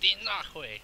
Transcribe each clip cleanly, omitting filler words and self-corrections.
的那会。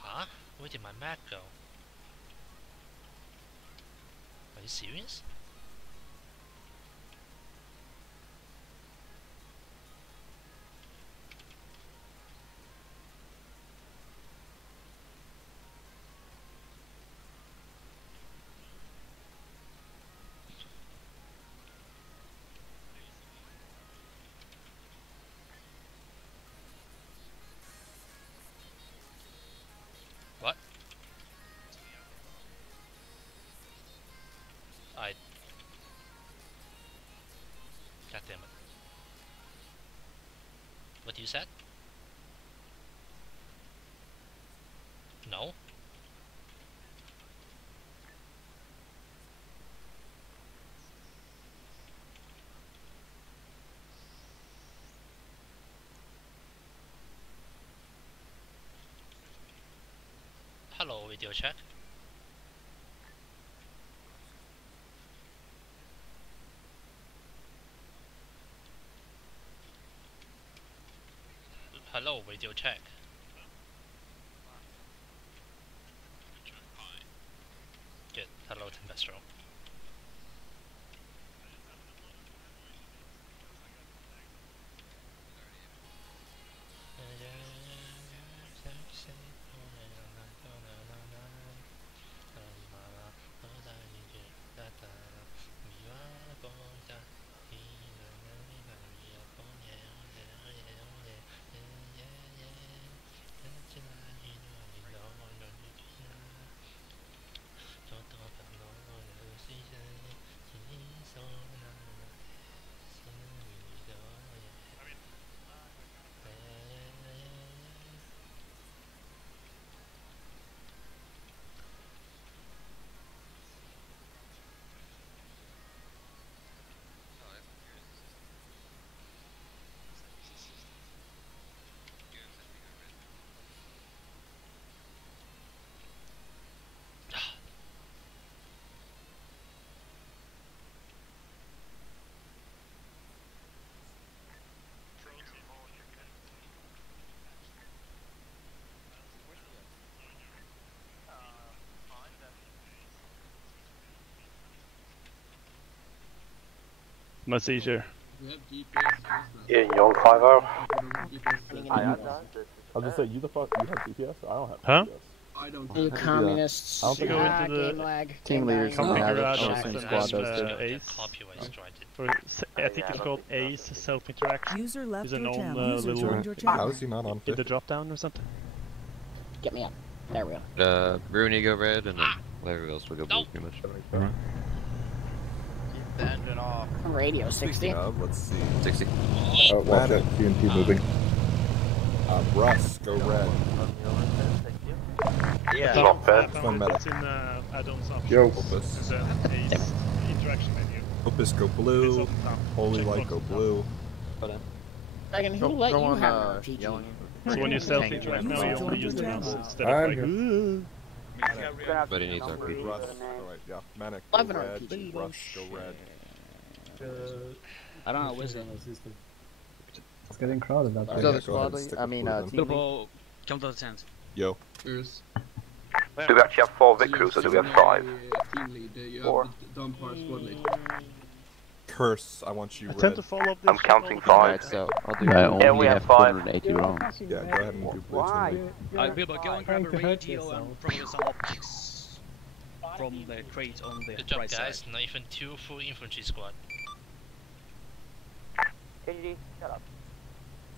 Huh? Where did my map go? Are you serious? What? God damn it. What you said? No? Hello, video chat. Hello, radio check. Good. Hello, Tempestro. My seizure. In Young 5-0. I'll just say, you the fuck, you have GPS? I don't have Huh? GPS. I don't. You communists. I don't think go into the game lag. team leaders Come don't have it. garage Oh, and same squad does too. Ace. Copyright Or, I think it's called Ace self-interaction. User left Is a your known channel. User little joined your How channel. is he not on in 50? the drop down or something. Get me up. There we go. Rooney go red, and then whatever else will go blue, pretty much. Keep the engine off. Radio 60. Speaking of, let's see. 60. Oh, watch it. TNT moving. Russ, go red. Yeah. Not bad. It's in add-ons options. Yo. There's an Ace interaction menu. Opus, go It's blue. on the top. Holy Check light, box go on top. blue. Dragon, who let you have an RPG? So when you self-interact now, you only use the mouse instead of like. Everybody needs RPG. Russ, alright, yeah. Manic, I go have an red. RPG. Russ, go red. I don't know, Wizard. It's getting crowded out Yeah, there. go the ahead squad and lead- stick I with mean, blue then. team lead. Bilbo, come to the tent. Yo. Cheers. Do we actually have 4 Vic crews or do we have 5? Team lead, you Four. have the dumb part squad lead. Curse, I want you I tend red. to follow this. I'm counting all the time. 5. Alright, so I'll do Yeah, only we have have 5. 280 rounds. Yeah, go ahead and do blue team lead. Bilbo, go and grab a radio and probably some optics from the crate on the Good job, right guys. side. Not even 2 full infantry squad.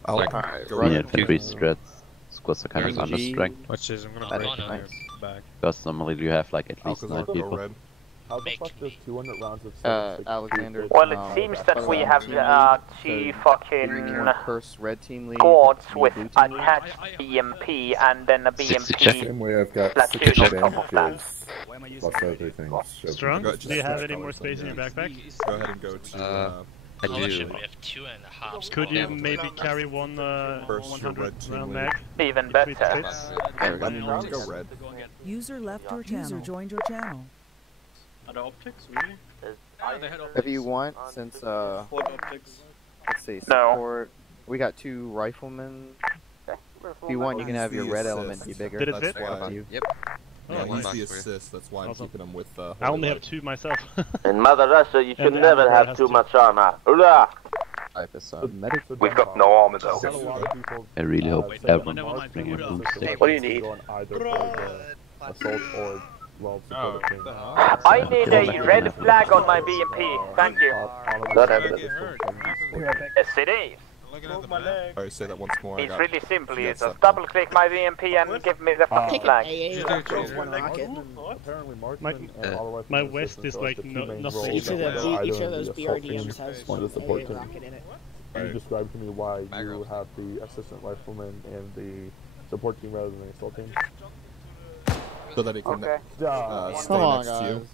I'll Like, go Yeah, red. infantry squads are kind of There's under G. strength. Watch this, I'm gonna break Nice. your back. Because normally you have like at least 9 Alcazar, go people. red. How the Make fuck does me. 200 rounds of Alexander. Well, it seems that we have two fucking Curse red team lead. squads me with blue team lead. attached BMP and then a BMP Same way I've got platoon 6 on top of that. advantages. Why am I using Plus everything. Strong? Just Do you have switch any more colors space in then, your yeah. backpack? Go ahead and go to I Collection, do. we have 2.5 Could you squad. maybe carry one First, your 100 red team round lead. mag? Even If it better. fits? There we go. Lightning rounds, go red. User left your channel. User joined your channel. Are the optics, really? If you want, since What optics? let's see, No. support. We got 2 riflemen. If you want, you can have your red element be bigger. Did it That's fit? why. Up to you. Yep. Oh, Yeah, one he's box the for you. assist, that's why I'm Awesome. keeping him with I only have Holy 2 myself. In Mother Russia, you And should never Amber have has too to- much armor. Hurrah! Type is medic. We've got no armor though. I've had a lot of people, I really hope say everyone that never was mind, bringing a put it boom up. stick. What do you need? Go on either for the assault or well support team. I need a red flag on my BMP. Thank you. Not evidence. Yes, it is. Alright, say that once more. I It's got- really simple. You Yeah, just something. double click my BMP and give me the fucking Take an flag. AA rocket with one rocket. Apparently marksman and otherwise my assistant west is are like the two no- main nothing. roles Each of, that the, are each either of in those the assault team BRDMs has or one the support AA team. rocket in it. Can you describe to me why you have the assistant rifleman and the support team rather than the assault team? So that he can Okay. stay Come on, next to you. guys.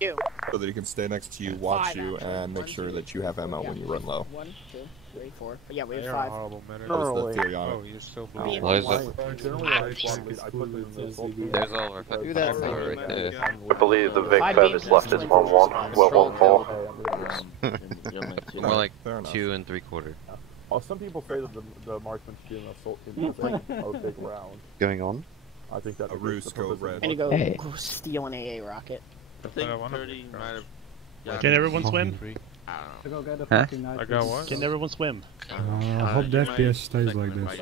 You. So that he can stay next to you, watch you, and make sure that you have ammo when you run low. 1, 2, 3, 4. Yeah, we have You're a 5. horrible man. That was the theory on it. you're so blue. Why is Why- it? Generally, when I squad lead, I put them in the assault team. There's all of our Do that fucking thing. right there. I believe the Vic Five furthest games left is is 1-1. Well, 1-4. More like Fair enough. 2 3/4. Oh, some people say that the marksman should be an assault team because they a big round. Going on? I think that A roost, go red. And you go Hey. steal an AA rocket. Can everyone swim? Huh? I got one. Can everyone swim? I hope the FPS stays like this.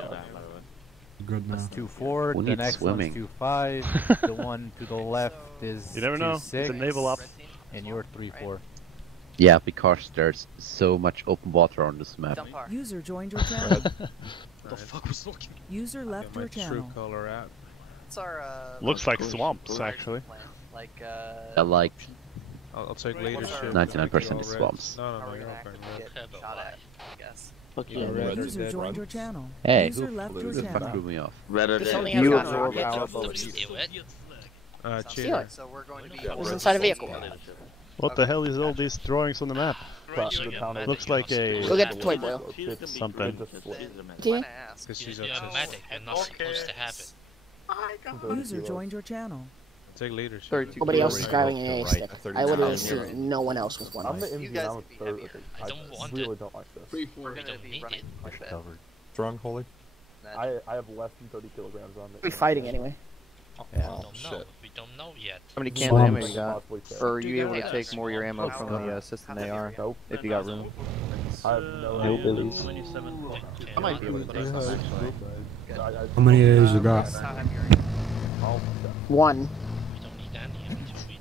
Good now. 2-4, Who the needs next swimming? one's 2-5, the one to the left is You never know. It's a 2-6, naval op. and you're 3-4. Yeah, because there's so much open water on this map. User joined your channel. What the fuck was looking? User left your channel. color out. What's our, Looks like swamps, actually. like, I like I'll take leadership. 99% is swamps. No, how we're you're gonna okay. actually get shot at, I guess. User joined your channel. Hey, User left who your the fuck channel. threw me off? This only has You one absorb rocket. alpha. Don't steal it. Steal it. So we're going to be... It was inside a vehicle. What the hell is all these drawings on the map? Looks like Go a get the toy, bro. something. See? Because she's You're a medic. You're not supposed to have it. User joined your channel. Take leadership. 32 Nobody else is kilos. grabbing an AA stick. I would have Zero. seen no one else with one. I'm the You MD, guys I'm a would be third. heavier. I don't want really it. don't like this. 3-4. We're We gonna don't be need running it. quite a bit. Covered. Strong, holy? I have less than 30 kilograms on me. We're fighting anyway. Oh, We don't know. shit. We don't know yet. How many cans of ammo you got? Possibly fair. Or are you able to take more of your ammo from the assistant AR? Nope. If you got room. I have no Okay, I might be able to take some actually. How many A's you got? One. We don't need any until we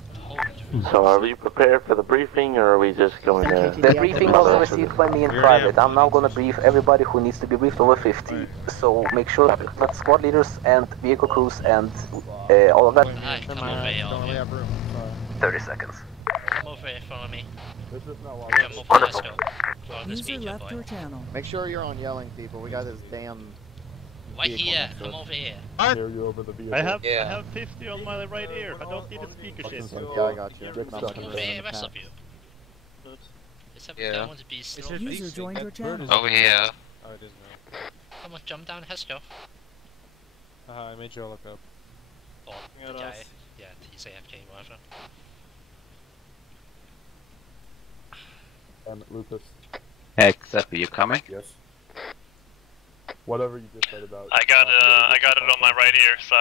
told So are we prepared for the briefing or are we just going to... The The briefing was received by me in private. I'm now going to brief everybody who needs to be briefed over 50. So make sure that squad leaders and vehicle crews and all of that... Hi, come over here, all of you. 30 seconds. Come over here, follow me. This is not long. Come over, let's go. Follow the User speaker, left your boy. channel. Make sure you're on yelling, people. We got this damn. Right vehicle here, next to come us. over here. Near you over the vehicle. I have 50 on my right ear. I don't need a speaker shit. Yeah, I got you. Get Come stuck over in here, the rest of you. Except I want to be slow. User joined your channel. Over here. Oh, it is now. Come on, jump down, let's go. I made sure I look up. Oh, the guy. Yeah, he's AFK, whatever. Lucas. Hey, Giuseppe, you coming? Yes. Whatever you just said about. I got it on my right ear, so.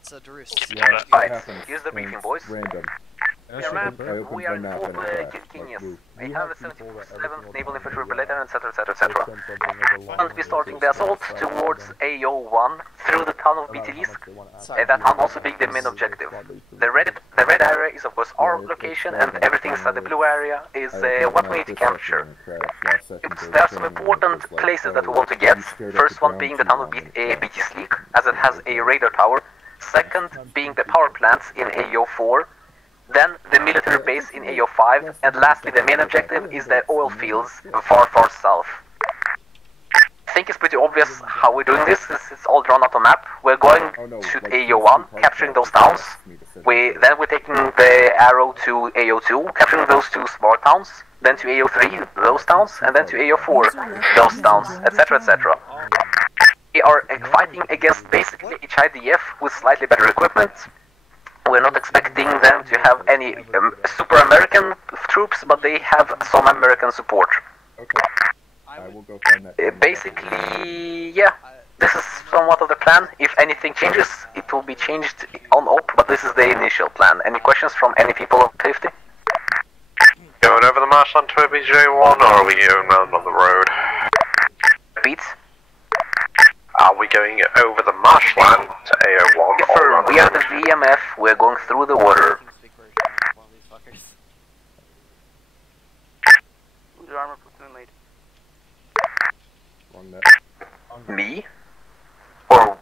It's a Drus. Yeah, it Right, happens. here's the when briefing, it's boys. Random. Yeah, man, I opened we are my in map full and it crashed, Genius. like, I you have have a people that 77th every Naval single Infantry time Relator, etc, etc, they etc. send something over long And we're starting the location, assault like, towards them, AO1 through the town of no matter how BTDs. much they wanna ask That you, town also being the main objective. The red area is of course our location, and everything inside the blue area is what we need to capture. There are some important places that we want to get. First one being the town of BTS Leak, as it has a radar tower. Second being the power plants in AO4. Then the military base in AO5, and lastly the main objective is the oil fields far, far south. I think it's pretty obvious how we're doing this. It's all drawn out on map. We're going to AO1, capturing those towns. Then we're taking the arrow to AO2, capturing those two small towns. Then to AO3, those towns, and then to AO4, those towns, etc, etc. We are fighting against basically HIDF with slightly better equipment. We're not expecting them to have any super American troops, but they have some American support. Okay. I will go find that. Basically, yeah, this is somewhat of the plan. If anything changes, it will be changed on up, but this is the initial plan. Any questions from any people of 50? Going over the marshland to BJ1, or are we going round on the road? Repeat. Are we going over the marshland to AO1? Confirm, we are the VMF, we're going through the water. Who's your armor platoon lead? Wrong net. Me? Or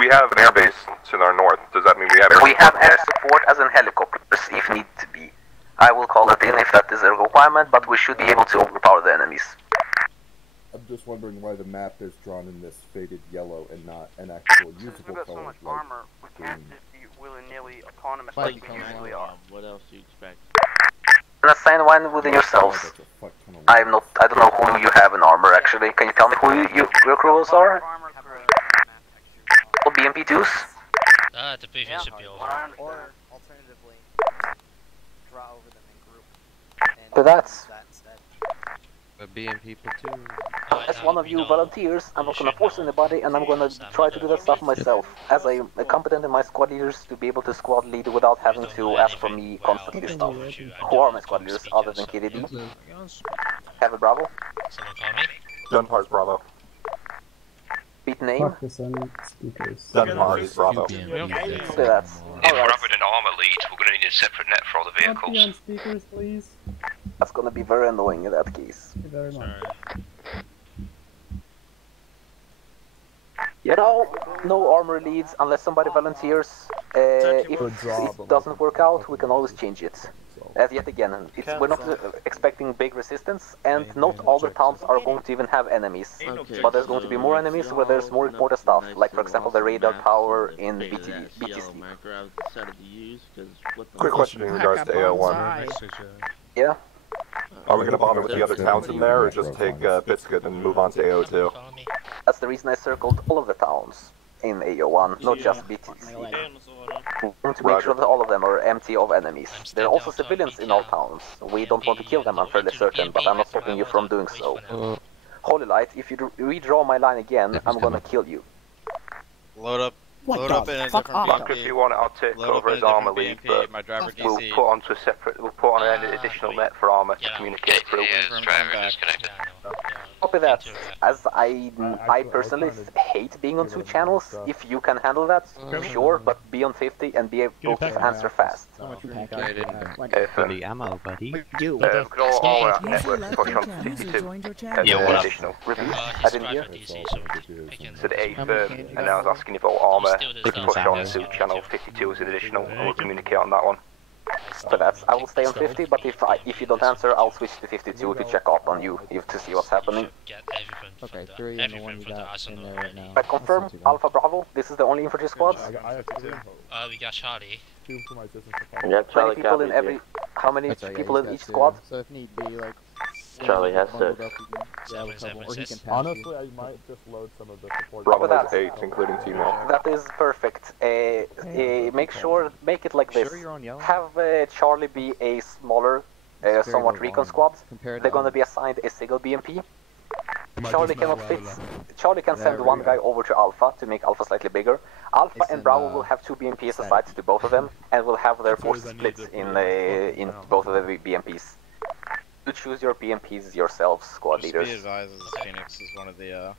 We have an airbase to our north. Does that mean we have air we have air support as in helicopters if need to be. I will call it in if that is a requirement, but we should be able to overpower the enemies. I'm just wondering why the map is drawn in this faded yellow and not an actual Since usable we've got so color much like armor, we can't green. just be willy-nilly autonomous like we usually are. What else do you expect? And assign one within yourselves. That's a fuck ton of I don't know who you have in armor actually. Can you tell me who your crews are? Or BMP2s? The briefing should be over. Or alternatively, draw over them in group. And So that's use that instead. A BMP platoon. as one of you volunteers, I'm not gonna force anybody, and I'm gonna try to do that stuff myself, as I'm competent in my squad leaders to be able to squad lead without having to ask for me constantly stuff. Who are my squad leaders other than KDD? Have a Bravo? Someone call me? Gunpowder's Bravo. Beat name? Gunpowder's Bravo. So that's If we're alright. having an armor lead, we're going to need a separate net for all the vehicles. That's gonna be very annoying in that case. You know, no armor leads unless somebody volunteers. If it doesn't work out, we can always change it. As yet again, we're not expecting big resistance, and not all the towns are going to even have enemies. But there's going to be more enemies where there's more important stuff, like for example the radar tower in BTC. Quick question in regards to AO1. Yeah? Are we going to bother with the other towns in there, or just take Biscuit and move on to AO2? That's the reason I circled all of the towns in AO1, not just BTC. We want to make sure that all of them are empty of enemies. There are also civilians in all towns. We don't want to kill them, I'm fairly certain, but I'm not stopping you from doing so. Holy Light, if you redraw my line again, I'm gonna kill you. Load up. Load up in a Fuck different off. Mark, if you want it, I'll take Load up over in a as armor different lead, BMP, but my driver we'll DC. put onto a separate, we'll put on an additional net for armor to communicate through. Copy that. As I personally hate being on two channels. If you can handle that, sure, but be on 50 and be able to answer fast. For the ammo, buddy. We could all our networks push on to 52 as additional. I didn't hear. So the A-firm, and I was asking if all armor could push on to channel 52 as an additional, and we'll communicate on that one. So that's, I will stay on 50, but if you don't answer, I'll switch to 52 to check up on you, to see what's happening. Okay, 3 and the one you got in there right now. I confirm, Alpha Bravo, this is the only infantry squad. We got Charlie. 20 people in every... How many people in each squad? So if need be, like... Charlie has to... Honestly, I might just load some of the support. Bravo has 8, including T-Mail. That is perfect. Make it like this. Have Charlie be a smaller, somewhat recon squad. They're gonna be assigned a single BMP. Charlie cannot fit. Charlie can send one guy over to Alpha to make Alpha slightly bigger. Alpha and Bravo will have 2 BMPs assigned to both of them, and will have their forces split in both of the BMPs. You choose your BMPs yourselves, squad leaders. Just be advised, Phoenix is one of the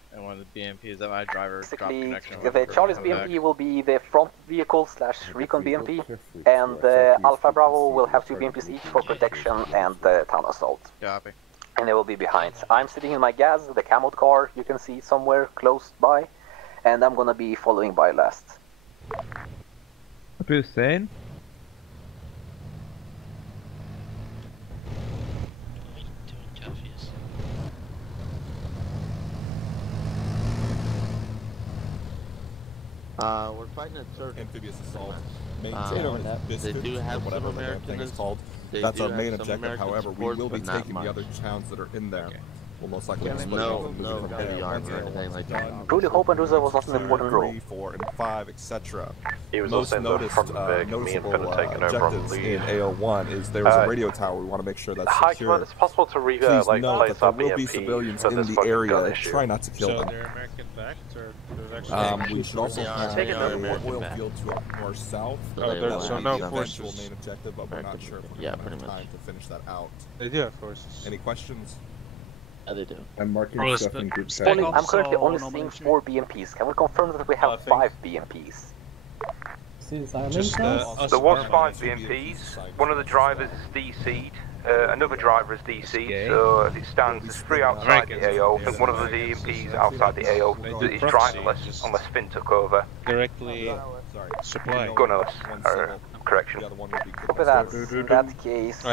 BMPs that my driver dropped Basically, connection with. the Charlie's BMP will be the front vehicle / recon BMP, and Alpha Bravo will have 2 BMPs each for protection and town assault. Copy. And they will be behind. I'm sitting in my gas, the camoed car you can see somewhere close by, and I'm gonna be following by last. What are you saying? We're fighting a certain amphibious assault. Main they do have some Americans. That's our main objective. However, we will be taking the other towns that are in there. We'll most likely be splitting off and moving from heavy armor or anything like that. Really hope Andruza was not an important role. 3, 4, and 5, etc. He was Most also noticeable objectives in AO1 is there was a radio tower. We want to make sure that's Hi, secure. Command, it's possible to Please like note place that there our will be BMP civilians for in this the fucking gun area. issue. Try not to kill So them. they're American backed, or We should also have Take it a over. oil field to our more south. there's That no will be the forces. eventual main objective, but we're not sure if we're Yeah, going to pretty have much. time to finish that out. They do have forces. Any questions? Yeah, they do. I'm marking stuff in group chat. I'm currently only seeing 4 BMPs. Can we confirm that we have 5 BMPs? There was 5 BMPs. One of the drivers is DC'd. Another driver is DC'd, so it stands as 3 outside the AO, and one of the DMPs outside the AO is driverless unless Finn took over. Directly supply. Gunnerless, correction. Copy that. In that case,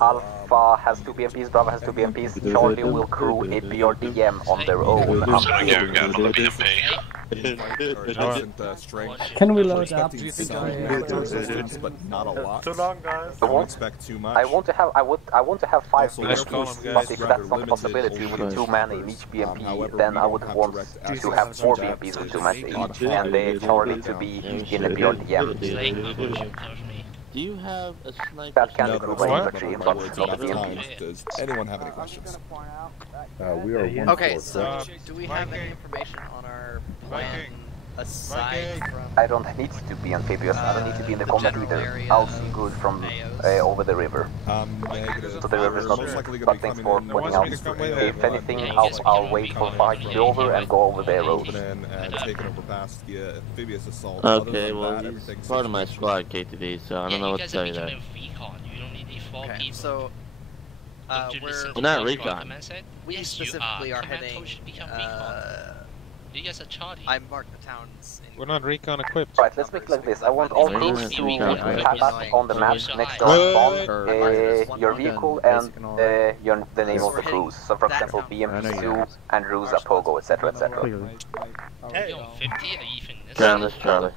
Alpha has 2 BMPs, Bravo has 2 BMPs, Charlie will crew a BRDM on their own. Can we load up? But not a lot. Too long, guys. I won't expect too much. I want to have 5 Also, BMPs, but if that's not a possibility with 2 men in each BMP, then I would want to have 4 BMPs with 2 men each, and Charlie to be in the BRDM. Do you have a sniper? That can be grouped by infantry, but not the BMP. Does anyone have any questions? We are one Okay, four, so do we have any information on our plan aside from... I don't need to be amphibious, I don't need to be in the combat either. I'll see good from over the river. So the river is not, but thanks for pointing out. If anything, I'll wait for fight to be over and go over their road. Taken over past the amphibious assault. Okay, well, he's part of my squad, KTV, so I don't know what to tell you there. Okay, so... we're not recon. We specifically are heading... You guys are Charlie. I marked the towns in... We're not recon equipped. Right, let's make it like this. I want all crews to tap up on the map next to our spawn, your vehicle and the name of the crews. So for example, BMP2, Andruza, Pogo, etc, etc. Hey, 50 or even this? Ground Charlie.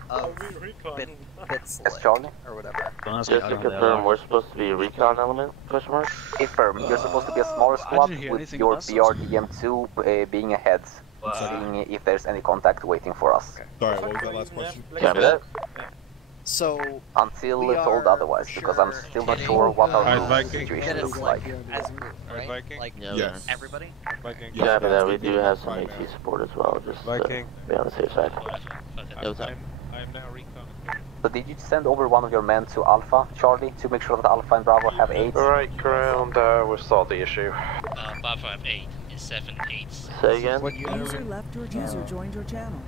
It's Charlie? Or whatever. Just to confirm, we're supposed to be a recon element? Question mark? Affirm. You're supposed to be a smaller squad with your BRDM2 being ahead. Seeing if there's any contact waiting for us. Sorry, what was that last question? Copy that. So... Until told otherwise, because I'm still not sure what our situation looks like. As a group, right? Like, Yes. everybody? Copy that, we do have some AT support as well, just to be on the safe side. I'm now recon. So did you send over one of your men to Alpha, Charlie, to make sure that Alpha and Bravo have 8? Alright, ground, we'll solve the issue. Bravo have 8. 7, 8. Say again? User left or user joined your channel.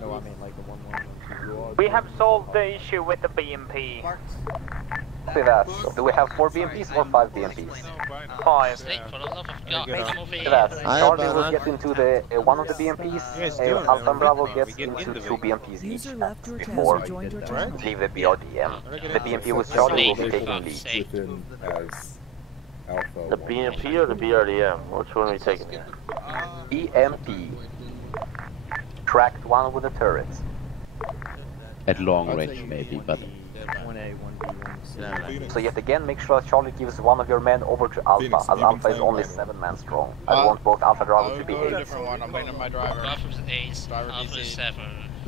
No, I mean like the 1-1. We have solved the issue with the BMP. Copy that. Do we have 4 BMPs or 5 BMPs? 5. For the love of God, make them over Copy here. that. Charlie will get into the one of the BMPs, Alpha and Bravo gets into 2 BMPs each before leave the BRDM. The BMP with Charlie will be taking lead. The BMP or the BRDM? Which one are we taking here? EMP. Tracked one with a turret. At long range, maybe, but So yet again, make sure that Charlie gives one of your men over to Alpha, Phoenix, as you've Alpha been is only playing 7 men strong. I want both Alpha Bravo to be 8. Different one. I'm waiting on my driver. Alpha's 8, Alpha's DC. 7.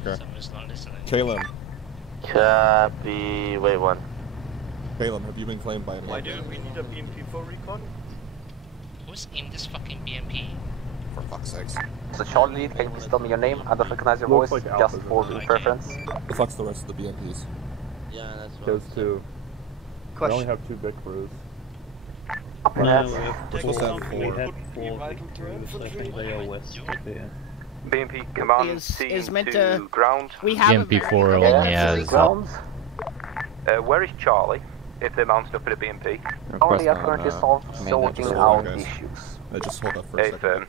Okay. Someone's not listening. Caleb. Copy. Wait, one. Caleb, have you been claimed by anyone? Why do we need a BMP for recon? Who's in this fucking BMP? For fuck's sakes. So Charlie, can you please tell me your name? I don't recognize your Looks voice, like just Alpha's for in there. preference. The fuck's the rest of the BMPs? Yeah, that's what Those two. We only Question. have 2 big crews. We're supposed to have 4. BMP command is meant to to ground. We have BMP4 a only has grounds. Where is Charlie? If they're mounted up at a BMP. Charlie are currently sorting out guys. issues. Just hold up for a second. Firm.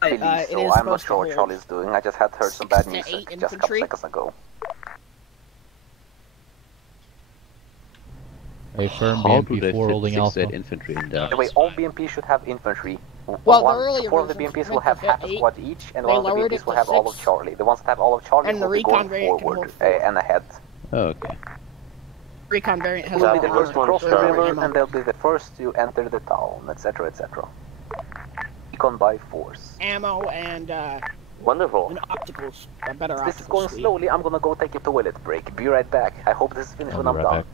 Believe it so. is I'm not supposed to sure what hold Charlie's doing. I just had heard some bad 6 to music 8 just a couple infantry. seconds ago. a firm BMP4 holding Alpha. Infantry in By there. the way, all BMPs should have infantry. Well, the earlier 4 of the versions BMPs were will have meant to half a fit squad each, and They 1 of the lowered BMPs it will to have all of 6. Charlie. The ones that have all of Charlie And the will be recon going variant can forward hold 4. and ahead. Oh, okay. Recon variant has They'll a be the first to lot cross the more river, ammo. and they'll be the first to enter the town, etc., etc. Recon by force. Ammo and Wonderful. and opticals. A better This is optical going suite. slowly. I'm gonna go take a toilet break. Be right back. I hope this is finished when I'm done.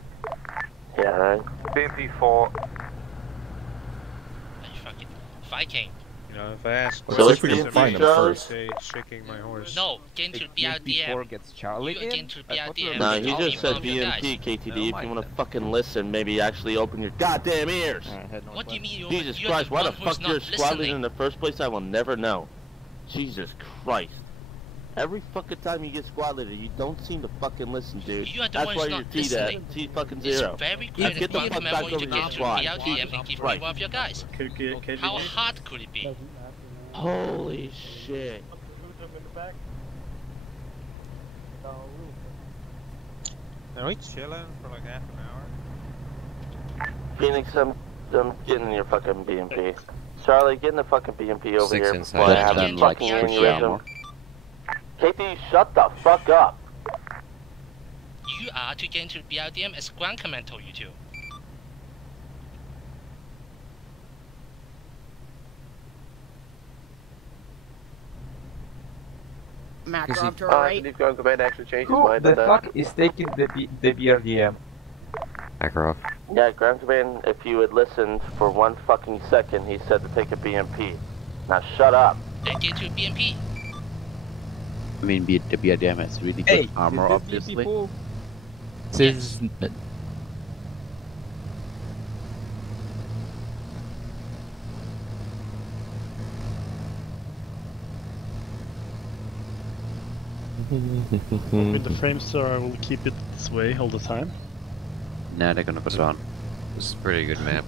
Yeah, right. BMP4. Fucking Viking. You know, if I ask So if we can find him first. say shaking my horse. No, get into BRDM. gets Charlie You get into BRDM. Nah, with he all just said of your guys. BMP, KTD. If you want to fucking listen, maybe actually open your goddamn ears. What do you mean Jesus you're Christ, the why the one who's fuck not you're a squad leader listening? in the first place, I will never know. Jesus Christ. Every fucking time you get squad leader, you don't seem to fucking listen, dude. You are the That's one why who's you're not T listening. T fucking It's 0. very Now clear get that the one fuck man back want you over to your get into squad. BRDM and give me Christ. one of your guys. How hard could it be? Holy shit. Are we chilling for like half an hour? Phoenix, I'm getting in your fucking BMP. Charlie, get in the fucking BMP over 6 here inside. before I have Then a like fucking 50 aneurysm. ammo. KT, shut the fuck up. You are to get into BRDM as Ground Command told you to. Macro up to our right. Who the fuck is taking the BRDM? Makarov. Yeah, Ground Command, if you had listened for 1 fucking second, he said to take a BMP. Now shut up. Then get into BMP. I mean, the BRDM has really good armor, obviously. Yes. With the framestar, I will keep it this way all the time. Nah, they're gonna go down. This is a pretty good map.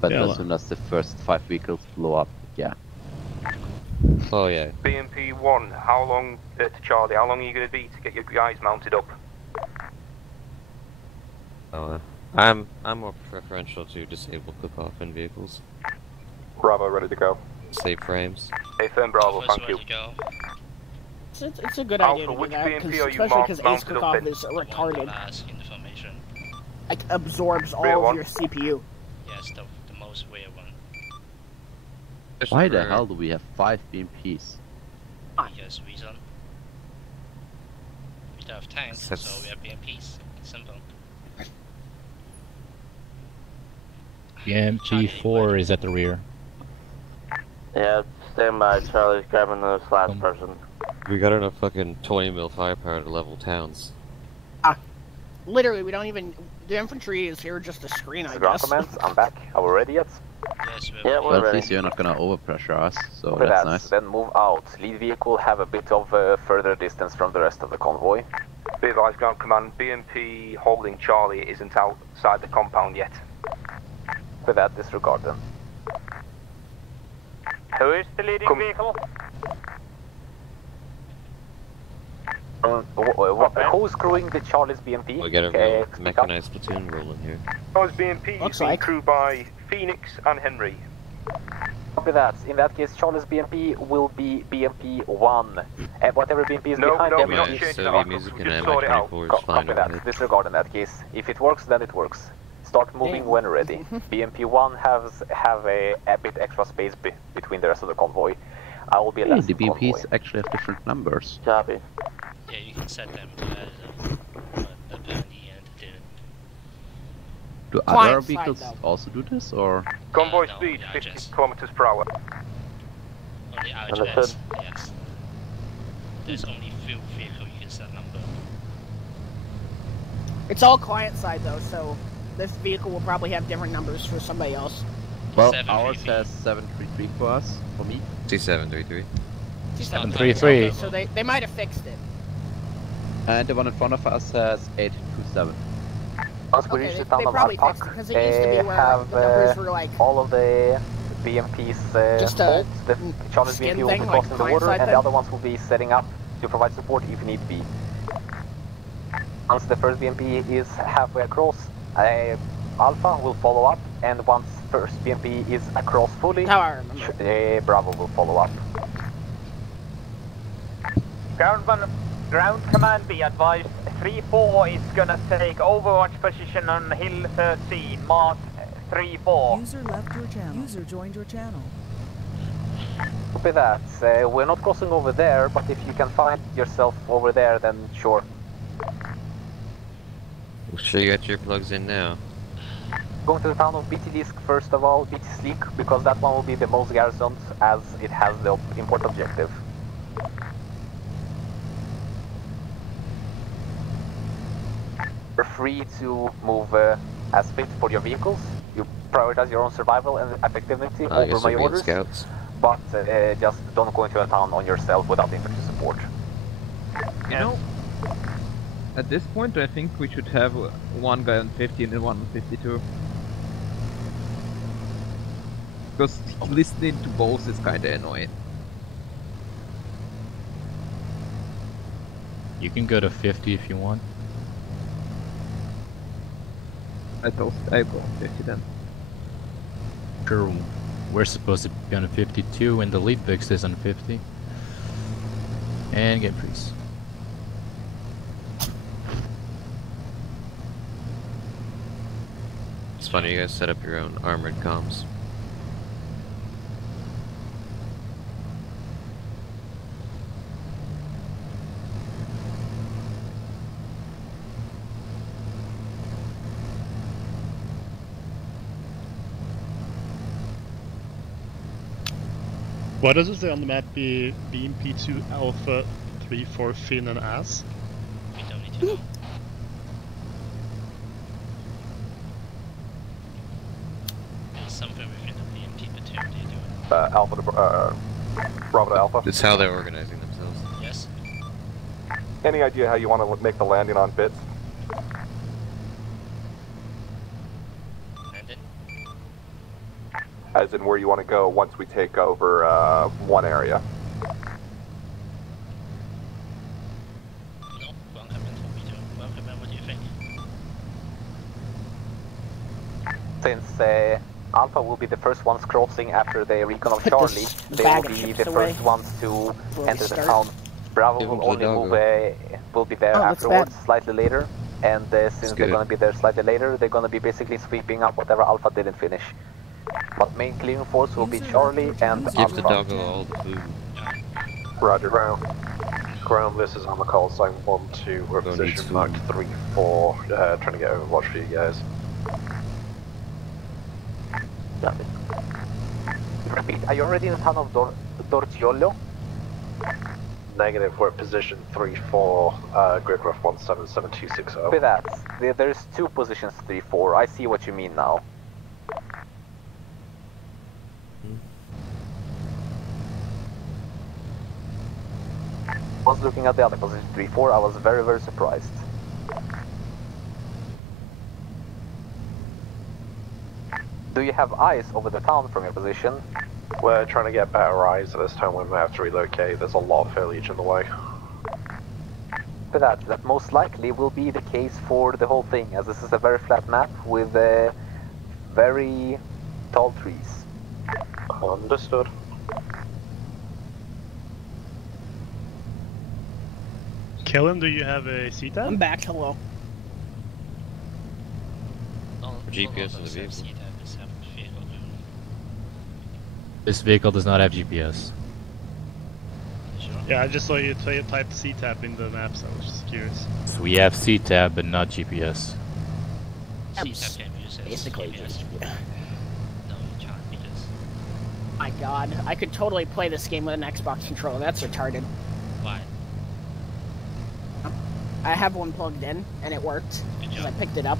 But Yeah, as soon as the first 5 vehicles blow up, yeah. Oh yeah. BMP1, how long, to Charlie, how long are you going to be to get your guys mounted up? Oh, I'm more preferential to disable cook-off in vehicles. Bravo, ready to go. Save frames. Hey, firm Bravo, thank you. It's a good Alpha, idea to do which that, BMP are you especially because Ace mounted up Cookoff in? is retarded. Last in the formation. Like, absorbs all Rear of one. your CPU. Yes, the most rear one. Why the hell do we have 5 BMPs? Yes, reason. We don't have tanks, so we have BMPs. Simple. BMP4 is at the rear. Yeah, stand by. Charlie's grabbing this last person. We got enough fucking 20 mil firepower to level towns. Literally, we don't even... The infantry is here just to screen, I Ground guess. Command, I'm back. Are we ready yet? Yes, Yeah, Well, we're at ready. least you're not gonna overpressure us, so With that's that, nice. then move out. Lead vehicle have a bit of further distance from the rest of the convoy. Be advised, Ground Command, BMP holding Charlie isn't outside the compound yet. With that, disregard them. Who is the leading vehicle? Who's crewing the Charlie's BMP? We got a Okay, real speak up. mechanized platoon rolling here. Charlie's BMP Looks being like. crewed by Phoenix and Henry. Copy that. In that case, Charlie's BMP will be BMP 1. And whatever BMP is behind them... we're not changing the outcome. We just sort it out. Copy that. Disregard in that case. If it works, then it works. Start moving when ready. BMP 1 have a bit extra space between the rest of the convoy. I will be a the BMPs actually have different numbers. Copy. Yeah, you can set them but apparently didn't. Do other vehicles also do this, or? Convoy no, speed, yeah, 50 just kilometers per hour. only RHS, yes. There's only few vehicles you can set number. It's all client side though, so this vehicle will probably have different numbers for somebody else. Well, ours has 733 for us, for me. C733. 733. So they might have fixed it. And the one in front of us has 827. Once we reach the town of Alpak, they have all of the BMPs just hold. The Charlie's BMP will be crossing the water, and the other ones will be setting up to provide support if need be. Once the first BMP is halfway across, Alpha will follow up, and once first BMP is across fully, Bravo will follow up. Ground command be advised, 3-4 is gonna take overwatch position on Hill 13, mark 3-4. User left your channel. User joined your channel. Copy that. We're not crossing over there, but if you can find yourself over there, then sure. We'll sure you got your plugs in now. Going to the town of BT Disk first of all, BT Sleek, because that one will be the most garrisoned as it has the import objective. You're free to move as fit for your vehicles. You prioritize your own survival and effectivity over my orders. Scouts. But just don't go into a town on yourself without infantry support. You know, at this point I think we should have one guy on 15 and one on 52. Because listening to both is kinda annoying. You can go to 50 if you want. I thought I'd go on 50 then. Sure, we're supposed to be on a 52 and the lead fix is on 50. And get freeze. It's funny you guys set up your own armored comms. Why does it say on the map be BMP2 Alpha 3-4 Finn and Ass? We don't need to know. There's something within the BMP platoon they're doing. Alpha to Bravo to Alpha. It's how they're organizing themselves. Yes. Any idea how you want to make the landing on bits? Landing? As in where you want to go once we take over one area. No, ground command what we do. Ground command, what do you think? Since Alpha will be the first ones crossing after the recon of Charlie, they will be the first ones to enter the town. Bravo will only will be there afterwards, slightly later, and since they're going to be there slightly later, they're going to be basically sweeping up whatever Alpha didn't finish. But main clearing force will be Charlie and Give Alpha. the doggo all the food. Roger. Ground, this is on the call sign 1-2, we're position marked 3-4, trying to get overwatch for you guys. Repeat, are you already in the town of Dortiolo? Negative, we're at position 3-4, grid rough 177260. Copy that. There's two positions 3-4, I see what you mean now. I was looking at the other position 3-4, I was very, very surprised. Do you have eyes over the town from your position? We're trying to get better eyes at this time, we may have to relocate, there's a lot of foliage in the way. For that most likely will be the case for the whole thing, as this is a very flat map with very tall trees. Understood. Kellen, do you have a CTAB? I'm back, hello. GPS is a vehicle. This vehicle does not have GPS. Yeah, I just saw you type CTAB in the map, so I was just curious. So we have CTAB, but not GPS. Basically, my god, I could totally play this game with an Xbox controller. That's retarded. Why? I have one plugged in, and it worked. Because I picked it up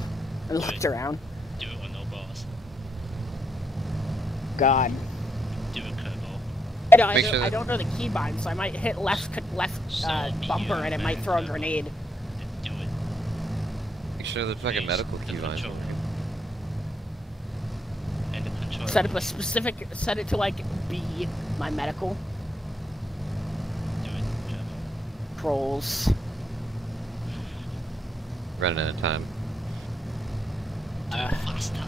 and looked around. Do it with no balls. God. Do it curveball. I don't know the keybind, so I might hit left bumper and it might throw a grenade. Do it. Make sure there's like a medical keybind. Set up a specific, set it to like B, my medical. Do it, Controls. Running out of time. Faster.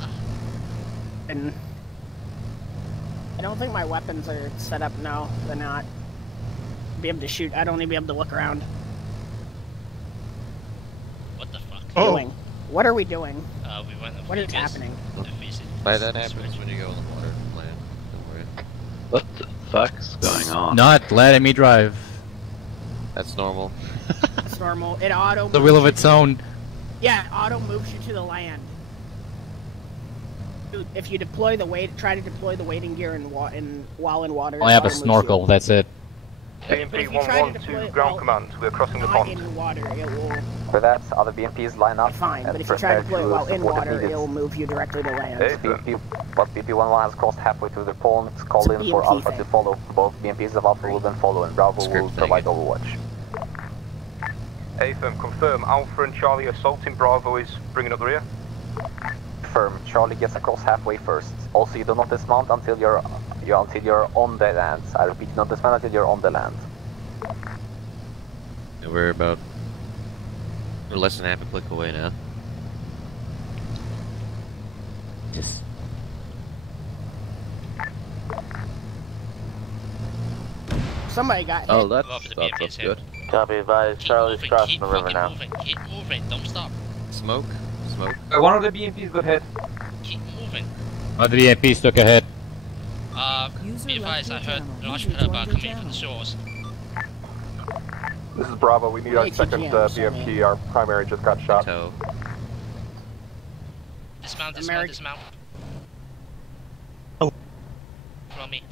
And I don't think my weapons are set up. No, they're not. Be able to shoot. I'd only be able to look around. What the fuck? Doing? What are we doing? We went what is happening? Why that happens when you go in the water land. Don't worry. What the fuck's going on? Not letting me drive. That's normal. It's normal. It auto. The will of its own. Yeah, it auto moves you to the land. If you deploy the try to deploy the wading gear while in water. I have a snorkel. That's it. BMP 112 ground command. We're crossing the pond. In water, it will. For that, other BMPs line up. Fine, but if you try to deploy it while in water, it will move you directly to land. But BP11 has crossed halfway to the pond. It's called in for Alpha to follow. Both BMPs of Alpha will then follow, and Bravo will provide overwatch. AFM, confirm. Alpha and Charlie assaulting Bravo is bringing up the rear. Confirm. Charlie gets across halfway first. Also, you do not dismount until you're on the land. I repeat, not dismount until you're on the land. And we're less than half a click away now. Just. Somebody got hit. Oh, that's good. Copy, advised. Charlie's crossing the river now. Keep moving, don't stop. Smoke. One of the BMPs got hit. Keep moving. One of the EMPs took a hit. Be advised, I heard large purple coming from the shores. This is Bravo, we need our second BMP, our primary just got shot. Dismount. Oh. Follow me.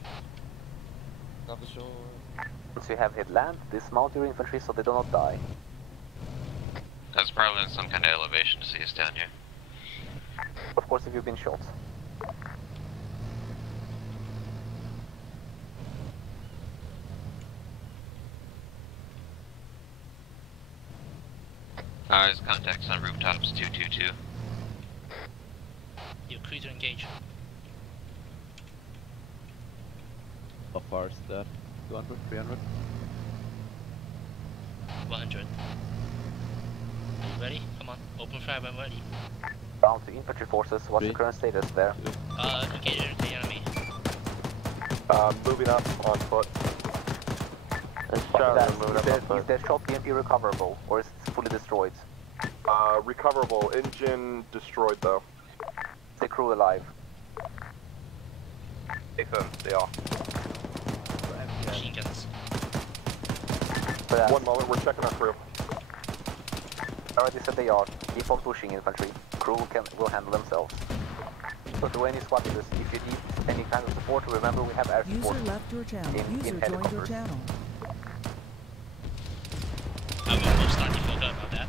Once you have hit land, dismount your infantry so they do not die. That's probably in some kind of elevation to see us down here. Of course, if you've been shot. Eyes, contacts on rooftops 222. You're free to engage. How far is that? 200, 300? 100. Are you ready? Come on, open fire when ready. Down to infantry forces, what's the current status there? Engage the enemy. Moving up on foot. Is their shot BMP recoverable, or is it fully destroyed? Recoverable. Engine destroyed though. Is the crew alive? Affirm, they are. Machine guns. One moment, we're checking our crew. Already said they are. Keep on pushing, infantry. Crew will handle themselves. So to any squad leaders, if you need any kind of support, remember we have air support. User left your channel. User joined your channel. I will most likely forget about that.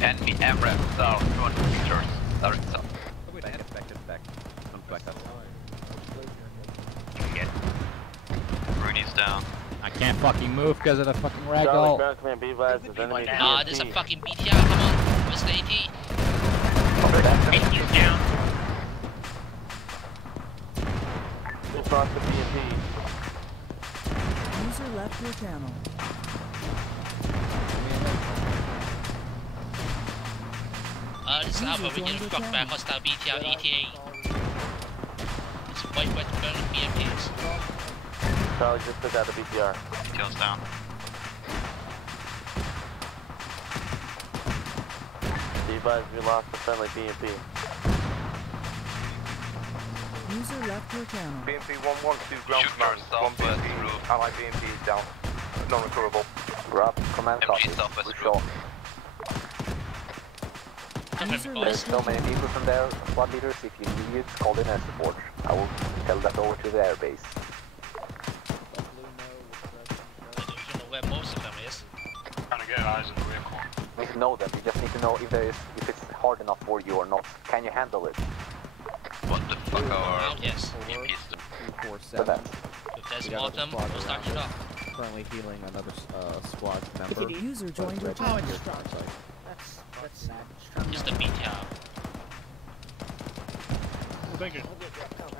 Enemy ARMA3 south, 200 meters. Direct south. Wait, I had it back. Don't back up. Get. Rooney's down. I can't fucking move because of the fucking ragdoll. There's a fucking BTR, come on. Where's the AT? AT's down. Across the BMP. User left your channel. This is Alpha, we can fuck back hostile BTR ETA. It's white wet burning BMPs. Charlie just took out the BTR. BTR's down. Be advised, we lost the friendly BMP. User left your channel. BMP 112 ground command. One BMP, allied BMP is down. Non-recoverable. Rob, command copy. We're shot. There's so many people from there, squad leaders. If you need it, call in air support. I will tell that over to the airbase. I don't even know where most of them is. Trying to get eyes on the vehicle. You need to know them. You just need to know if it's hard enough for you or not. Can you handle it? What the fuck are yes. The 247. best. If there's more of them, we'll start it off. Currently healing another squad member. User joined your channel. That's sad. Just the BTR. Thank you.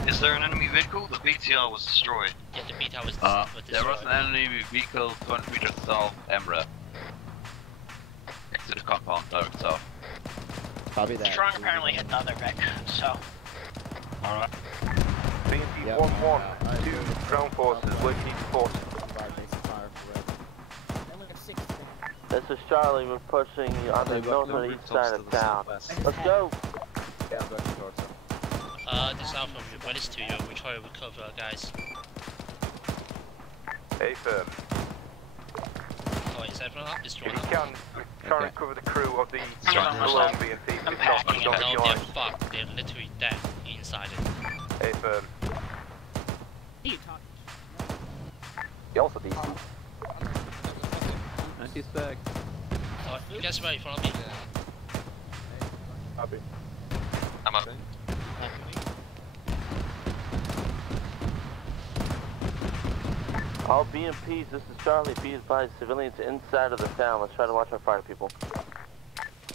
Is there an enemy vehicle? The BTR was destroyed. Yeah, the BTR was There destroyed. was an enemy vehicle 20 meters south, ARMA3. Next to the compound, direct south. Copy that. Strong apparently hit the other Vic, so. Alright. BMP 112 ground forces, where do you need support? This is Charlie, we're pushing on the north and east side of town. Let's go! This is Alpha, we're ready to you. We try to recover, guys. Hey, firm. Oh, is everyone up? Is If Jordan you up? can, try and recover the crew of the Alone BMP. I'm If not, packing don't No, get they're eyes. fucked. They're literally dead inside it. Hey, firm. You talking? You also DC. He's back. Oh, you guys ready? Follow me. Copy. I'm up. All BMPs, this is Charlie. Be advised, civilians inside of the town. Let's try to watch our fire, people.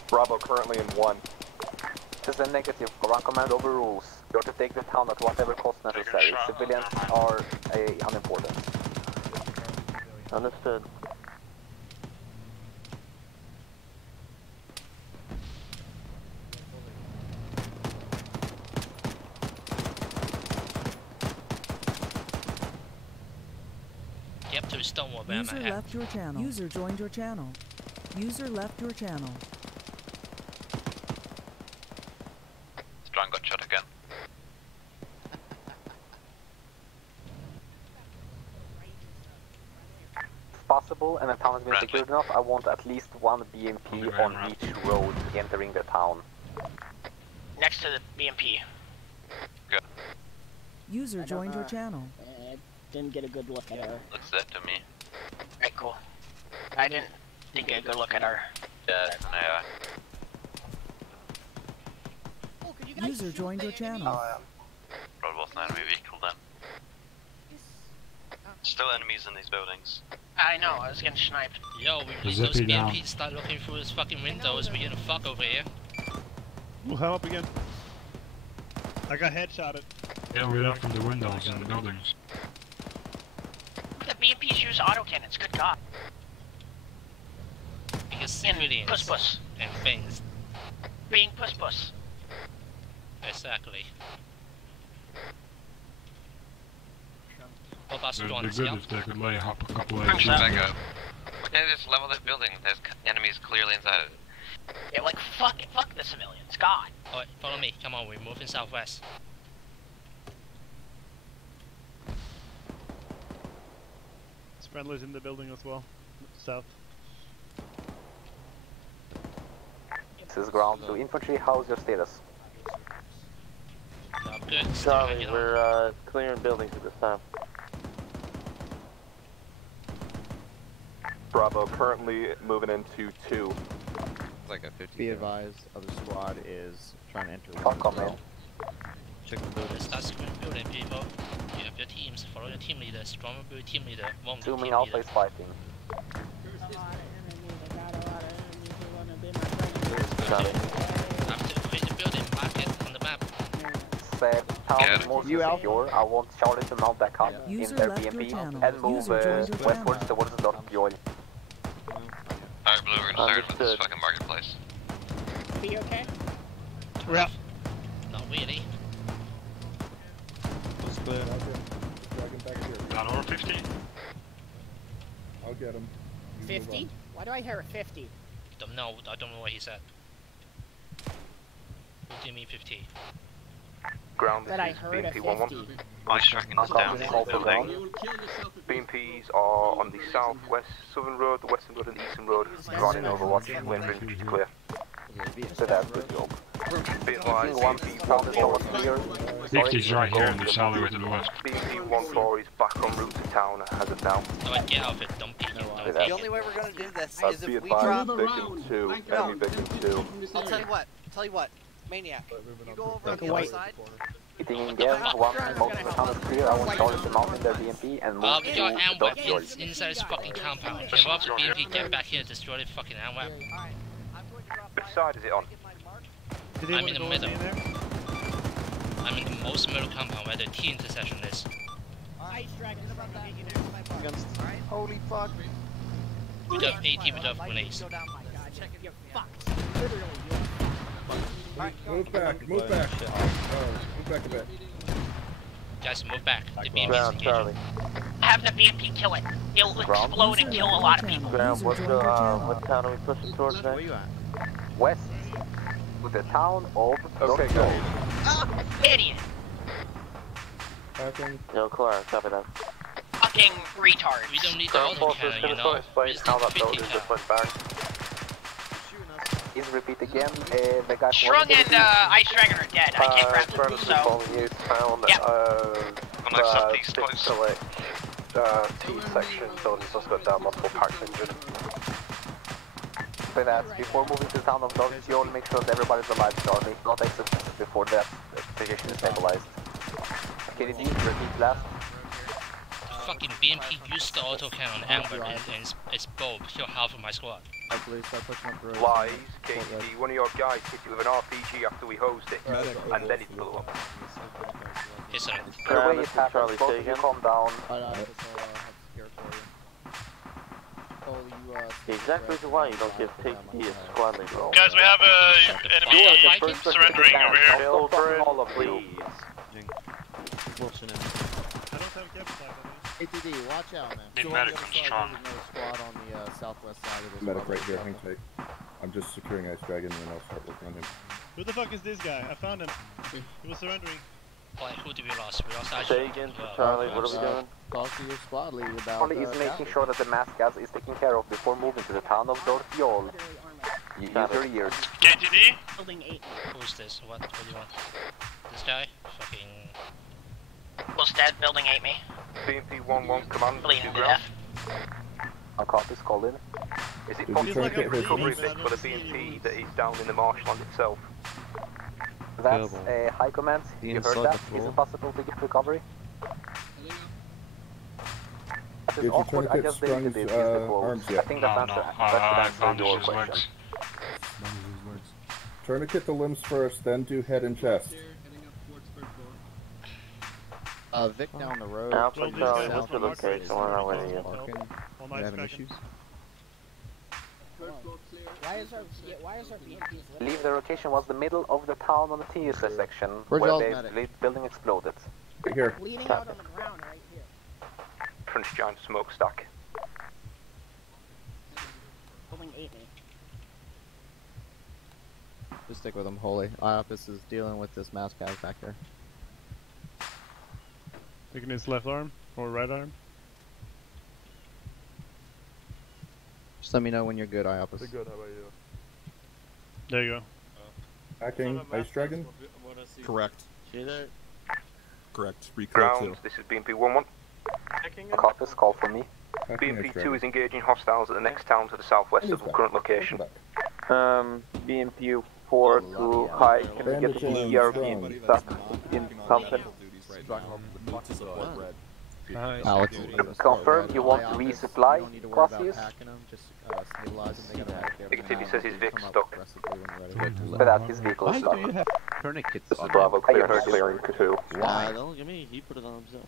Bravo currently in 1. This is a negative. Ground command overrules. You have to take the town at whatever cost necessary. Civilians are unimportant. Understood. Get up to a Stonewall Bear, User left your channel. User joined your channel. User left your channel. Strong got shot again. If possible, and the town has been secured enough, I want at least one BMP on each road entering the town. Next to the BMP. Good. User joined your channel. Didn't get a good look at her. Looks dead to me. Alright, cool. I didn't get a good look at her. Yeah, it's an AI. User joined your channel. Probably was an enemy vehicle then. Still enemies in these buildings. I know, I was getting sniped. Yo, we need those BMPs start looking through this fucking windows. We're gonna fuck over here. We'll help up again. I got headshotted. Yeah, we're up from the windows in the buildings. The BMPs use autocannons, good god. Because civilians puss and things. Being puss. Exactly. What about It'd be Strong's good yeah? if they could lay a couple of Back up. Okay, just level this building. There's enemies clearly inside of it. Yeah, like fuck the civilians, god. Alright, follow me. Come on, we're moving southwest. Friendly's in the building as well. South. This is ground to infantry. How's your status? Good. Charlie, we're clearing buildings at this time. Bravo currently moving into 2. Like a 50. Be advised, other squad is trying to enter. I'll come in. Check the building. Start screen building, people. You have your teams. Follow your team leader. Strong will be your team leader. Won't be team Assuming Alpha leader. is fighting. After create the building, mark it on the map. Town is more secure. I want Charlie to mount back up in their BMP and move westwards towards the North Joy. Alright, Blue, we're gonna start with this fucking marketplace. Be okay? Not really. It's clear. Dragon back here. Got over 50. I'll get him. 50? Why do I hear 50? Don't know. I don't know what he said. What do you mean 50? Ground, That I heard a 50. Ice tracking is down in the building. BMPs are on the southwest, southern road, the western road, and the eastern road. Running Overwatch, when infantry is clear. So that's good job. Be advised, BMP 50's right here in the alleyway to the left. BMP 14 is back en route to town as of now. No, get out of it. Don't peek it. Don't peek The it. only way we're gonna do this is Be if we advised, drop. victim 2, enemy victim 2. I'll tell you what, Maniac. You go over on the other side. Hitting again, one most of the town is clear. I want Charlie to mount in their BMP and move We to got the AMWAP George. inside this fucking compound. If up the BMP, get back here and destroy the fucking AMWAP. Which side is it on? I'm in the middle. I'm in the most middle compound where the T intersection is. Holy fuck. We have 80 with grenades. Move back, move back. Move back a bit. Guys, move back. The BMP is engaging. Have the BMP kill it. It'll explode and kill a lot of people. Ground, what town are we pushing towards now? Where you at? West. To the town of Okay, go. Idiot. Yo, Clara, copy that. Fucking retard. We don't need the auto cannon, you know. We just need the 50 cannon. Please repeat again. The guy Shrung and Ice Dragon are dead. I can't grab them, so... Yep. Select T section, building suspect down, multiple parts injured. Say that, before moving to the town of Dog, you only make sure that everybody's alive, Charlie. Not exit before that position is stabilized. Can you repeat last? Fucking BMP used the auto cannon on Amber and it's both kill half of my squad. Lies, KT, one of your guys hit you with an RPG after we hosed it, and then it blew up. Yes, sir. The way it happens, both of you calm down. The exact reason why you don't give TP a squad leader. Guys, we have enemy surrendering over here. All of you. ATD, watch out, man. Need medic strong. Squad on the southwest side of this. Medic right here, hang tight. I'm just securing Ice Dragon and then I'll start working on him. Who the fuck is this guy? I found him. He was surrendering. Why, who did we lost? We lost Say again, Charlie, what are we doing? Talk to your squad leader about Charlie is making sure that the mass gas is taken care of before moving to the town of Dorfiol. Use your ears. KTD? Building 8. Who's this? What do you want? This guy? Fucking... Was dead, building 8 me. BMP 11 command, Bleeding to to ground. I'll call this call in. Is it possible to get recovery bit for the BMP that is down in the marshland itself? That's a high command. You heard that? Is it possible to get recovery? That is awkward. I just deleted it. arms I yet. think that's answer your question. Tourniquet the limbs first, then do head and chest. Vic down the road. Alpha Charlie, what's the location? Where are we? You having issues? Why is our BMPs Leave the location was the middle of the town on the T intersection where the building exploded. Right here. bleeding out on the ground right here? French giant smokestack. Building 8 me. Just stick with them, Holy. IOPS is dealing with this mass guy back there. Taking his left arm or right arm. Just let me know when you're good, IOPS. Good, how about you? There you go. Hacking Ice Dragon? Correct. See that? Correct. Ground, this is BMP 11. Office, call for me. BMP 2 is engaging hostiles at the next town to the southwest of the current location. BMP 4 to high, can we get the ERV stuck in something? Alex, confirm you want to resupply, Clausius? Activity says his Vic stuck. But that his vehicle is Why stuck. do you have tourniquets This is on? Bravo, clear for clearing 2. Why? Don't look at me, he put it on himself.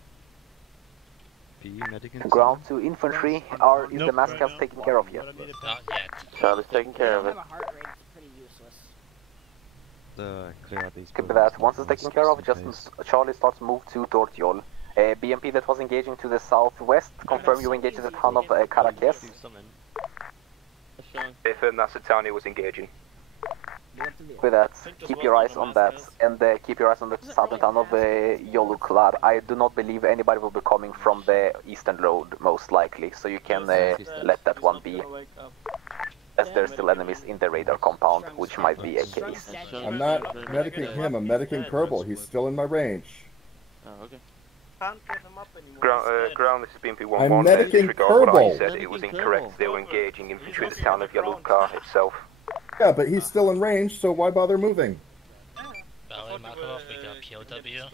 Ground to infantry, is the mass cast taken care of yet? Not yet. Charlie's taking care of it. I have a heart rate, it's pretty useless. clear out these. Copy that. Once it's taken care of, just Charlie starts to move to Dortiol. BMP that was engaging to the southwest, confirm you engage in the town of Caracas. Confirm that's the town he was engaging. With that, keep your eyes on that, and keep your eyes on the southern town of Yoluklar. I do not believe anybody will be coming from the eastern road, most likely, so you can let that one be. As there's still enemies in the radar compound, which might be a case. I'm not medicing him, I'm medicing Kerbal. He's still in my range. Oh, okay. Ground, this is BMP 11. I'm medicing Kerbal. He said it was incorrect. They were engaging infantry in the town of Yalukar itself. Yeah, but he's still in range, so why bother moving? Ballet Makarov, we got POW.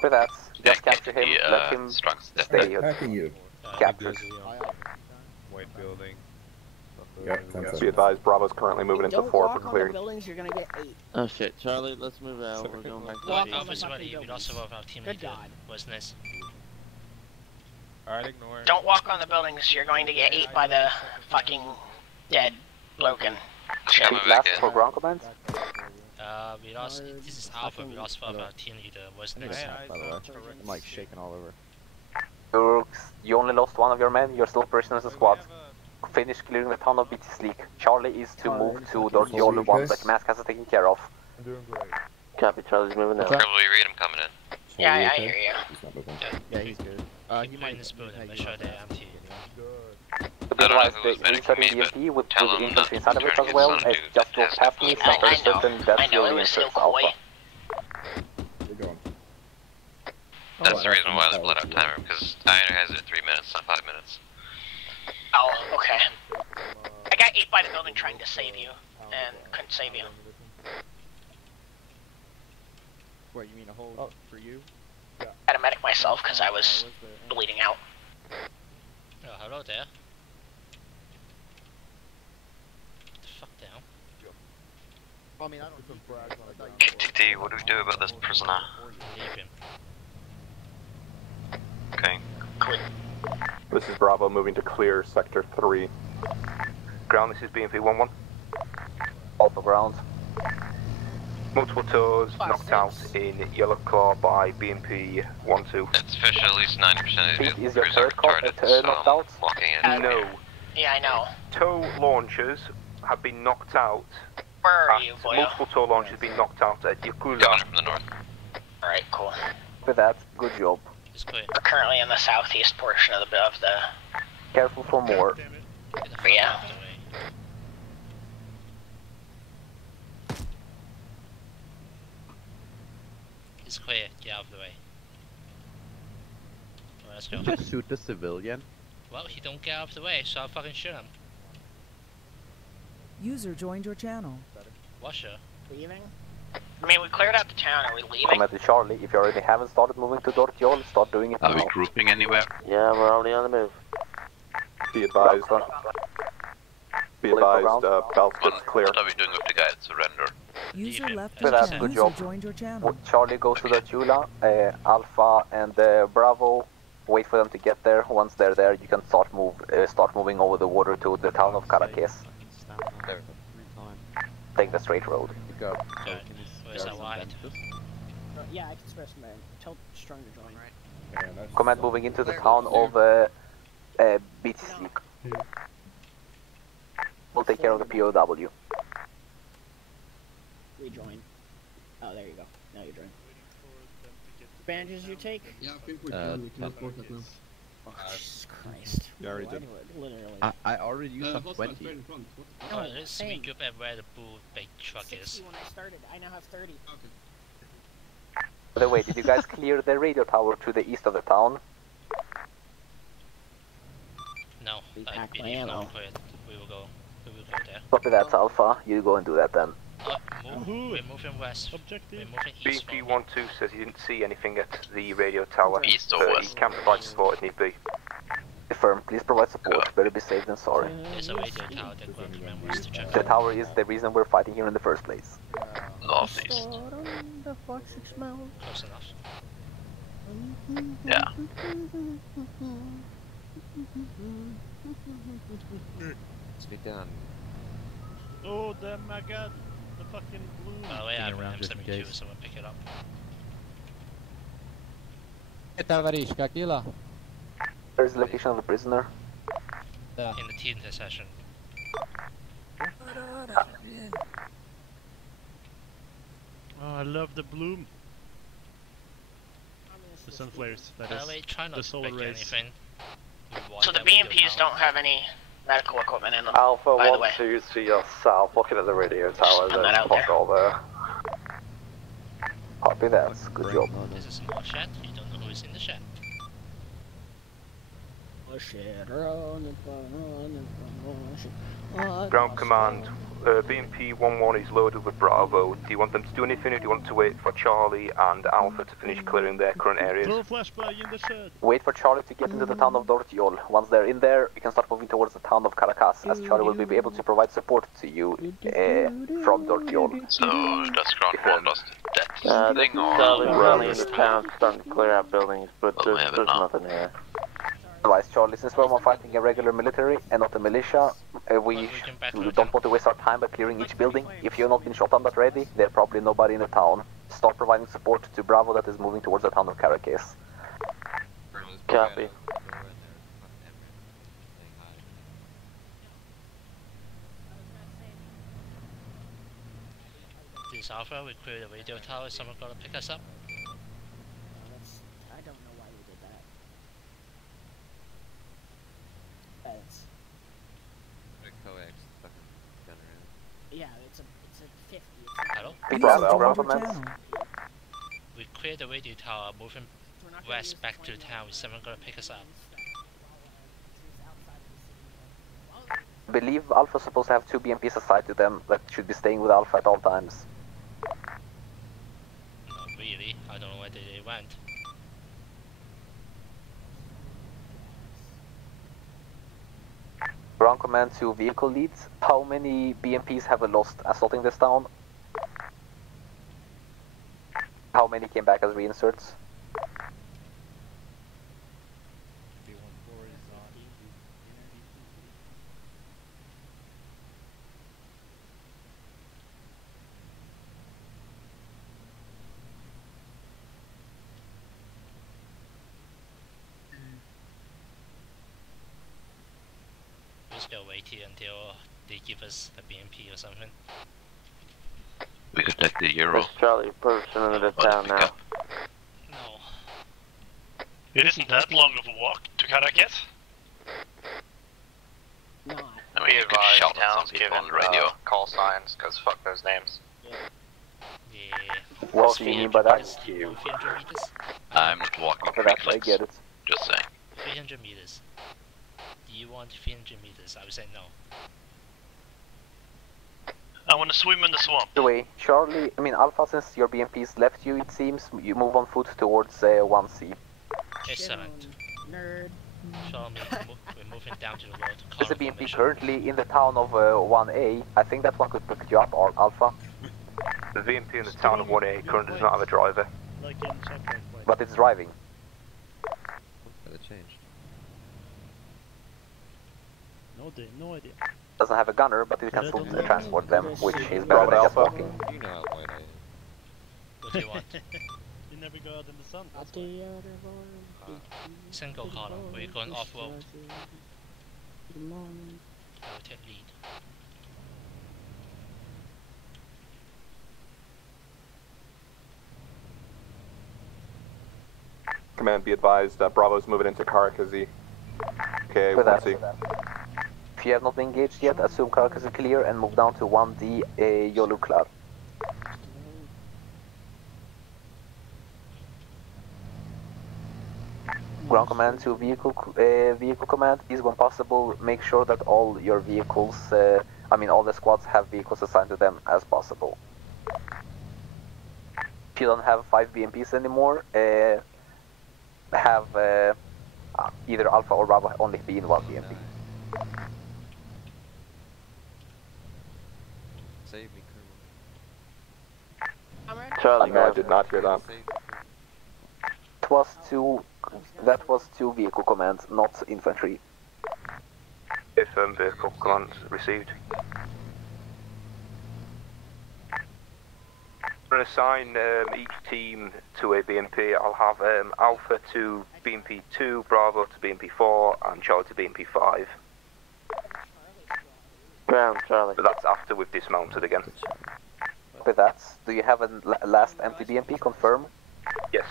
For that, just capture him, let him stay attacking you. Captured. White building. Yep, be advised, Bravo's currently moving into 4 for clearing. Buildings, you're gonna get 8. Oh shit, Charlie, let's move out. We're going back to the Officer, we lost our team leader. Wasn't this? Alright, ignore it. Don't walk on the buildings, you're going to get ate by the fucking dead bloken. Last for ground command? We lost, this is Alpha, we lost our team leader. Wasn't this? By the way, I'm like shaking all over. You only lost one of your men, you're still prisoners of squad. Finish clearing the town of BT Sleek. Charlie is to move to Dortiolu once that mask has taken care of. I'm doing great. Copy, Charlie's moving out. Probably read him coming in. Yeah, I hear you. He's not moving. Yeah, he's good. He might in this building, make sure they're empty. The device, the insert BMP with the infantry inside of it as well, as just walked past me, so very certain that's your reinforced Alpha. We're going. That's the reason why I split up timer, because Iron has it 3 minutes, not 5 minutes. Oh, okay. I got ate by the building trying to save you, and couldn't save you. What, you mean a hold for you? I had to medic myself because I was bleeding out. Oh, hello there. Get the fuck down. I mean, I don't KTT, what do we do about this prisoner? Leave him. Okay. This is Bravo moving to clear Sector 3. Ground, this is BMP 11. Alpha ground. Multiple tours knocked out in Yellow Claw by BMP 12. It's official, at least 90% of Is your third knocked out? walking in. No. Yeah, I know. Tow launchers have been knocked out. Where are you, boy? Multiple tow launchers have been knocked out at Yakula. Coming from the north. Alright, cool. With that, good job. We're currently in the southeast portion of the Careful for more. Yeah. It's clear, get out of the way. Well, let's go. Just shoot the civilian. Well, he don't get out of the way, so I'll fucking shoot him. User joined your channel. Washer. Leaving? I mean, we cleared out the town. Are we leaving? Come at the Charlie. If you already haven't started moving to Dortiol, start doing it now. Are we grouping anywhere? Yeah, we're already on the move. Be advised, Balskit's clear. What are we doing with the guide? Surrender. User left With your that, channel. good User job. joined your channel. Charlie goes to the Chula, Alpha and Bravo. Wait for them to get there. Once they're there, you can start moving over the water to the town of Caracas. Take the straight road. Where's that wide? Yeah, I can spare some man. Tell Strong to join, right? Command moving into the town of BTC. We'll take care of the POW. Rejoin. Oh, there you go. Now you join. Bandages you take? Yeah, I think we're done. We can report that now. Oh, Jesus Christ. You already did. Literally. I already used some 20. Oh, let's speak up at where the bull big truck is. 60 when I started. I now have 30. Okay. By the way, did you guys clear the radio tower to the east of the town? No, I believe not. We will go there. Copy that, Alpha. You go and do that then. We're moving west. We're moving east. BMP 12 says he didn't see anything at the radio tower. East or west? He can provide support if need be. Affirm, please provide support. Better be safe than sorry. There's a radio tower that we're moving west to check. The tower is the reason we're fighting here in the first place. Northeast. Close enough. Yeah. Speak down. Oh, my god! The fucking balloon! Oh yeah, I have an M72, so I'll pick it up. Where's the location of the prisoner? In the T intersection. Oh, I love the bloom. The sun flares, that is. Wait, try not the to solar break rays. anything. So the BMPs don't have any medical equipment in them, Alpha by the way. 1-2 to your south, looking at the radio tower, I'm there's not a out there. bottle there. Copy that, good job. This is a small shed, you don't know who's in the shed. Oh shit, run. Ground command, BMP 1-1 is loaded with Bravo. Do you want them to do anything, or do you want to wait for Charlie and Alpha to finish clearing their current areas? Throw a flashbang in the shed! Wait for Charlie to get into the town of Dortiol. Once they're in there, you can start moving towards the town of Caracas, as Charlie will be able to provide support to you from Dortiol. So, does ground 1 lost that thing, or? Charlie, we're only in the town starting to clear out buildings, but Well, there's nothing here. Otherwise, Charlie, since we're fighting a regular military and not a militia, we don't want to waste our time by clearing each building. If you've not been shot on that ready, there's probably nobody in the town. Start providing support to Bravo that is moving towards the town of Caracas. Copy. This is Alpha, we cleared the radio tower, someone gotta pick us up. I don't know why we did that. That's... Yeah, it's a 50. Hello? We cleared the radio tower, moving west back to the town, is someone gonna pick us up? I believe Alpha's supposed to have 2 BMPs assigned to them that should be staying with Alpha at all times. Not really, I don't know where they went. Ground command to vehicle leads. How many BMPs have we lost assaulting this town? How many came back as reinserts? Just gotta wait here until they give us a BMP or something. We could take the Euro. There's Charlie person into the town now. No. It isn't that long of a walk to Caracas. We advise towns given on the radio. call signs, because fuck those names. Yeah. What do you mean by that? 300 meters? I'm not walking For that, I get it. Just saying. 300 meters. Do you want 300 meters? I would say no. I want to swim in the swamp. Anyway, Charlie, Alpha, since your BMPs left you, it seems, you move on foot towards 1C. Excellent. Nerd. Show me, we're moving down to the road. There's a BMP currently in the town of 1A. I think that one could pick you up, or Alpha. The VMP in the town of 1A currently does not have a driver. But it's driving. No idea. Doesn't have a gunner, but it can still transport them, which is better than just walking. You know how white I am. What do you want? You never go out in the sun. Single column, we're going off-road. I will take lead. Command, be advised, Bravo's moving into Caracas. Okay, For that. 1C. If you have not engaged yet, assume Caracas is clear and move down to 1D Yolu Clar. Ground command to vehicle command is when possible. Make sure that all your vehicles, all the squads have vehicles assigned to them as possible. If you don't have 5 BMPs anymore, have either Alpha or Bravo only be in 1 BMP. Save me, Charlie, No, I did not hear that. That was 2 vehicle commands, not infantry. If vehicle command received. going to assign each team to a BMP. I'll have Alpha to BMP 2, Bravo to BMP 4, and Charlie to BMP 5. Ground, Charlie. But that's after we've dismounted again. Copy that. Do you have a last empty BMP confirm? Yes.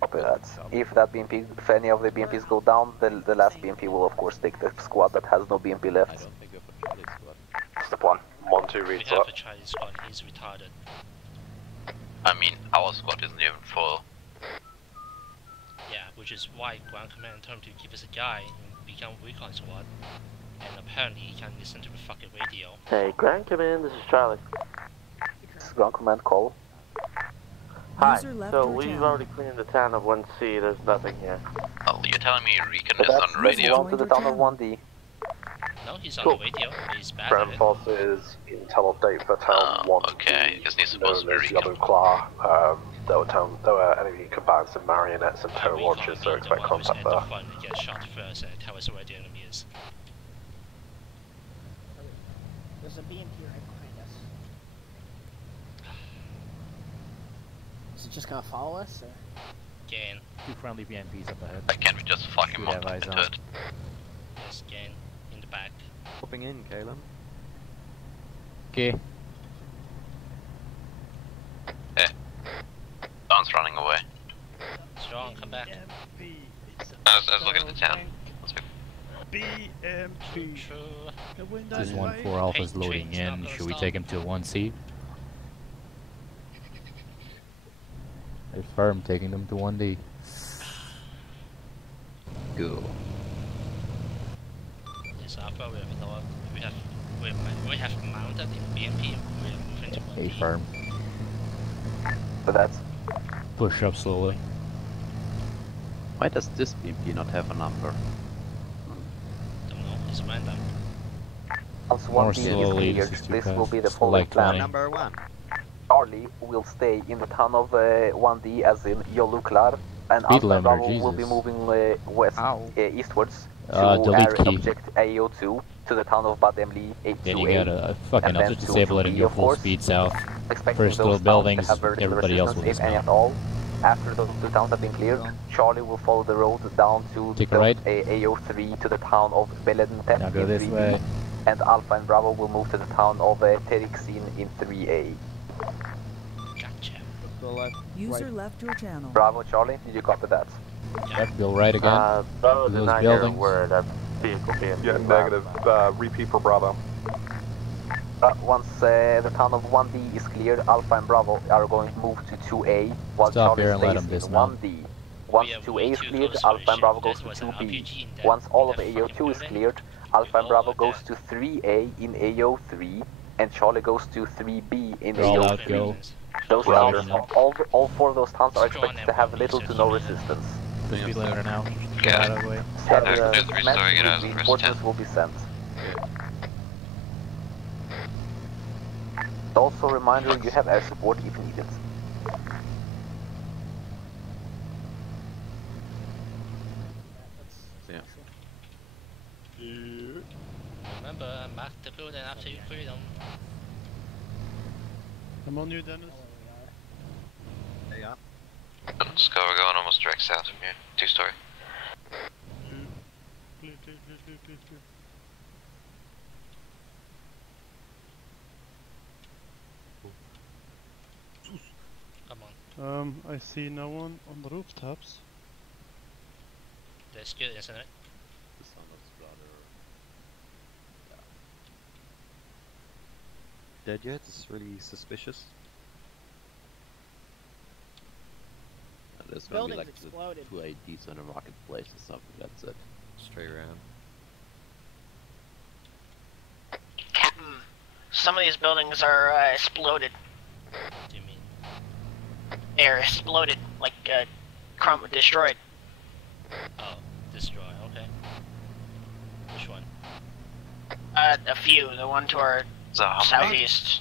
Copy that. If that BMP, if any of the BMPs go down, the last BMP will of course take the squad that has no BMP left. I don't think you're for Charlie squad. That's the plan. 1-2 We reads have up. a Chinese squad, he's retarded. I mean, our squad isn't even full. Yeah, which is why Ground Command told him to give us a guy and become recon squad. And apparently he can't listen to the fucking radio. Hey, Ground Command, this is Charlie. This is Ground Command call. Hi, so we've already cleaned the town of 1C, there's nothing here. Oh, you're telling me Recon is on the radio? On to the town of 1D. No, he's on the radio, he's bad Ground at it. forces intel update for town 1. Okay, because he's supposed to be Recon. Claw. There were enemy combats and marionettes and terror launchers, so expect contact there. He gets shot first and tell us where the enemy is. There's a BMP right behind us. Is it just gonna follow us, or? Gain. 2 friendly BMPs up ahead. Can't we just fucking mount up into it? Yes, gain. In the back. Hopping in, Caleb. Okay. Don's running away. Strong, come back. I was looking at the town. BMP. This is 1-4 Alpha's loading in. Should we take him to 1C? There's firm taking them to 1D. Go. Yes, Alpha, we have mounted in BMP. We're moving to 1D. Hey, firm. But that's... Push up slowly. Why does this BMP not have a number? Don't know, it's random. Once More 1D slowly, is this cleared, is this will be the fast. following Like plan. 20. Number 1. Charlie will stay in the town of 1D, as in Yoluklar, and Speed Alpha limiter, Bravo will Jesus. be moving west, eastwards to delete area key. object AO2 to the town of Bademli 82A. Then you gotta fucking and I'll then just to disable it and 2B, go of full course, speed south. expecting First those little towns buildings, to have very little everybody else will resistance, if any dismount. at all. After those 2 towns have been cleared, Charlie will follow the road down to Take the a right. AO3 to the town of Beledentep Now go in this 3B, way. and Alpha and Bravo will move to the town of Terixin in 3A. Gotcha. User left your channel. Bravo, Charlie, did you copy that? Yep, go right again. Bravo To did those not hear a buildings. word. That vehicle being Yeah, negative. Repeat for Bravo. Once the town of 1D is cleared, Alpha and Bravo are going to move to 2A, while Stop Charlie here and let stays them in dismount. 1D. Once 2A is cleared, Alpha and Bravo goes to 2B. Once all of AO2 is cleared, Alpha and Bravo goes to 3A in AO3, and Charlie goes to 3B in Roll out, AO3. go. Those Roll towns, out. all 4 of those towns are expected to have little to no resistance. The speed limiter now. Okay. Get out of the way. And There's the reason why I get out of the first reinforcements 10. will be sent. Also, a reminder, you have air support if needed. Yeah. Remember, mark the building after you clear them. I'm on you, Dennis. Yeah. Let's go, we're going almost direct south from here. 2-story. Clear. Come on. I see no one on the rooftops. That's good, isn't it? The son of rather. Yeah. Dead yet? It's really suspicious. And there's gonna be Buildings like exploded. 2 IDs on a marketplace or something. That's it. Straight around. Captain, some of these buildings are exploded. What do you mean? They're exploded, like destroyed. Oh, destroy, okay. Which one? A few. The one to our southeast.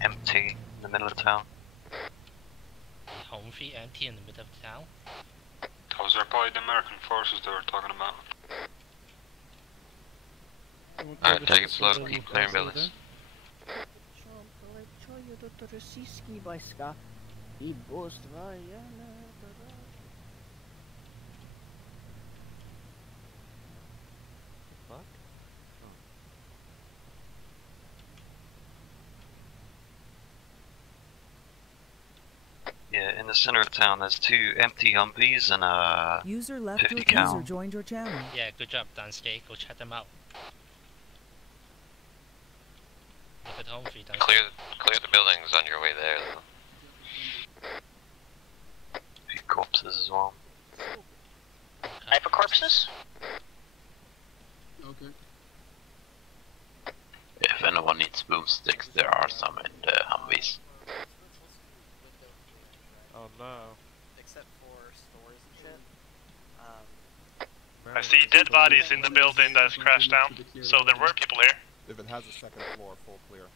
Empty in the middle of town. Home free empty in the middle of town? Those are probably the American forces they were talking about. Alright, take it slow, keep clearing buildings. to rosyjski wojska i bóstwojone. Fuck? Yeah, in the center of town, there's 2 empty Humvees and a User left 50 your cal. user joined your channel. Yeah, good job, Dansky. Go check them out. Look at home for you, Dansky. Clear the buildings on your way there, though. A few corpses as well. Type of corpses? Okay. If anyone needs boomsticks, there are some in the Humvees. Oh no. Except for stores and shit. I see dead bodies in the building that's crashed down, so there were people here. If it has a second floor, full clear.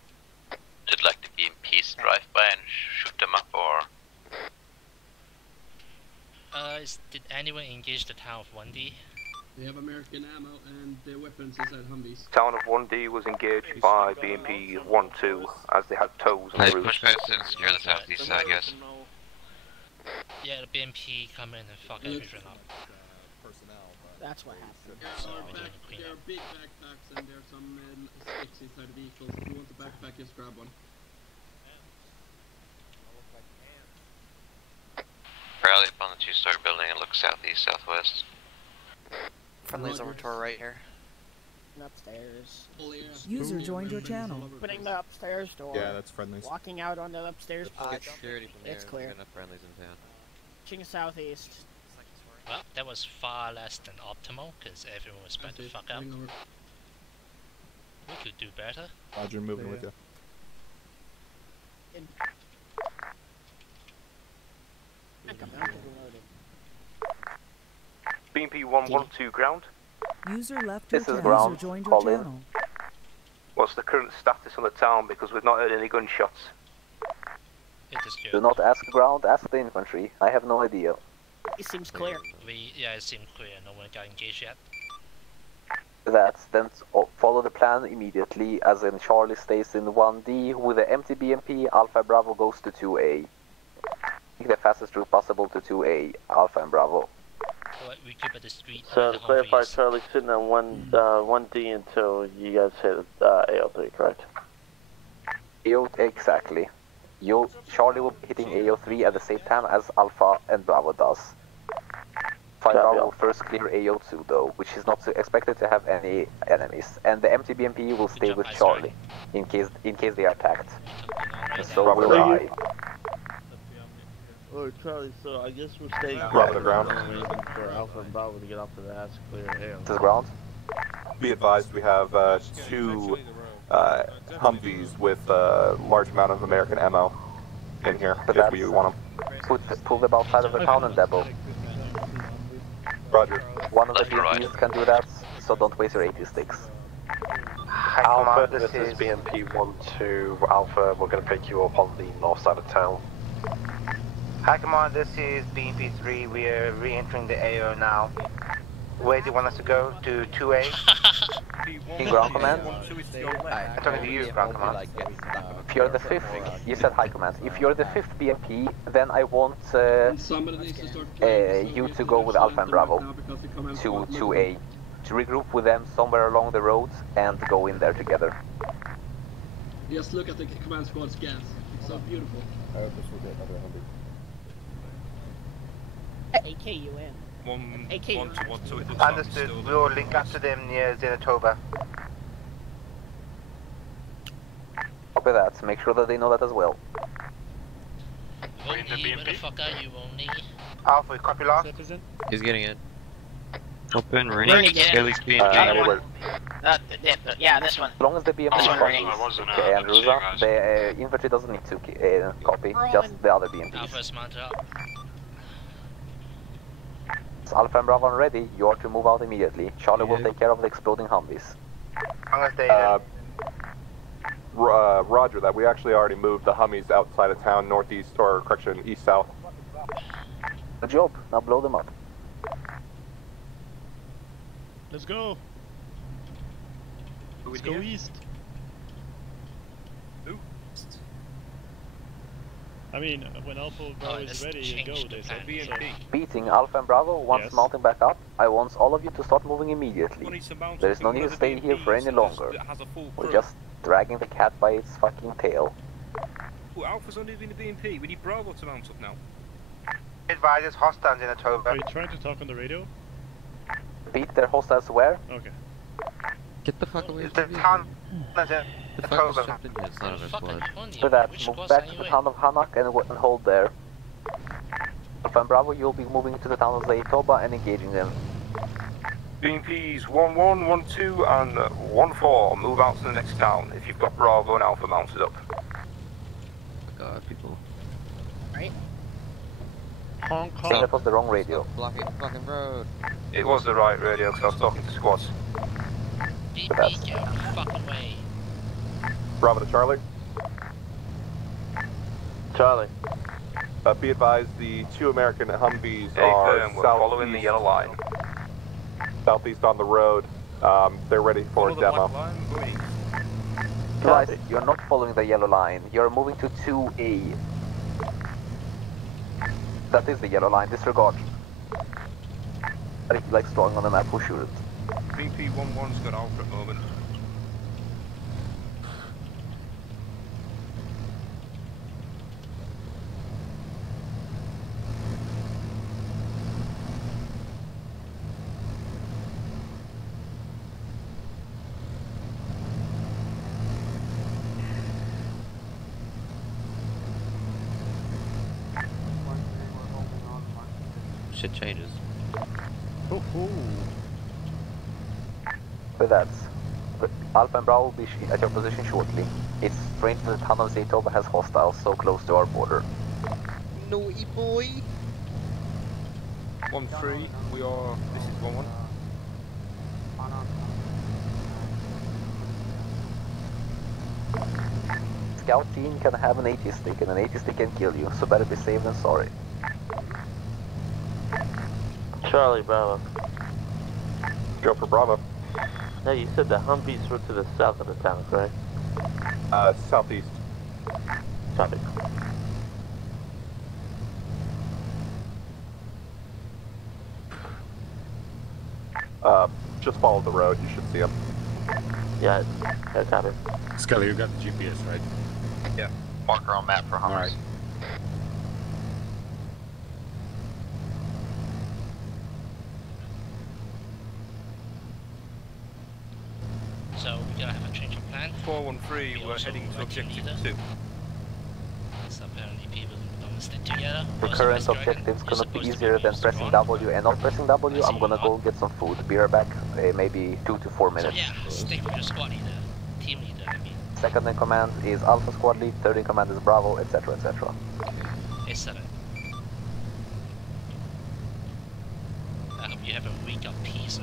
Did like the BMPs drive by and shoot them up, or? Did anyone engage the town of 1D? They have American ammo and their weapons inside Humvees. Town of 1D was engaged by BMP 1-2 as they had tows on the roof. Push past and secure the southeast side, yes. Yeah, the BMP come in and fuck everything up. That's what happened. There are big backpacks and there are some sticks inside the vehicles. If you want a backpack, just grab one. Rally up on the 2-story building and look southeast, southwest. Friendly's over to our right here. Upstairs. User joined your channel. Opening the upstairs door. Yeah, that's friendlies. Walking out onto the upstairs porch. Security from there. It's clear. Enough friendlies in town. Reaching southeast. Well, that was far less than optimal, because everyone was about to fuck up. We could do better. Roger, moving with you. BMP 112 ground. User left your This is channel. ground. User joined your Call in. channel. What's the current status on the town? Because we've not heard any gunshots. It is good. Do not ask ground, ask the infantry. I have no idea. It seems clear. Yeah, it seemed clear. No one got engaged yet. Then follow the plan immediately, as in Charlie stays in 1D with the empty BMP, Alpha Bravo goes to 2A. Take the fastest route possible to 2A, Alpha and Bravo. So we keep at the street. So to clarify, Charlie sitting on 1D until you guys hit AO3, correct? Exactly. Charlie will be hitting AO3 at the same time as Alpha and Bravo does. 5 Bravo will first clear AO2 though, which is not expected to have any enemies. And the empty BMP will stay with Charlie, in case they are attacked. And so will I. Oh, Charlie, so I guess we're staying Drop the ground. for Alpha and Bravo to get off to the ass clear AO. To the ground. Be advised, we have 2 Humvees with a large amount of American ammo in here, if we want them. Pull them outside of the town and depot. Roger. One of the BMPs can do that, so don't waste your 80 sticks. Alpha, this is BMP 1-2 Alpha, we're going to pick you up on the north side of town. Hi Command, this is BMP 3, we are re-entering the AO now. Where do you want us to go? To 2A? In ground command? I'm talking to you, ground command. If you're the 5th, you said high command. If you're the 5th BMP, then I want you to go with Alpha and Bravo to 2A. To regroup with them somewhere along the road and go in there together. Just look at the command squad's gas. It's so beautiful. I hope this will get another Humvee. AKUN. One to 1-2, it looks Understood, we will link up to them near Zenitova. Copy that, make sure that they know that as well. Where the fuck are you, only? Alpha, copy last. He's getting in. Open, ready, Ready, Yeah, this one. As long as the BMP This one ready. okay, and Ruza, the infantry doesn't need to copy, just the other BMPs. Alpha's mounted up. Alpha and Bravo are ready, you are to move out immediately. Charlie will take care of the exploding Humvees. Roger that, we actually already moved the Humvees outside of town, northeast, or correction, east-south. Good job, now blow them up. Let's go. Let's go east. I mean, when Alpha Bravo is ready, go, they said. So. Beating Alpha and Bravo, once mounting back up, I want all of you to start moving immediately. There is no need to stay here for any longer. We're just dragging the cat by its fucking tail. Oh, Alpha's only doing the BMP. We need Bravo to mount up now. Advises hostiles in October. Are you trying to talk on the radio? Beat their hostiles where? Okay. Get the fuck away from me. town. The fuck is trapped in here? It's not our squad. For that, move back to the town of Hanak and hold there. Alpha and Bravo, you'll be moving to the town of Zaytoba and engaging them. BMPs 1-1, 1-2 and 1-4. Move out to the next town if you've got Bravo and Alpha mounted up. God, people. Right? Hong Kong. I think that was the wrong radio. Blocking the fucking road. It was the right radio because I was talking to squads. BP, get the fuck away. Bravo to Charlie. Charlie. Be advised, the 2 American Humvees Hey, are we're following the yellow line. Southeast on the road. They're ready for a demo. Right, you're not following the yellow line. You're moving to 2A. That is the yellow line, disregard. If you like drawing on the map, we'll shoot it. BP 1-1's got Alpha at the moment. Shit changes. With that, Alpha and Bravo will be at your position shortly. It's strange that the town of Zaytoba has hostiles so close to our border. Naughty boy! 1-3, we are... this is 1-1. Scout team can have an 80 stick and an 80 stick can kill you, so better be safe than sorry. Charlie, Bravo. Go for Bravo. Hey, you said the Humvees were to the south of the town, right? Southeast. Copy. Just follow the road, you should see them. Yeah, copy. Scully, you got the GPS, right? Yeah. Marker on map for Hummers. Alright. So we're gonna have a change of plan. 413, we're heading to objective 2. So apparently people don't stick together. The current objective's gonna be easier than pressing W and not pressing W. I'm gonna go get some food. Be right back, maybe 2 to 4 minutes. So yeah, stick with your squad leader, team leader, I mean. Second in command is Alpha Squad Lead, third in command is Bravo, etc, etc. Excellent. I hope you have a week of peace.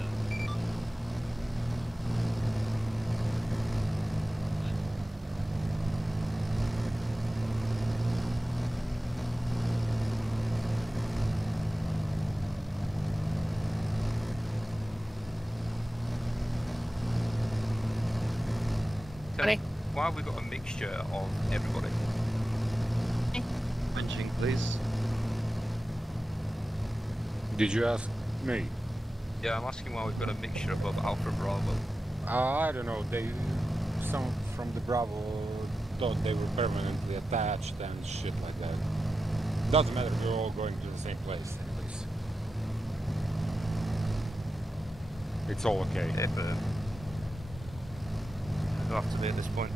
Why have we got a mixture of everybody? Benching, please. Did you ask me? Yeah, I'm asking why we've got a mixture of both Alpha and Bravo. I don't know. Some from the Bravo thought they were permanently attached and shit like that. Doesn't matter. We're all going to the same place, anyways. It's all okay. Yeah, but it'll have to be at this point.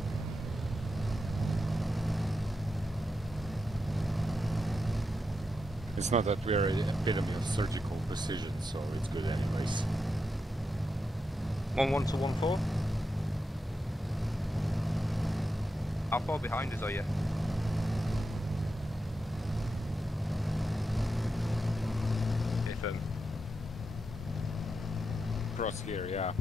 It's not that we're an epitome of surgical precision, so it's good anyways. 1-1 to 1-4. How far behind us are you? If Cross here, yeah.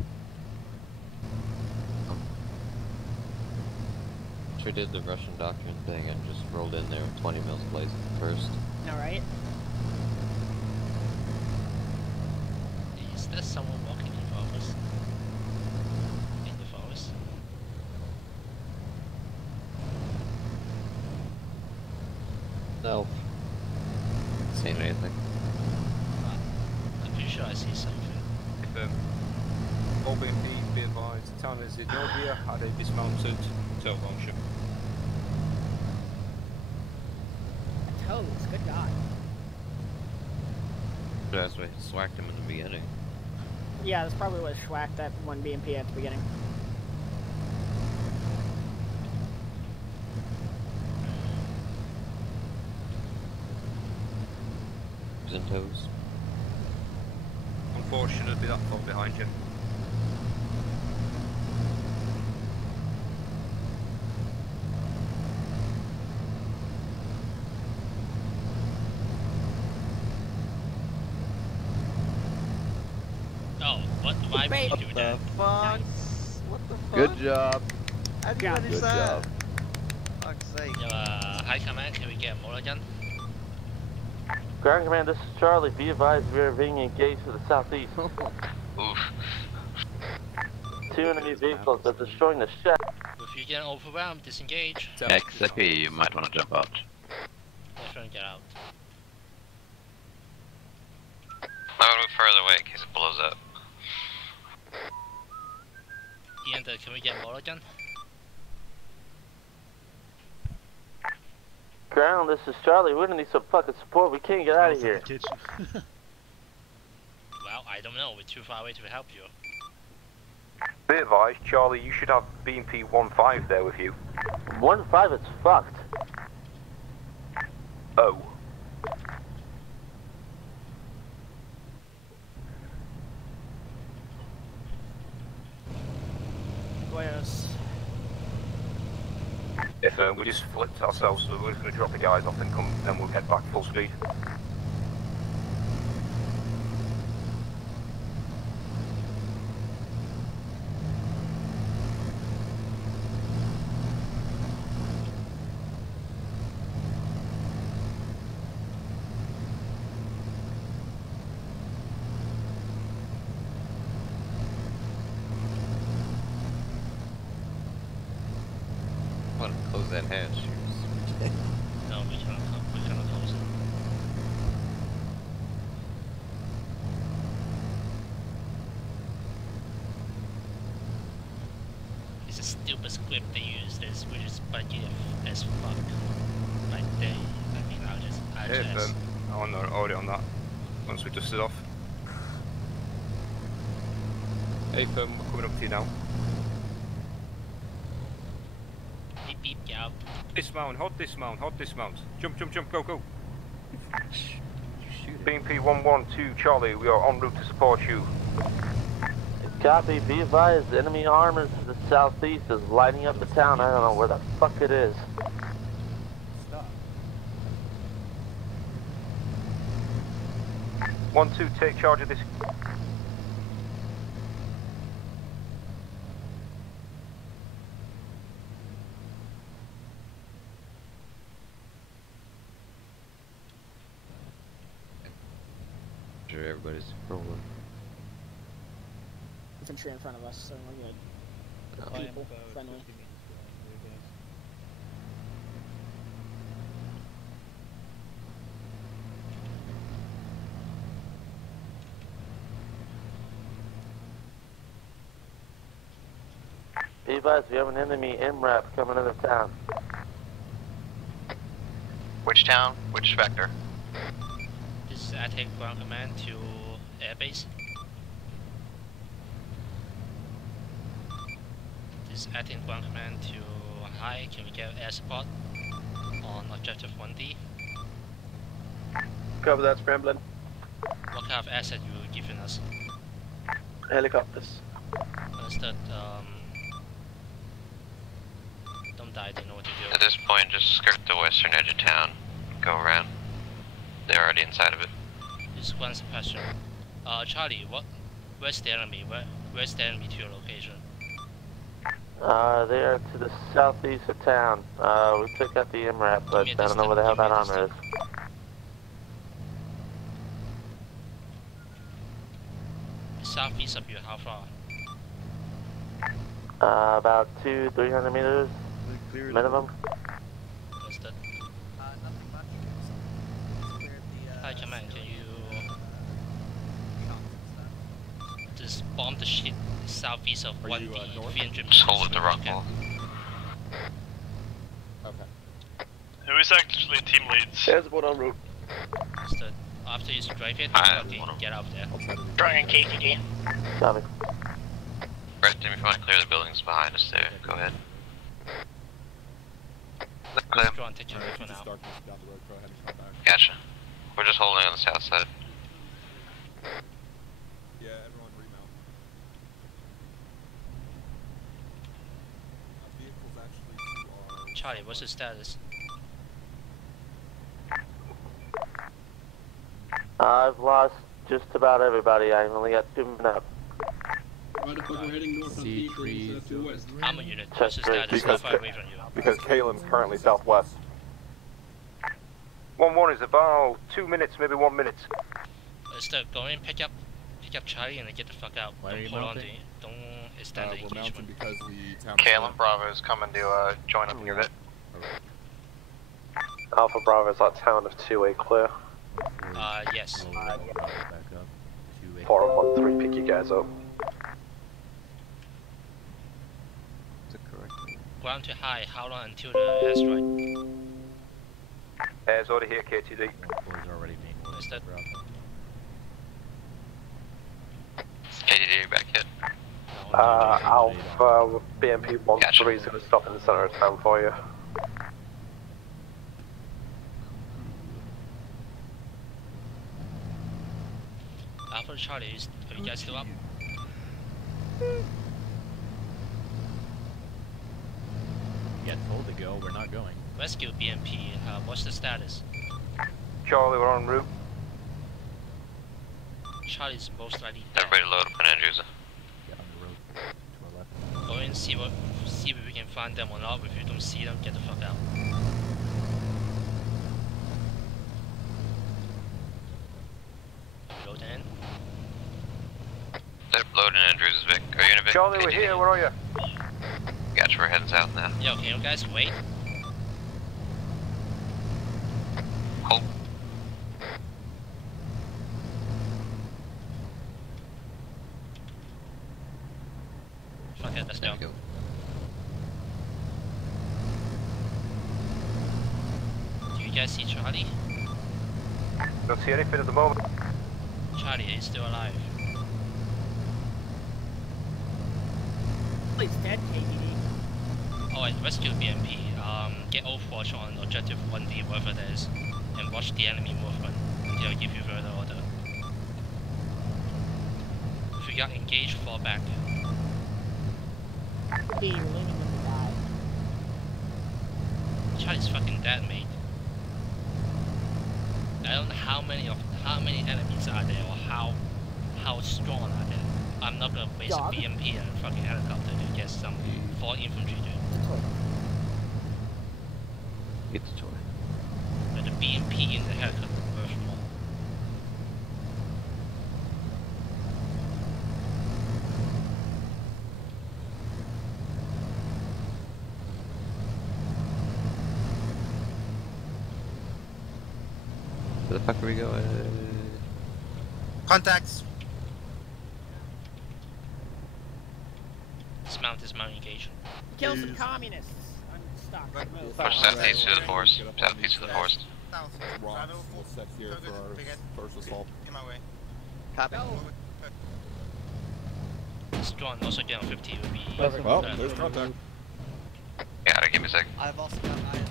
We did the Russian doctrine thing and just rolled in there with 20 mils blazing first. Alright. Is there someone walking in front of us? In the forest? No. Seeing anything? I'm pretty sure I see something. If all BMPs be advised, the town is in Novia, had a dismounted tail function. Toes, good God. That's why I swacked him in the beginning. Yeah, that's probably what schwacked that one BMP at the beginning. He's in toes. Unfortunately, that far behind you. Oh, why would you do that? Fuck? What the fuck? Good job. How do you manage Good that? job. Fuck's sake. High command, can we get a mulligan? Ground Command, this is Charlie. Be advised, we are being engaged to the southeast. Oof. 2 enemy vehicles are destroying the shack. If you get overwhelmed, disengage. XP, you might want to jump out. Let's try and get out. I would move further away in case it blows up. Ian, can we get a mulligan? Ground, this is Charlie. We're gonna need some fucking support. We can't get out of here. Well, I don't know. We're too far away to help you. Be advised, Charlie, you should have BMP 1-5 there with you. 1-5, it's fucked. Oh. Yes. If we just flipped ourselves, so we're just going to drop the guys off and then we'll head back full speed. I want to close that hatch. No, we cannot close it. It's a stupid script they use. This which is budget as fuck. Like they, I mean, I'll just. On already on that. Once we dusted off. Hey, we're coming up to you now. Beep beep, get out. Dismount, hot dismount, hot dismount. Jump, jump, jump, go, go. BMP 112 Charlie, we are en route to support you. Copy, be advised, enemy armor to the southeast is lighting up the town. I don't know where the fuck it is. Stop. 1-2, take charge of this. Sure, everybody's rolling. Infantry in front of us, so we're good. People, friendly. Be advised, we have an enemy MRAP coming into town. Which town? Which vector? This is attack ground command to airbase. This is attack ground command to high. Can we get air support on objective 1D? Cover that, scrambling. What kind of asset you giving us? Helicopters. Understood. Don't die, they know what to do. At this point, just skirt the western edge of town. Go around. They're already inside of it. Just one question. Charlie, where's the enemy? Where's the enemy to your location? They are to the southeast of town. We took out the MRAP, but I don't know where the hell that armor is. Southeast of you, how far? About 200-300 meters minimum. Understood. Nothing much. bomb the shit southeast of 1D, 300 meters. Just hold it the rock wall. Okay. Who is actually team leads? There's a boat en route. So after you strike it, fucking get out there. Drawing KTD. Copy. Red team, if you want to clear the buildings behind us there, go ahead. Clear. Go on, take your lead for now. Gotcha. We're just holding on the south side. Yeah, everyone remount. Vehicles actually to our... Charlie, what's the status? I've lost just about everybody. I only got 2 men up. Why the fuck we're heading north on P3 instead of west? I'm a unit. What's the status? How far away from you? Because Kalen's currently southwest. 1-1 is about 2 minutes, maybe 1 minute. Go in, pick up Charlie, and then get the fuck out. Don't hold on to it. Don't extend the engagement. Because the town Kalen Bravo is coming to join up in your bit. Alpha Bravo is that town of 2A clear. Yes. 413, pick you guys up. Ground to high, how long until the asteroid? Air's already here, KTD. Is that... KTD, back yet? Alpha BMP 13 is going to stop in the center of town for you. Alpha Charlie, are you guys still up? We got told to go, we're not going. Rescue BMP, what's the status? Charlie, we're en route. Charlie's most likely dead. Everybody load up on Andrews. Get on the road to our left. Go in, see if we can find them or not. If you don't see them, get the fuck out. Load in. They're loading Andrews, Vic. Are you in a Vic? Charlie, we're here, where are you? Gotcha, we're heading south now. Yo, can you guys wait? Hold. Fuck it, let's go. Do you guys see Charlie? Don't see anything at the moment. Charlie is still alive. He's dead, KDD. Alright, rescue BMP. Get Overwatch on objective 1D, wherever that is, and watch the enemy movement until I give you further order. If you got engaged, fall back. Hey, you're leaning when you die. Charlie's fucking dead, mate. I don't know how many enemies are there or how strong are they. I'm not gonna waste a BMP and a fucking helicopter to get some 4 infantry dude. It's a toy. But the BMP in the helicopter worth more. Where the fuck are we going? Contacts. Dismount, engage. Kill some communists. Unstock. Push southeast to the forest. Southeast to the forest. Rocks will set here for our first assault. In my way. Copy. Strong, also get on 50 would be... Well, there's contact. Yeah, give me a sec. I've also got eyes.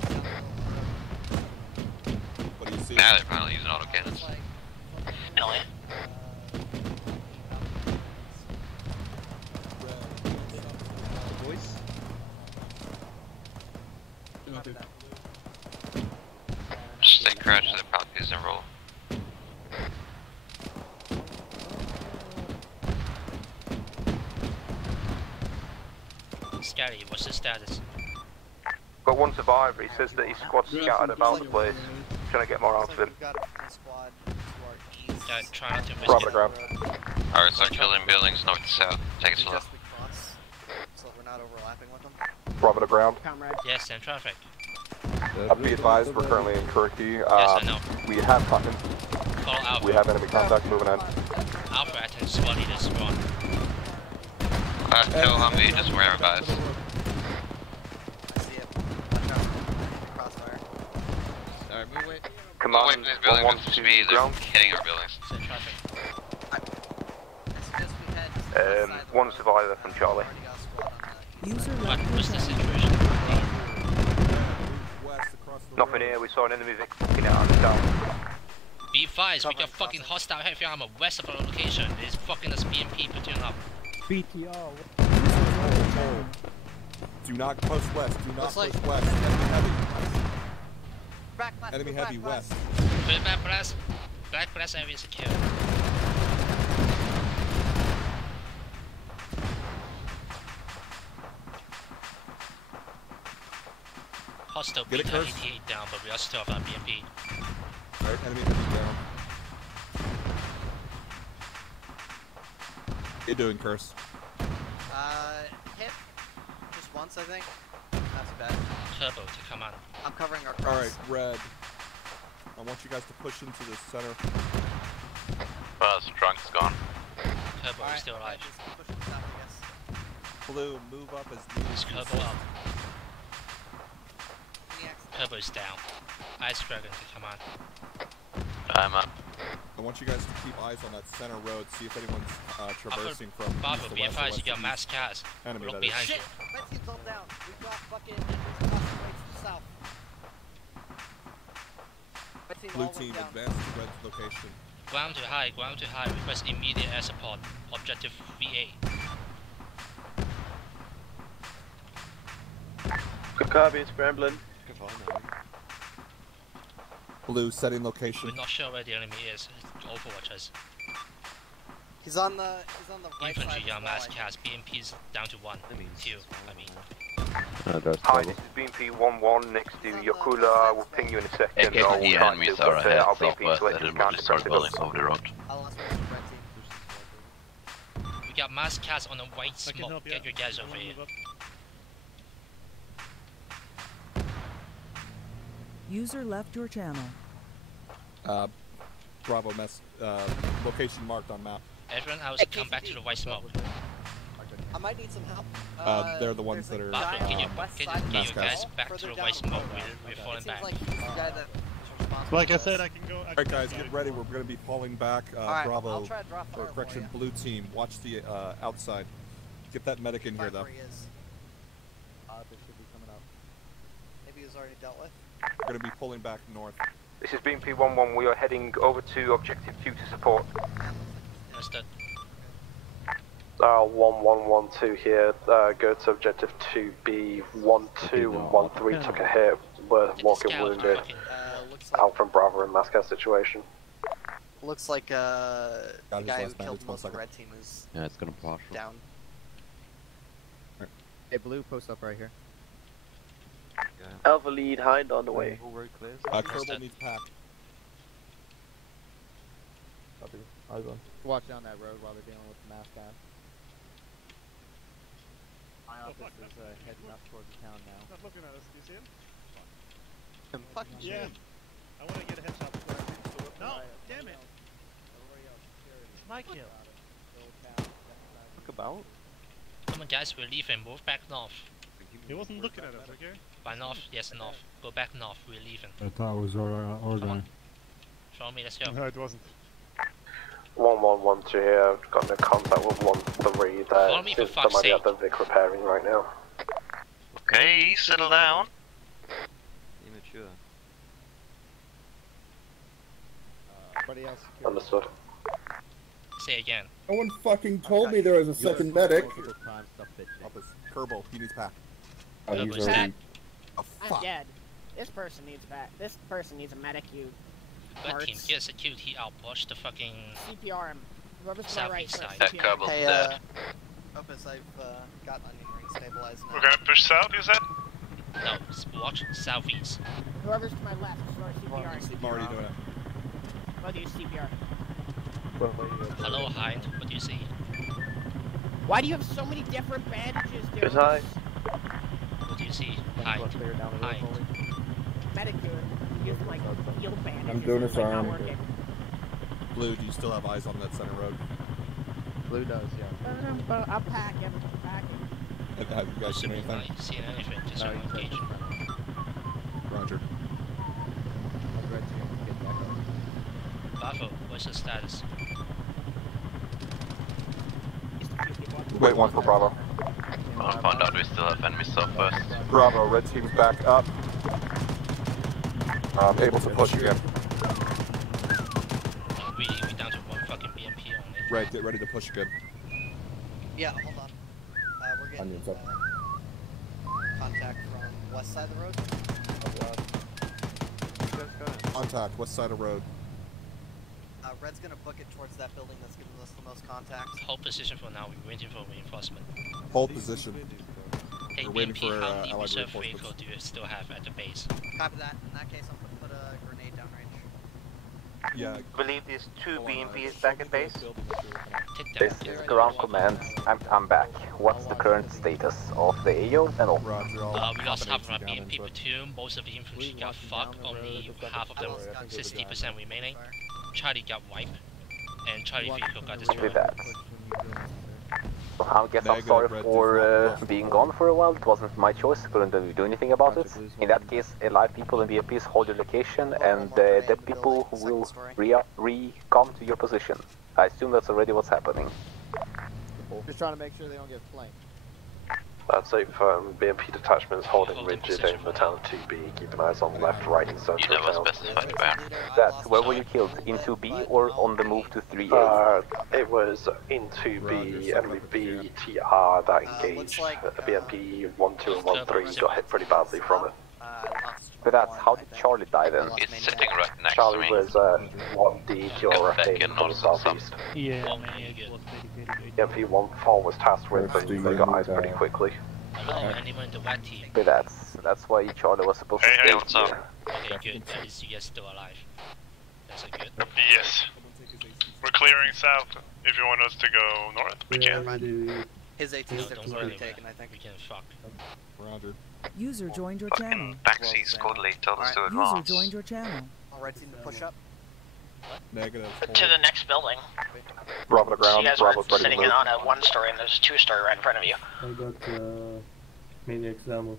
What do you see? Now they're finally using autocannons. Billy. Just stay crouched to the properties and roll. Scary, what's the status? Got one survivor, he says that his squad's scattered about the place. Trying to get more out of him. Try not to risk Drop it. the ground. Alright, so killing buildings north to south. Take it slow. So we're not overlapping with them. Drop it to ground. Comrade. Yes, and traffic. Be advised, we're currently in Turkey. Yes, I know. We have Call Alpha. enemy contact moving in. Alpha, attend squad leader strong. Kill Humvee, just wherever guys. I see it. Watch out. Crossfire. Alright, move away. Come on, These buildings one, should be ground. hitting our buildings. One survivor from Charlie. User What's the situation? Nothing here, we saw an enemy fucking out on the down. Be advised, we got fucking hostile heavy armor west of our location. There's fucking us BMP platoon up. BTR. Do not push west. Do not push west. Enemy heavy west. Black brass. Black brass area is secure. Hostile Get it, Beta Curse. 88 down, but we are still have our BMP. Alright, enemy heavy down. What you doing, Curse? Hit. Just once, I think. Not too bad. Turbo to come on. I'm covering our cross. Alright, red. I want you guys to push into the center. Drunk's gone. Turbo is still alive. Blue, move up as needed. Turbo up. Turbo is down. Ice Dragon to come on. I'm up. I want you guys to keep eyes on that center road, see if anyone's traversing from Bravo, east to be west, advised, you west got to mass east. cars. Enemy, Look that behind is. you. Red team's all down. We've got fucking enemies across the way to the south. Red team Blue all team, down. advance to red's location. Ground to high, ground to high. Request immediate air support. Objective VA. Good copy, scrambling. Blue, setting location. We're not sure where the enemy is. Overwatchers. He's on the right Infantry, side. you as mass well, cars. BMP's down to 1. 2, I mean. Hi, this is BMP 1-1 next to Yakula. We'll ping you in a second. In case I'll the try enemies to, are but, ahead I'll BMP southwest, to I let you didn't really start counter buildings over the road. I'll last one red team. We got mass cars on the white smoke. Get your guys over here. User left your channel. Bravo mess. Location marked on map. Everyone else, come back to the white smoke. I might need some help. They're the ones that are. Bravo, get your mass guys cars. back to the white smoke. We're falling back. Like I said, I can go. Alright guys, get ready. We're going to be falling back. Alright, Bravo, I'll try to drop or fire correction, for blue team. Watch the outside. Get that medic in here though. They should be coming up. Maybe he was already dealt with. We're going to be pulling back north. This is BMP 1-1. We are heading over to Objective 2 to support. Understood. 1112 here. Go to objective 2B. 12 and 13 took a hit. We're walking wounded. Out from Bravo in Mascot situation. Looks like the his guy who last killed bandage, most of the 1 red team is Yeah, it's gonna pause. down. Hey, blue, post up right here. Alpha lead, Hind on the way. Kerbal needs pack. Eyes on. Watch down that road while they're dealing with the mass gas. My office is heading up towards the town now. Not looking at us. Do you see him? I'm fucking Yeah. I want to get a headshot before I reach the whip. No, damn it. My kill. Talk about? Come on, guys, we're leaving. Move back north. He wasn't looking at us, okay? By north, yes, north. Go back north. We're leaving. I thought it was ordering. Follow me. Let's go. No, it wasn't. 1112 here. Got no contact with 13 there. Follow me for Seems fuck's somebody at sake. the Vic repairing right now. Okay, settle down. Immature. Everybody else secure. Understood. Say again. No one fucking told me there was a second medic. Kerbal, he needs pack. Oh, he's already... Oh, I'm fuck. dead. This person needs back. This person needs a medic. You. Red team, get secure. He outpushed the fucking CPR him. Whoever's to my right southeast first. side. CPR. Hey, Opus, I've got onion ring stabilized now. We're gonna push south, you said? No, watch southeast. Whoever's to my left, start CPR. I'm already doing it. What do you CPR? Hello, Hind. What do you see? Why do you have so many different bandages, dude? Good high. What do you see? Hind. Hind. Medic, dude. You use like field bandages. I'm doing it's, this like, not arm. working. Blue, do you still have eyes on that center road? Blue does, yeah. I'll pack him. Have you guys seen anything? Not seeing anything, just engaging. Roger. Bravo, what's the status? Wait, one for Bravo. I found out we still have enemy southwest. Bravo, red team's back up. Able to push again. We down to one fucking BMP only. Red, get ready to push again. Yeah, hold on. We're getting contact from west side of the road. Contact, west side of road. Red's gonna book it towards that building that's giving us the most contact. Hold position for now, we're waiting for reinforcement. Hold position. Hey, We're waiting BMP, for how many allied reserve vehicle reinforcements. do you still have at the base? Copy that. In that case, I'm gonna put a grenade downrange. Yeah. I believe there's 2 BMPs back at base. This is ground command. I'm back. What's the current status of the AO and all? We lost half of our BMP platoon, most of the infantry got fucked, only half of them, 60% remaining. Charlie got wiped, and Charlie vehicle got destroyed. I guess I'm sorry for being gone for a while. It wasn't my choice. Couldn't do anything about it. In that case, alive people and BMPs hold your location, and dead people will re-come to your position. I assume that's already what's happening. Just trying to make sure they don't get flanked. That's safe. BMP detachments holding rigid in the town 2B. Keep an eyes on left, right, and centre of town. That's where were you killed? In 2B or on the move to 3A? It was in 2B, enemy BTR that engaged. BMP 1, 2, and 1, 3 got hit pretty badly from it. But that's how did Charlie die then? He's sitting right next Charlie to me. was 1D to your from southeast. Yeah. BMP 1-4 was tasked with, but they got eyes pretty quickly. Anyone in the white team? But that's why Charlie was supposed to stay. Hey, what's up? Okay, good. At least you guys still alive. That's a good. Yes. We're clearing south. If you want us to go north, we can. His 18 No, steps don't is go already anywhere. taken, I think. We can fuck. Roger. User joined your channel. Backseat's Codley told us to User advance. joined your channel. All red team to push up. Negative. To the next building. Bravo to So ground, you guys are Bravo's ready to sitting move. on a 1-story and there's a 2-story right in front of you. I got maniac's ammo.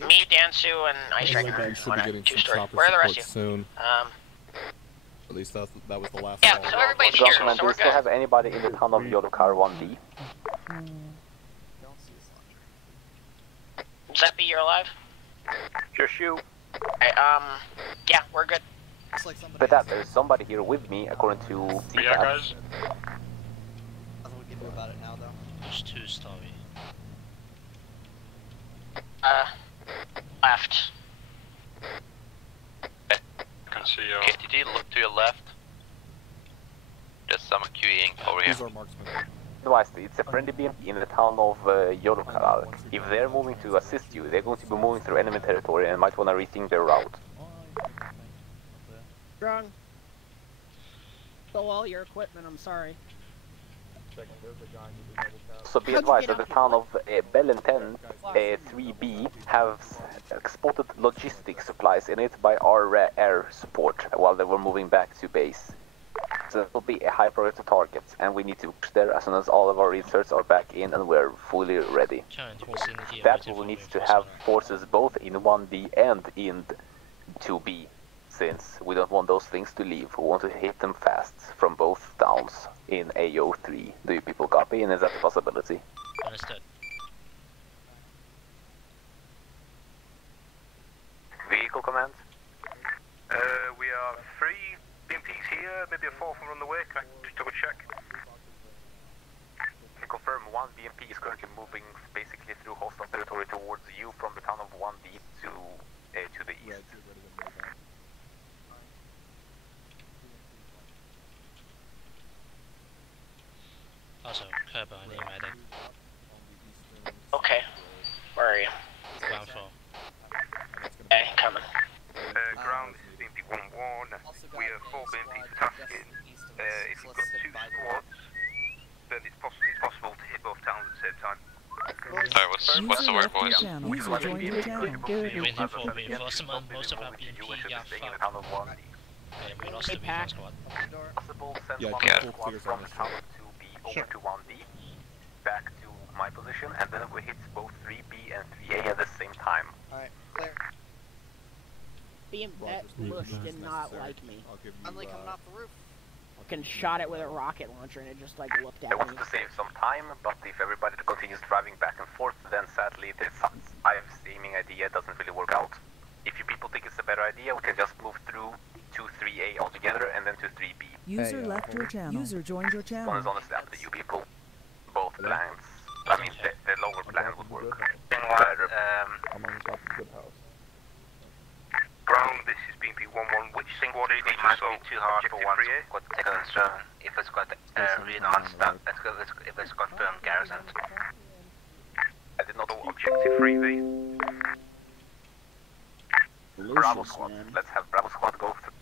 Me, Dansu, and Ice We Striker should be on a getting some 2-story. chopper Where are the support rest of you? soon. At least that was the last Yeah, call. so everybody's here, so Do we're we still good. have anybody in the town of Yodokar 1D? Zeppy, you're alive? Sure, shoot. Okay, yeah, we're good. But there's somebody here with me, according to Yeah, guys. Nothing we can do about it now, though. There's 2-story. Left. I can see you. KTD, look to your left. There's someone queuing over here. Who's our marksman? Otherwise, it's a friendly BMP in the town of Yodokar. If they're moving to assist you, they're going to be moving through enemy territory and might want to rethink their route. Wrong. Stole all your equipment, I'm sorry. So be advised that the town of Bellenten 3B have spotted logistics supplies in it by our air support while they were moving back to base. So it will be a high priority target, and we need to push there as soon as all of our inserts are back in and we're fully ready. That will need to have forces both in 1D and in 2B, since we don't want those things to leave. We want to hit them fast from both towns in AO3. Do you people copy, and is that a possibility? Understood. Vehicle command. We are 3 BMPs here, maybe a 4th one on the way. Can I just double check? Can confirm 1 BMP is currently moving basically through hostile territory towards you from the town of 1D to the east. Also, Kerber, I need medic. Okay. Where are you? Ground floor. Okay, coming. Ground, this is BMP 1-1. We have 4 BMPs tasking. If you've got 2 squads, then it's possible to hit both towns at the same time. Alright, what's the word, boys? Waiting for reinforcement, most of our BMP got fucked. Okay, we lost the recon squad. Possible send Yeah, one yeah. of the squad from the town of 2B over to 1B, back to my position, and then we hit both 3B and 3A at the same time. Alright, clear. That bush did not like me. Friendly coming off the roof. Fucking shot it with a rocket launcher and it just like looked I at me. wanted to save some time, but if everybody continues driving back and forth, then sadly this I've aiming idea doesn't really work out. If you people think it's a better idea, we can just move through to 3A altogether and then to 3B. User left your channel. User joined your channel. One is honestly up to you people. Both plans. I mean, the lower plan would work better. Ground, this is BP11. Which squad is it? Might be too hard for one squad to take a concern if it's got really non-stop. If it's confirmed garrison. I did not know objective 3B. Bravo squad. Let's have Bravo squad go through.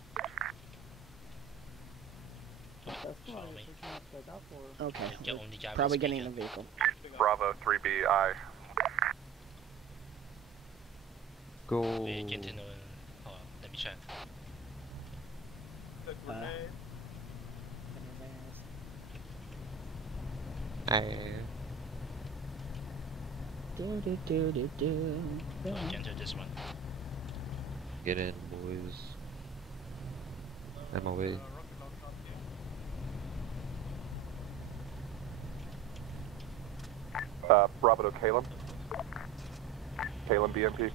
Okay, probably getting in the vehicle. Bravo 3B, I. Go. Let me check. I can do this one. Get in, boys. I'm away. Bravo to Caleb. Caleb BMP.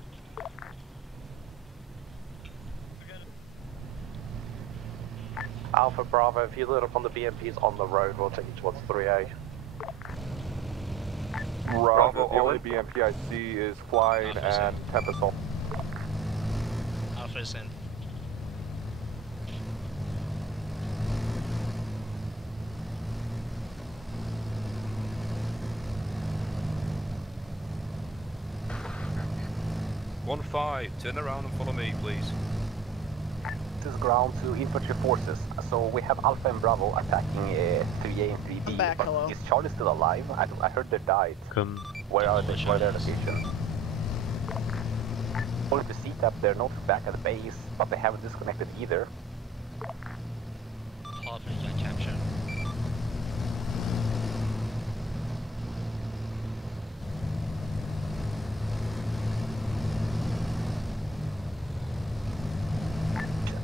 Alpha Bravo, if you load up on the BMPs on the road, we'll take you towards 3A. Bravo, the only BMP I see is Flying and Tempest. Alpha's in. One 5, turn around and follow me, please. This is ground to infantry forces. So we have Alpha and Bravo attacking 3A and 3B. Back, but hello. is Charlie still alive? I heard they died. Come. Where are they? Where are their locations? According to CTAP, they're not back at the base, but they haven't disconnected either. Hopefully get captured.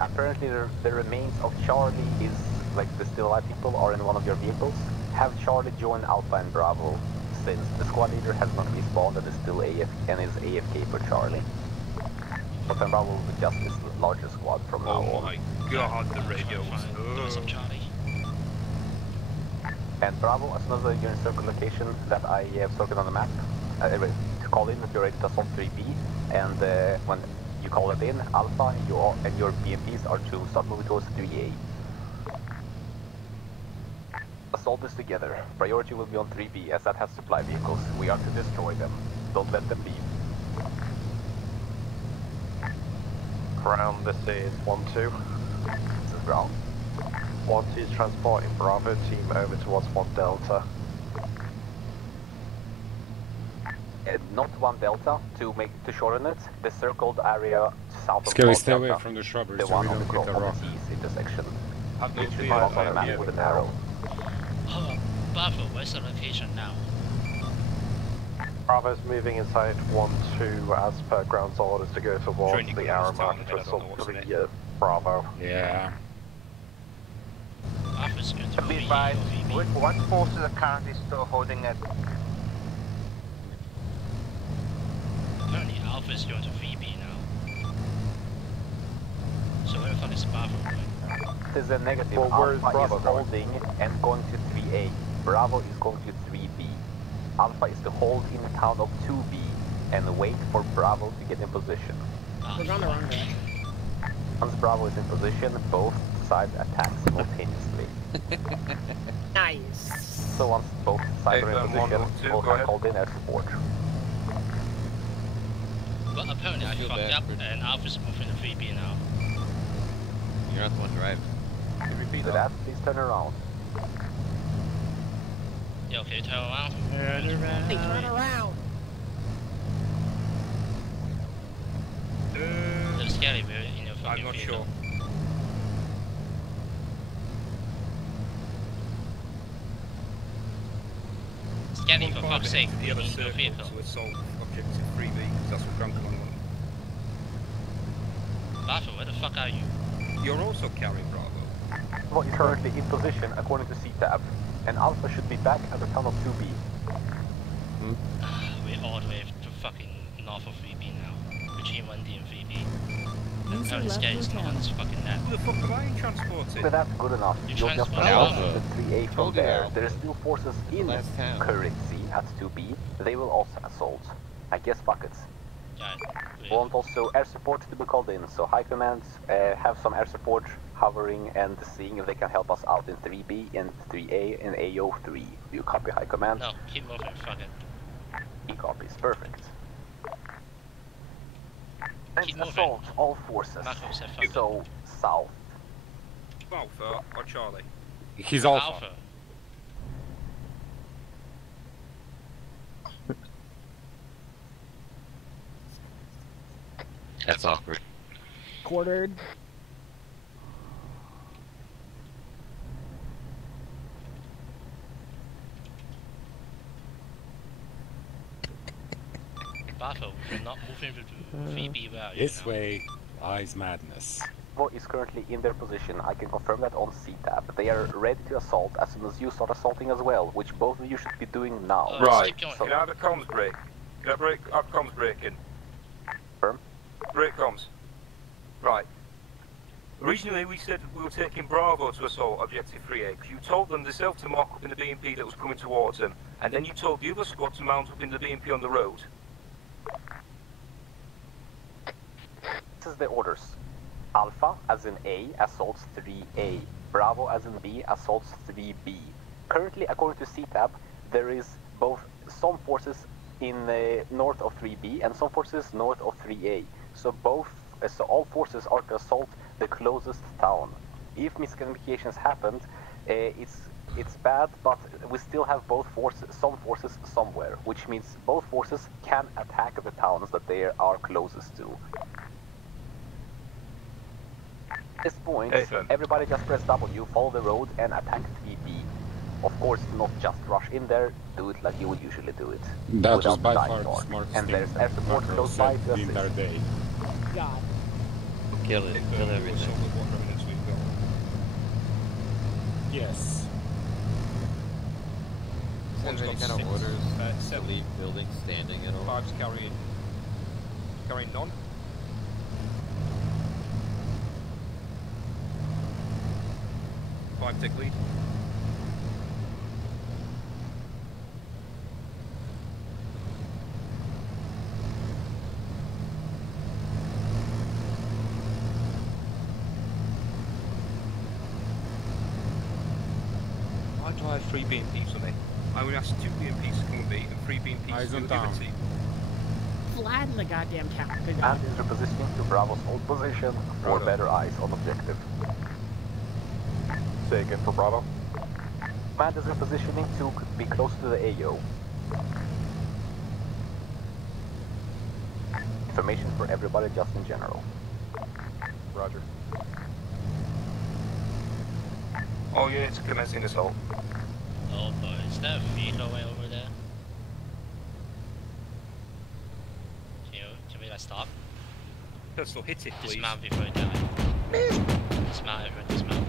Apparently the remains of Charlie is, like the still alive people are in one of your vehicles. Have Charlie join Alpha and Bravo, since the squad leader has not respawned and is still AFK and is AFK for Charlie. Alpha and Bravo will be just this larger squad from now on. Oh my god, the radios. Charlie. And Bravo, as another unit circle location that I have circled on the map, to call in if you're ready to assault 3B, and when you call it in, Alpha and your BMPs are to start moving towards 3A. Assault is together. Priority will be on 3B as that has supply vehicles. We are to destroy them. Don't let them leave. Ground, this is 1-2. This is ground. 1-2 is transporting Bravo team over towards 1 Delta. Not 1 Delta, to shorten it, the circled area south of Skelly, 1 stay away Delta, from the shrubbery the so one we on the don't hit the rock. intersection. Which is no marked on the map with an arrow. Bravo, where's the location now? Bravo's moving inside 1-2 as per ground's orders to go towards the ARMA to assault 3 Bravo. Yeah. Alpha's going to Be advised, what forces are currently still holding it? Apparently Alpha's going to 3B now. So where the fuck is Bravo going? It is a negative. Well, where is Alpha Bravo is going? holding and going to 3A. Bravo is going to 3B. Alpha is to hold in the town of 2B and wait for Bravo to get in position. We're going the wrong direction. Once Bravo is in position, both sides attack simultaneously. Nice. So once both sides are in position, 1-2, both go are ahead. called in as support. But apparently I fucked up and Alpha's moving to 3B now. You're not the one driving. For that, please turn around. Yeah, okay, turn around. Hey, turn around. They're scary, we're in a fucking I'm not vehicle. sure. Getting for fuck's sake, the other in your circle vehicle. to assault objective 3B, because that's what Ground Command want. Bravo, where the fuck are you? You're also carrying Bravo. Bravo is currently in position according to CTAB, and Alpha should be back at the tunnel 2B. We're all the way to fucking north of 3B now. Between 1D and 3B. And User current left scale your is not on channel. this fucking net. Who the fuck am I transporting? But that's good enough. You You'll just transport assault Alpha. the 3A from Told you there. Alpha. There are still forces in last town. currency at 2B. They will also assault. I guess buckets. Yeah, Want also air support to be called in, so High Command have some air support hovering and seeing if they can help us out in 3B and 3A and AO3. Do you copy High Command? no, keep moving, fuck it. He copies, perfect. Keep Let's moving. assault all forces. Marco said fuck it. So, south. Alpha or Charlie? He's Alpha. Alpha. That's awkward. Quartered. Bravo, we're not moving to 3B where, you This know. way lies madness. Bravo is currently in their position. I can confirm that on CTAB. They are ready to assault as soon as you start assaulting as well, which both of you should be doing now. Right. keep going. So, Can I have a comms break? Can I have comms breaking? Firm? Break comms. Right. Originally we said we were taking Bravo to assault Objective 3A, because you told them themselves to mark up in the BMP that was coming towards them, and then you told the other squad to mount up in the BMP on the road. This is the orders. Alpha, as in A, assaults 3A. Bravo, as in B, assaults 3B. Currently, according to CTAB, there is both some forces in north of 3B and some forces north of 3A. So so all forces are to assault the closest town. If miscommunications happened, it's bad, but we still have some forces somewhere, which means both forces can attack the towns that they are closest to. At this point, everybody just press W, follow the road, and attack 3B. Of course, not just rush in there, do it like you would usually do it. That was by dying far the hard. smartest And thing there's air support Marco close by said to the assist. entire day. God. Kill it. Kill everything. Yes. Is there any kind of orders to leave buildings standing at all? Five's carrying none. Five take lead. I drive 3 BMPs on it. I would ask 2 BMPs to come with me and 3 BMPs Eyes to on the other down. team. Flatten the goddamn town. Good And God. is repositioning to Bravo's old position for better eyes on objective. Say again for Bravo. Command is repositioning to be close to the AO. Information for everybody just in general. Roger. All units commencing assault. Oh boy, is there a vehicle way over there? Can we like stop? Pistol, hit it, please. Dismount before you die. Dismount, everyone dismount.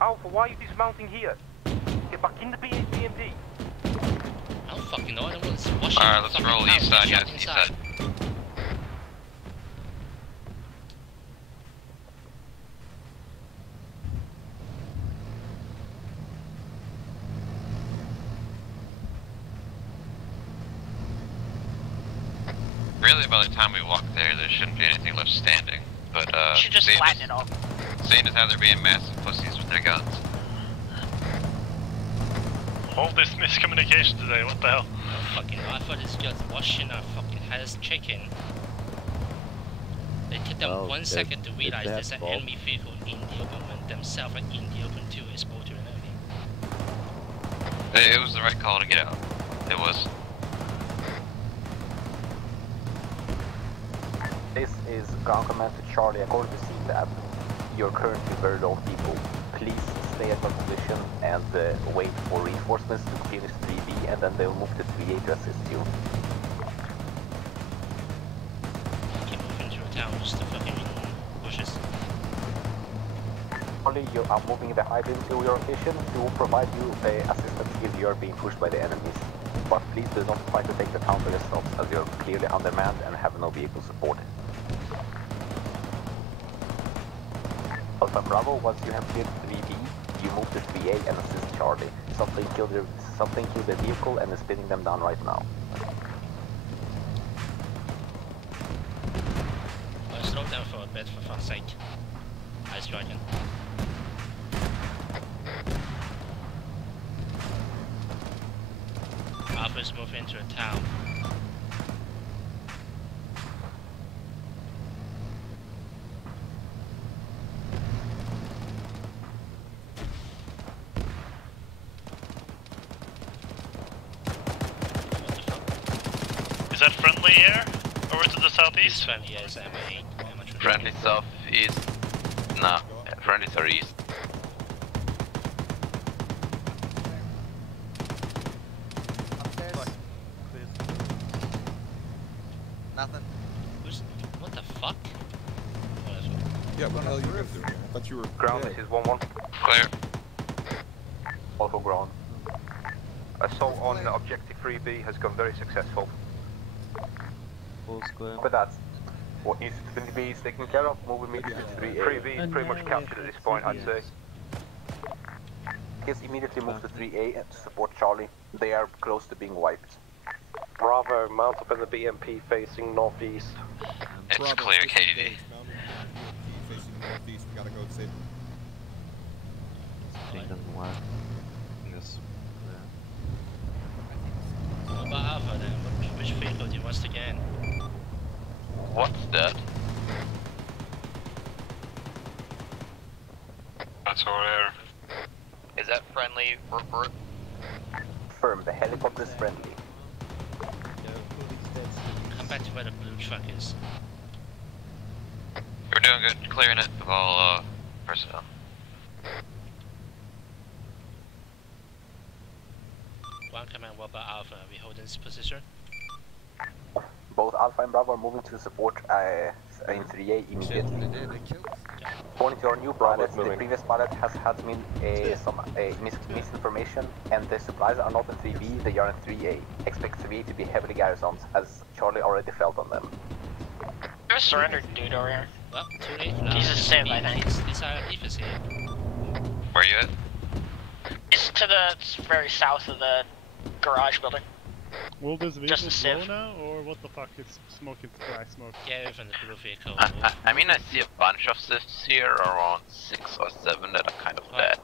Alpha, why are you dismounting here? Get back in the BMP. I don't fucking know, I don't want to watch Alright, let's roll east side, guys, east inside. side. Really, by the time we walk there, there shouldn't be anything left standing. But, You should just flatten it all. seeing as how they're being massive pussies with their guns. All this miscommunication today, what the hell? Oh, fucking hell, I thought this guy's washing our fucking heads chicken. They took them Oh, 1 second to realize their there's an fault. enemy vehicle in the open when themselves are in the open too, exposed to an enemy. It was the right call to get out. It was. This is ground command to Charlie. According to CTAB, you're currently very low people. please stay at your position and wait for reinforcements to finish 3B, and then they'll move to 3A to assist you. Keep moving through town, just to fucking bushes. Only you are moving the highway to your location. We will provide you assistance if you are being pushed by the enemies. But please do not try to take the town by yourselves, as you are clearly undermanned and have no vehicle support. Alpha Bravo, once you have cleared 3B, you move to 3A and assist Charlie. Something killed the vehicle and is spinning them down right now. Slow down for a bit, for fuck's sake. Ice Dragon. Alpha's moving into a town. Is that friendly air? Over to the southeast? It's friendly, yes, MA8. Friendly southeast. No, friendly are east. Nothing. What the fuck? Yeah, what the hell are you guys doing here? I thought you were Ground, dead. this is 1-1. Clear. Also ground. Assault on objective 3B has gone very successful. Full square. But that's what needs to be taken care of. Move immediately to 3A. 3B is pretty much captured at this point, I'd say. Please immediately move to 3A and to support Charlie. They are close to being wiped. Bravo, mount up in the BMP facing northeast. It's Bravo, clear, this is KDD. Dave. Mounted facing northeast. We gotta go save him. Think doesn't work. Yes. What about Alpha then? Which vehicle do you want to get in? What's that? That's over there. Is that friendly, Rupert? Firm, the helicopter is friendly. Come back to where the blue truck is. You're doing good, clearing it of all personnel. One command, what about Alpha? Are we holding this position? Both Alpha and Bravo are moving to support in 3A immediately. According to our new pilot, the previous pilot has had some misinformation, and the supplies are not in 3B, they are in 3A. Expect 3A to be heavily garrisoned, as Charlie already felt on them. There's a surrendered dude over here. Well, too late for that. He's a Civ, I think. These are Leafs here. Where are you at? It's to the very south of the garage building. Will this Just vehicle a Civ. blow now, or what the fuck is smoking dry smoke? Yeah, from the blue vehicle. I mean, I see a bunch of Sifs here, around 6 or 7 that are kind of dead.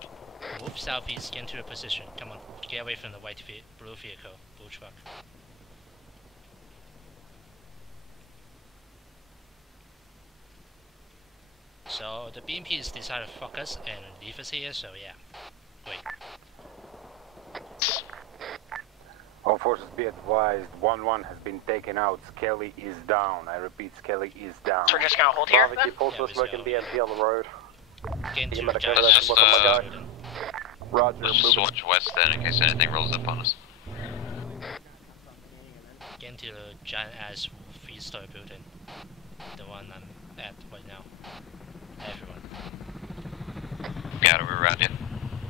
Move southeast, get into a position. Come on, get away from the blue vehicle, blue truck. So the BMP is decided to fuck us and leave us here, so yeah. Wait. All forces be advised, 1-1 has been taken out. Skelly is down. I repeat, Skelly is down. So we're just gonna hold here Bravo, then? keep also smoking BMP on the road. Get into Let's just, look at my guy. Roger, Let's just moving. switch west then in case anything rolls up on us. Get into the giant ass 3-story building. The one I'm at right now. Everyone. Got it, we're around you.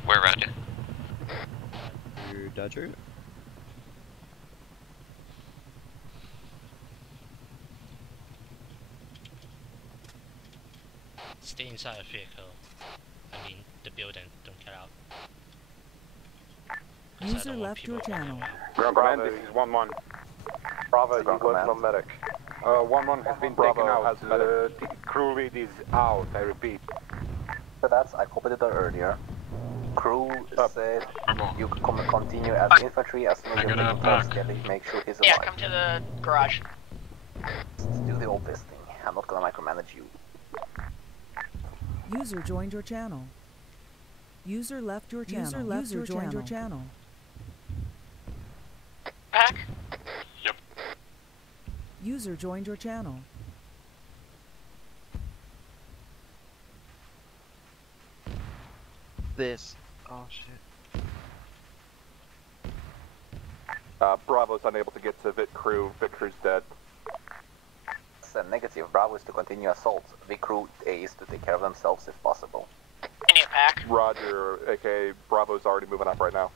We're around you. Your Dodger. Stay inside the vehicle. I mean, the building. Don't get out. 'Cause I User don't want left people your running channel. around. Ground command, this is 1-1. Bravo, you working on medic. 1-1 has been Bravo taken out. has medic. The crew lead is out, I repeat. So that's, I copied it earlier. Crew said you can continue as infantry as soon as you're taking care of Skelly. Make sure he's alive. Yeah, come to the garage. Do the obvious thing. I'm not gonna micromanage you. User joined your channel. User left your channel. User left your joined your channel. Back. Yep. User joined your channel. this? Oh shit. Bravo's unable to get to Vit Crew. Vit Crew's dead. Negative. Bravo is to continue assault. Vit Crew is to take care of themselves if possible. I need a pack. Roger, aka Bravo's already moving up right now.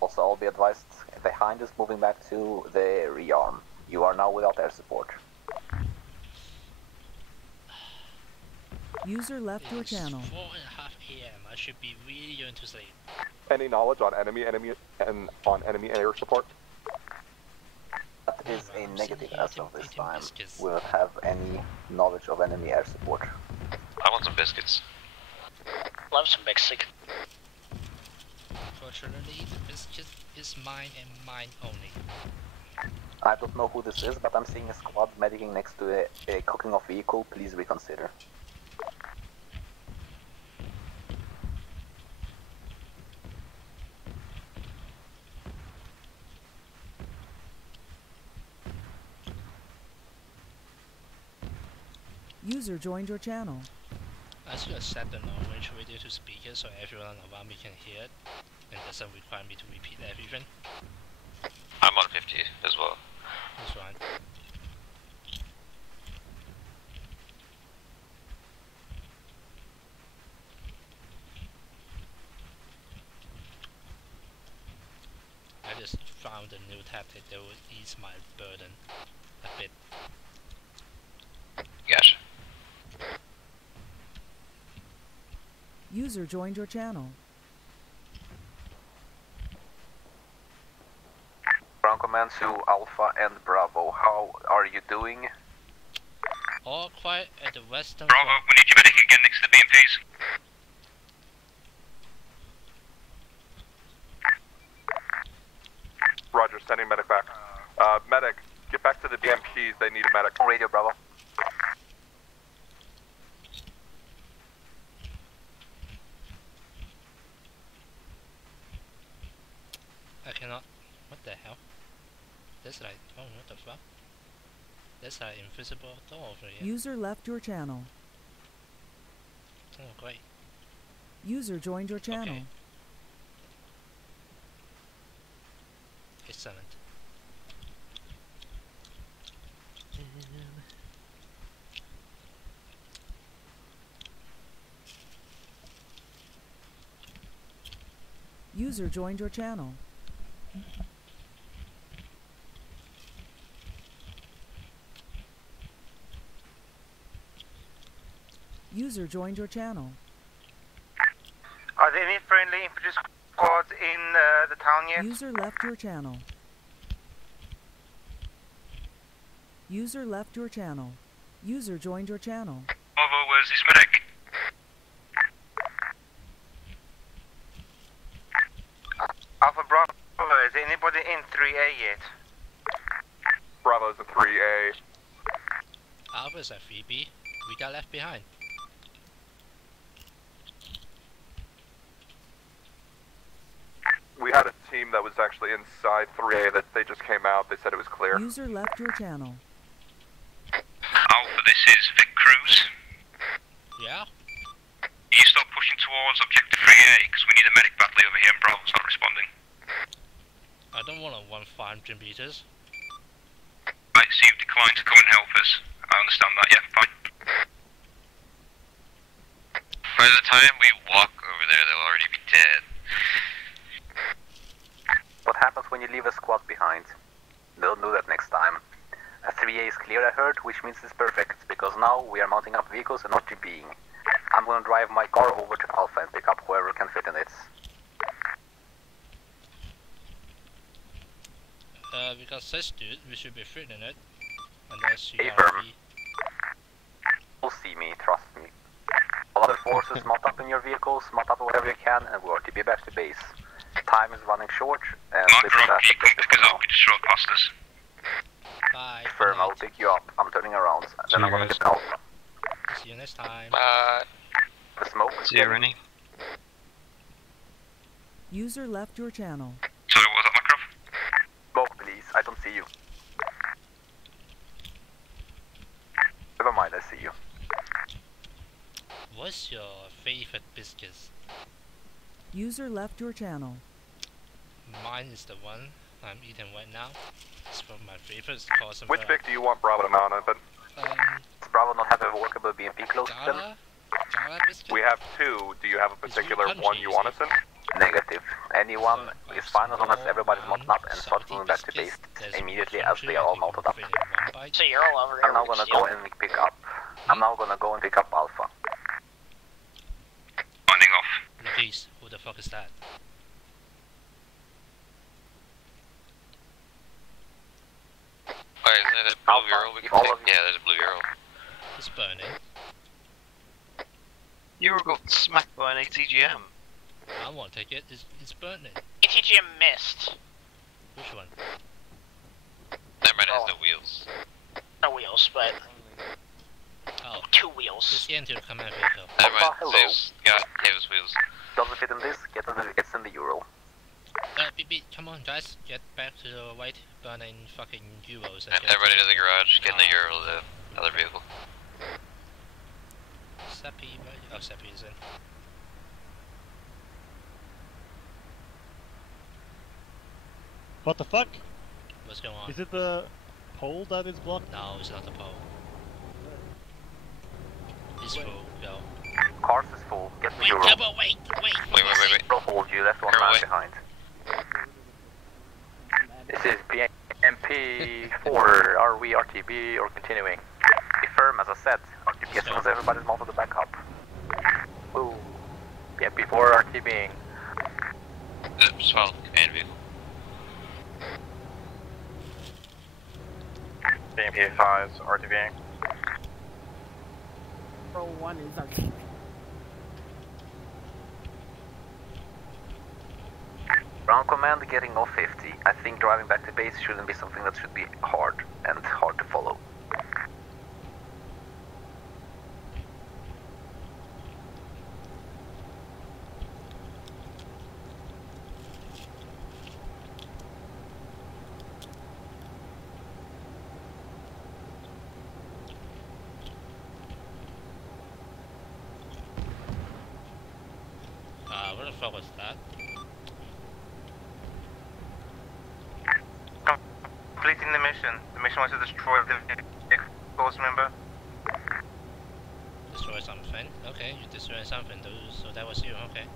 Also, I'll be advised, behind us moving back to the rearm. You are now without air support. User left your channel. 4:30 AM. I should be really going to sleep. Any knowledge on enemy air support? That is a negative as of this time. We don't have any knowledge of enemy air support. I want some biscuits. Love some biscuits. Fortunately, the biscuit is mine and mine only. I don't know who this is, but I'm seeing a squad medicing next to a cooking off vehicle. Please reconsider. User joined your channel. I should set the long-range radio to speaker so everyone around me can hear it, and doesn't require me to repeat everything. I'm on 50 as well. That's fine. I just found a new tactic that will ease my burden a bit. Gotcha. User joined your channel. Ground command to Alpha and Bravo. How are you doing? All quiet at the western Bravo, front. we need you medic again next to the BMPs. Roger, sending medic back. Medic, get back to the BMPs. They need a medic. Radio, Bravo. I cannot. What the hell? There's like, oh, what the fuck? There's an invisible door over here. User left your channel. Oh, great. User joined your channel. Okay. Excellent. User joined your channel. User joined your channel. Are there any friendly infantry squads in the town yet? User left your channel. User left your channel. User joined your channel. Bravo, where's this medic? Alpha Bravo, is anybody in 3A yet? Bravo's in 3A. Alpha's at 3B. We got left behind. We had a team that was actually inside 3A that they just came out. They said it was clear. User left your channel. Alpha, this is Vic Cruz. Yeah? You stop pushing towards Objective 3A because we need a medic badly over here and Bravo's not responding. I don't want to run 500 meters. Right, so you've declined to come and help us. I understand that, yeah, fine. By the time we walk over there, they'll already be dead. What happens when you leave a squad behind? Don't do that next time. A 3A is clear, I heard, which means it's perfect, because now we are mounting up vehicles and not GBing. I'm gonna drive my car over to Alpha and pick up whoever can fit in it. Because this dude, we should be fitting it. Unless you Affirm. You'll see me, trust me. All other forces, mount up in your vehicles, mount up whatever you can, and we're to be back to base. Time is running short, and this is Rocky, come pick us up, we just rode past us. Bye. Firm, I'll pick you up. I'm turning around, then I'm gonna get Alpha. See you next time. Bye. The smoke. See you, Rennie. User left your channel. Sorry, what was that, Macroft? Smoke, please. I don't see you. Never mind, I see you. What's your favorite biscuits? User left your channel. Mine is the one I'm eating right now. It's from my favorites. Which Vic do you want Bravo to mount up in? Does Bravo not have a workable BMP close to them? Gala biscuit? We have two. Do you have a particular one you want us in? Negative. Anyone is fine as long as everybody's mounted up and starts moving back to base immediately as they are all mounted up. So you're all over here. I'm now gonna go and pick up. I'm now gonna go and pick up Alpha. Running off. Luis, who the fuck is that? Alright, is that a blue Euro we can take? Yeah, there's a blue Euro. It's burning. You were got smacked by an ATGM. I won't take it. It's burning. ATGM missed. Which one? That man has no wheels. No wheels, but Oh. 2 wheels. It's the anti command vehicle. That man says, God, gave us wheels. Doesn't fit in this, it's in the Euro. BB, come on guys, get back to the white burning fucking Euros. Everybody to the garage, get in the Euro, the other vehicle. Seppi, right? Oh, Seppi is in. What the fuck? What's going on? Is it the pole that is blocked? No, it's not the pole. It's full, go. Cars is full, get the Euro. Wait. Don't hold you, that's one man behind. This is BMP4, are we RTB or continuing? Be firm, as I said, RTB as soon as everybody's mounted the back up. Ooh, BMP4 RTBing. Just follow the command vehicle. BMP5 is RTVing. Pro 1 is RTB. Ground command getting off 50. I think driving back to base shouldn't be something that should be hard and hard to follow. What the fuck was that? Completing the mission. The mission was to destroy the vehicles, remember? Destroy something? Okay, you destroyed something, so that was you, okay.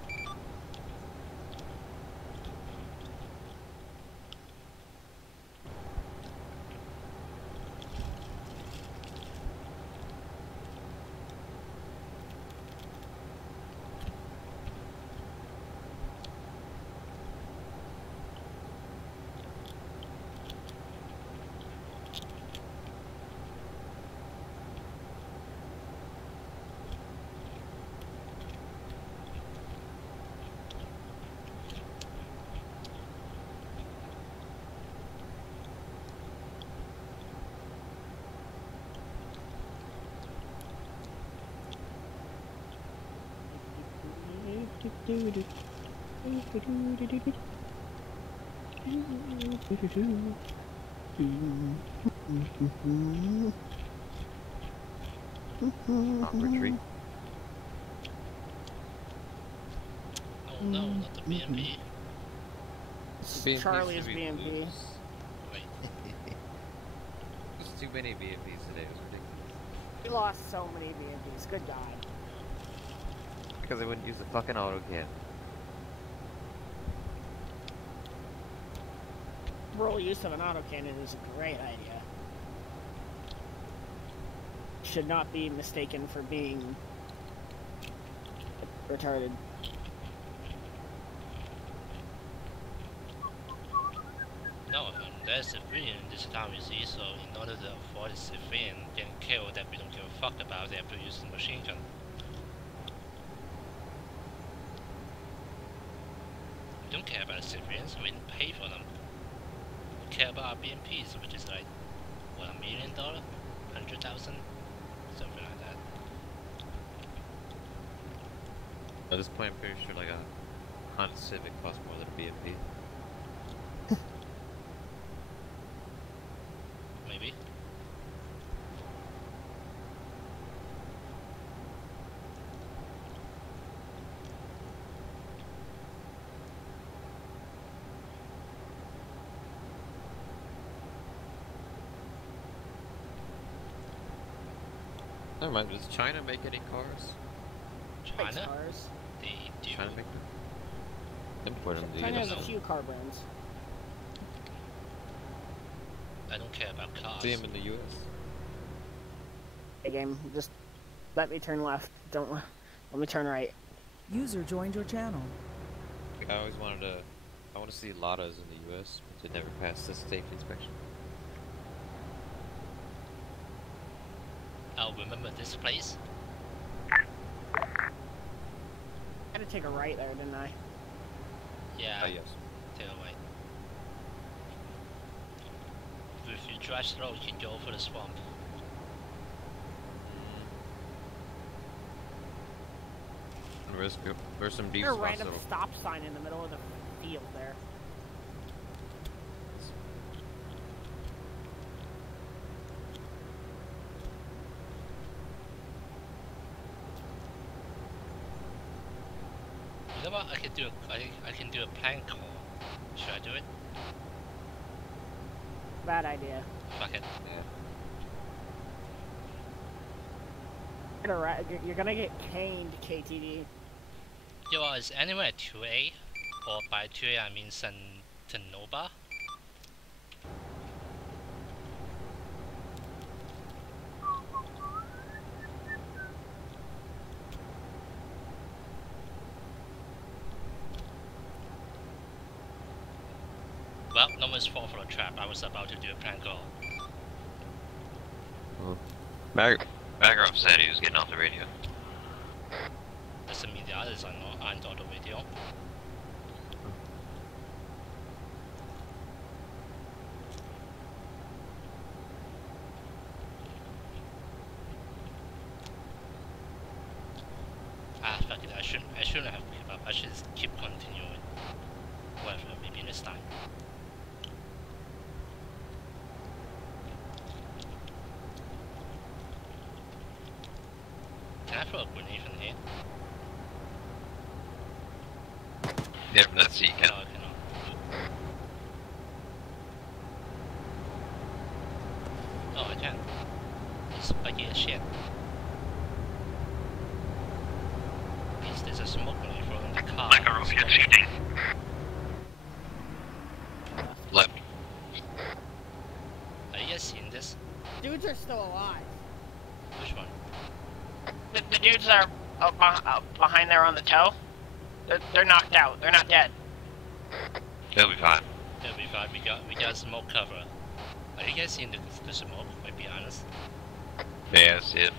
Retreat. Oh no, not the BMP. Charlie's BMP. Wait. There's too many BMPs today, it was ridiculous. We lost so many BMPs, good God. Because they wouldn't use the fucking auto can. Rural use of an autocannon is a great idea. Should not be mistaken for being retarded. No, there's a civilian in this town, you see, so in order to avoid a civilian getting killed that we don't give a fuck about, they have to use the machine gun. We don't care about civilians, we didn't pay for them. We care about our BMPs, which is like, what, $1 million? 100,000? Something like that. At this point, I'm pretty sure like a Honda Civic costs more than a BMP. Maybe. Never mind, does China make any cars? China? Cars. They do. China make them? Import them to China the has a few car brands. I don't care about cars. See them in the US? Hey game, just let me turn left. Don't let me turn right. User joined your channel. I always wanted to. I want to see Ladas in the US, but they never passed the safety inspection. I'll remember this place. I had to take a right there, didn't I? Yeah. Yes. Take a right. If you drive slow, you can go for the swamp. There's some deep There's a spots. random stop sign in the middle of the field there. You know what? I can do a plank call. Should I do it? Bad idea. Fuck it. You're gonna get caned, KTD. Yo, is anyone at 2A? Or by 2A I mean Santanova? Well, no one's fall for a trap. I was about to do a prank call. Background said he was getting off the radio. Doesn't mean the others aren't on the radio. Ah, fuck it. I shouldn't have given up. I should just keep continuing. Whatever, maybe next time. Can I throw a grenade from here? Yeah, from that seat, you can. No, I cannot. Oh, I can. It's buggy as shit. Means there's a smoke grenade thrown in the car. Macaro's get shooting. Left. Are you guys seeing this? Dudes are still alive. Which one? The dudes that are behind there on the tow, they're knocked out. They're not dead. They'll be fine. They'll be fine. We got smoke cover. Are you guys seeing the smoke? Might be honest. Yeah, I see it.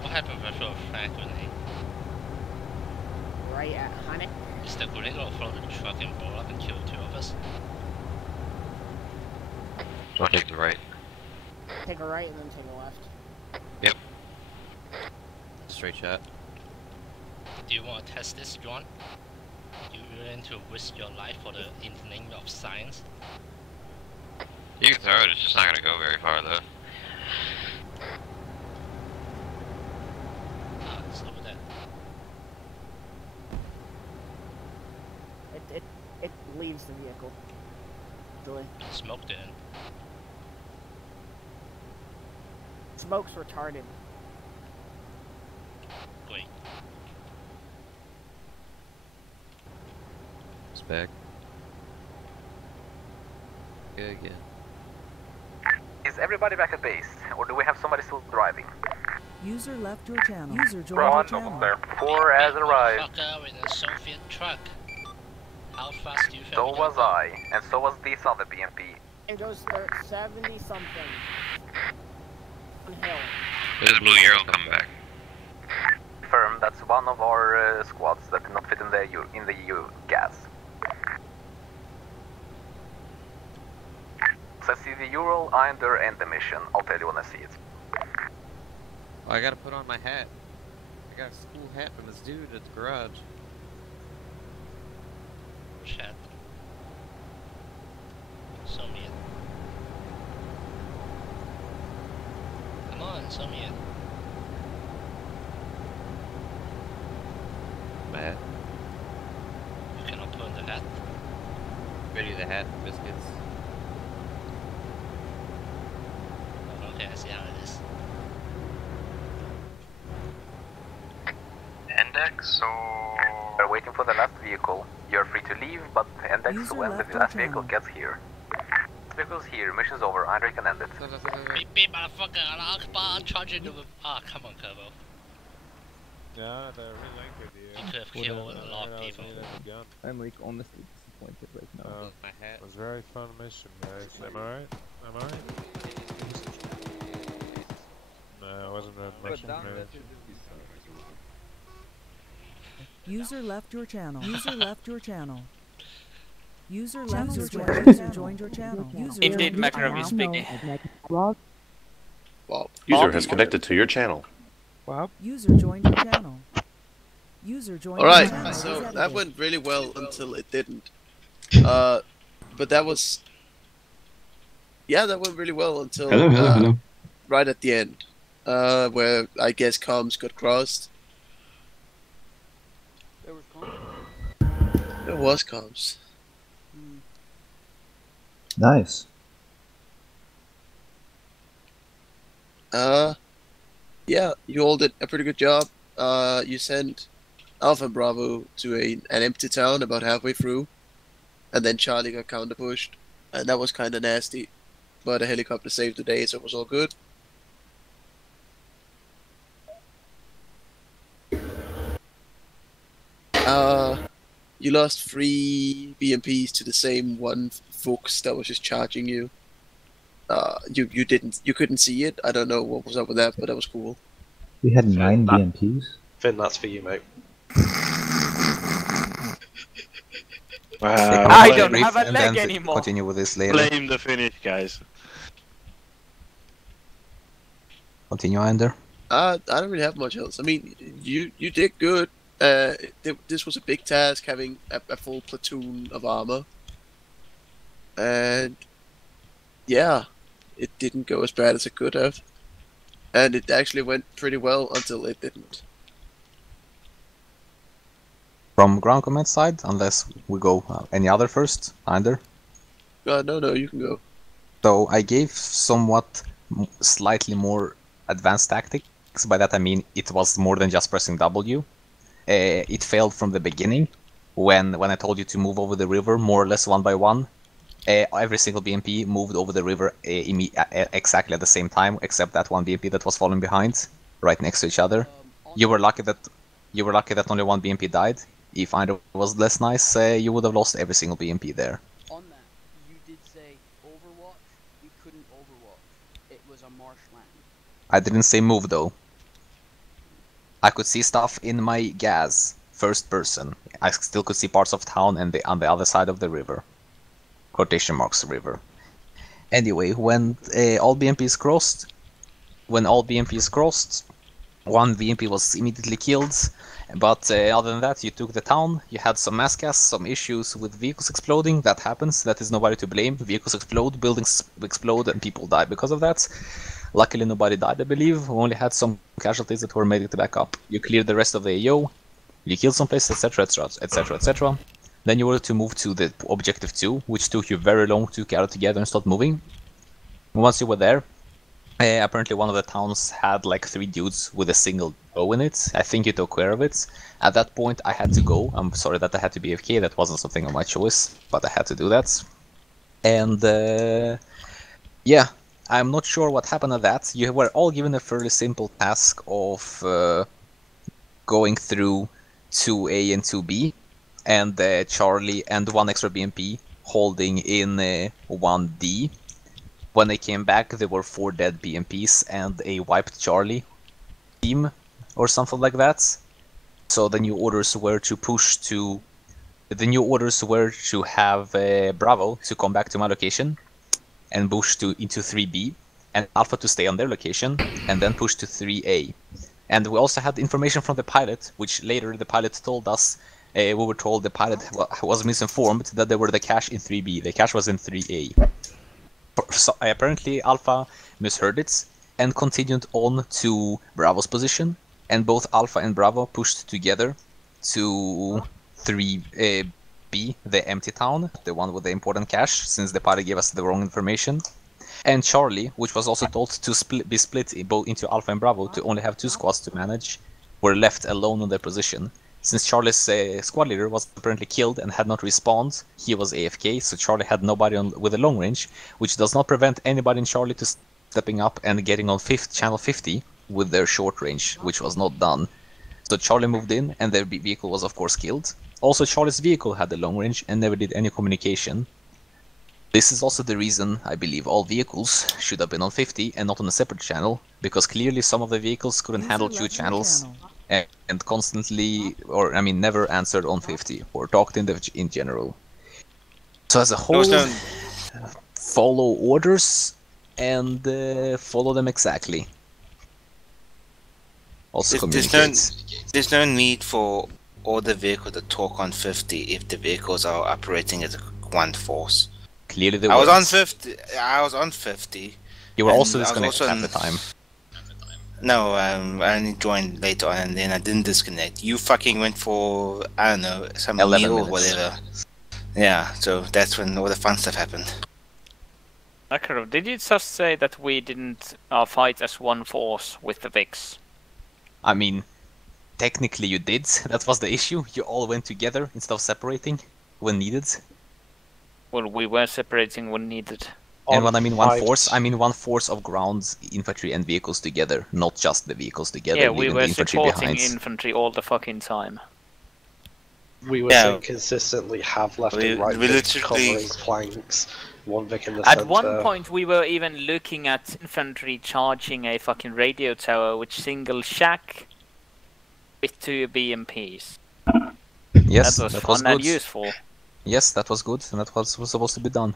What happened if I throw a frag grenade? Right at Honey. Is the grenade gonna throw the truck and blow up and kill two of us? So I'll take the right. Take a right and then take a left. Yep. Straight shot. Do you want to test this, John? You willing to risk your life for the in the name of science? You can throw it, it's just not gonna go very far though. Ah, it's over there. It leaves the vehicle. Really. Smoke didn't. Smoke's retarded. Great. It's back. Yeah, again. Is everybody back at base, or do we have somebody still driving? User left your channel. User joined your channel. There. 4 has arrived. Fucker in a Soviet truck. How fast do you think? So was I, and so was this other BMP. It goes 70 something. On hill. There's a blue arrow coming back. Firm, that's one of our squads that cannot fit in the EU gas. So I see the Ural, I'm there, and the mission. I'll tell you when I see it. Oh, I gotta put on my hat. I got a school hat from this dude at the garage. Which hat? Show me it. Come on, show me it. Matt. You can Ready the hat and biscuits. Okay, I see how it is. Index, so... We're waiting for the last vehicle. You're free to leave, but index when the last vehicle gets here. Vehicle's here, mission's over, Andre can end it. Beep beep, motherfucker, Allah Akbar, charging them. Ah, come on, Kerbo. Yeah, they're really angry at you. You could have killed a lot of people. I'm like honestly disappointed right now. It was a very fun mission, guys. Am I right? Am I right? No, it wasn't that much information. User left your channel. User left your channel. User left your channel. User joined your channel. Indeed, Macaroni speaking. User has connected to your channel. User joined your channel. User joined your channel. Alright, so that went really well until it didn't. But that was... Yeah, that went really well until... Hello. Right at the end. Where I guess comms got crossed. There was comms. Nice. Yeah, you all did a pretty good job. You sent Alpha and Bravo to an empty town about halfway through, and then Charlie got counter pushed, and that was kind of nasty. But a helicopter saved the day, so it was all good. You lost 3 BMPs to the same one Fox that was just charging you. You couldn't see it. I don't know what was up with that, but that was cool. We had 9 BMPs. Finn, that's for you, mate. I don't have a leg anymore. Continue with this later. Blame the finish, guys. Continue, Ender. I don't really have much else. I mean, you did good. This was a big task, having a full platoon of armor. And yeah, it didn't go as bad as it could have. And it actually went pretty well until it didn't. From ground command side, unless we go any other first, Ender? No, you can go. So I gave somewhat slightly more advanced tactics. By that I mean it was more than just pressing W. It failed from the beginning when I told you to move over the river more or less one by one. Every single BMP moved over the river exactly at the same time, except that one BMP that was falling behind, right next to each other. You were lucky that only one BMP died. If either was less nice, you would have lost every single BMP there. On that, you did say Overwatch. We couldn't Overwatch. It was a marshland. I didn't say move though. I could see stuff in my gas, first person. I still could see parts of town and on the other side of the river. Quotation marks river. Anyway, when all BMPs crossed, one BMP was immediately killed. But other than that, you took the town. You had some mass gas, some issues with vehicles exploding. That happens. That is nobody to blame. Vehicles explode, buildings explode, and people die because of that. Luckily, nobody died, I believe. We only had some casualties that were made to back up. You cleared the rest of the AO. You killed some places, etc., etc., etc. Then you were to move to the objective 2, which took you very long to gather together and start moving. Once you were there, apparently one of the towns had like 3 dudes with a single bow in it. I think you took care of it. At that point, I had to go. I'm sorry that I had to be AFK. That wasn't something of my choice, but I had to do that. And yeah, I'm not sure what happened at that. You were all given a fairly simple task of going through 2A and 2B, and Charlie and 1 extra BMP holding in 1D. When they came back, there were 4 dead BMPs and a wiped Charlie team, or something like that. So the new orders were to have Bravo to come back to my location and push into 3B, and Alpha to stay on their location, and then push to 3A. And we also had information from the pilot, which later the pilot told us, we were told the pilot was misinformed that there were the cache in 3B. The cache was in 3A. So, apparently Alpha misheard it and continued on to Bravo's position, and both Alpha and Bravo pushed together to B, the empty town, the one with the important cache, since the party gave us the wrong information. And Charlie, which was also told to be split into Alpha and Bravo to only have 2 squads to manage, were left alone on their position. Since Charlie's squad leader was apparently killed and had not respawned, he was AFK, so Charlie had nobody with a long range, which does not prevent anybody in Charlie to stepping up and getting on channel 50 with their short range, which was not done. So Charlie moved in, and their vehicle was of course killed. Also, Charlie's vehicle had the long range and never did any communication. This is also the reason I believe all vehicles should have been on 50 and not on a separate channel, because clearly some of the vehicles couldn't handle 2 channels and constantly, or I mean never answered on 50 or talked in general. So as a whole, follow orders and follow them exactly. Also communicate. There's no need for all the vehicles to talk on 50 if the vehicles are operating as one force. Clearly they I was weren't. on 50. I was on 50. You were also disconnected at the time. No, I only joined later on, and then I didn't disconnect. You fucking went for, I don't know, some 11 meal or minutes. whatever. Yeah, so that's when all the fun stuff happened. Akaro, did you just say that we didn't fight as one force with the VIX? I mean, technically you did. That was the issue. You all went together instead of separating when needed. Well, we were separating when needed. And when I mean one force, I mean one force of ground, infantry, and vehicles together, not just the vehicles together. Yeah, we were the infantry supporting behind. infantry all the fucking time. We would consistently have left and right Vic covering flanks, one Vic in the At center. one point, we were even looking at infantry charging a fucking radio tower with single shack with 2 BMPs. Yes, that was that fun was and good. useful. Yes, that was good, and that was supposed to be done.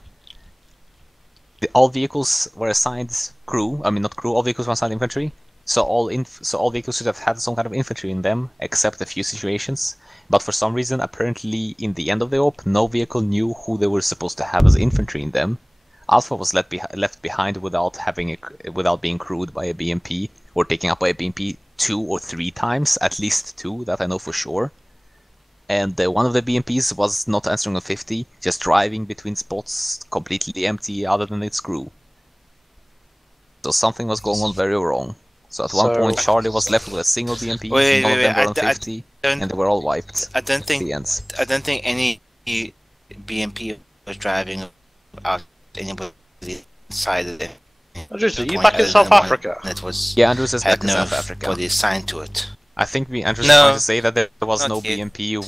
All vehicles were assigned crew. I mean, not crew. All vehicles were assigned infantry. So all vehicles should have had some kind of infantry in them, except a few situations. But for some reason, apparently, in the end of the op, no vehicle knew who they were supposed to have as infantry in them. Alpha was left behind without being crewed by a BMP or taken up by a BMP 2 or 3 times, at least 2. That I know for sure. And one of the BMPs was not answering on 50, just driving between spots completely empty other than its crew. So something was going on very wrong. So at one point Charlie was left with a single BMP, none of them were on 50, and they were all wiped. I don't think the I don't think any BMP was driving out anybody's side of them. Andrews, are you back in South Africa? That was yeah, Andrews is back in no South Africa. body assigned to it. I think Andrews is trying to say that there was no BMP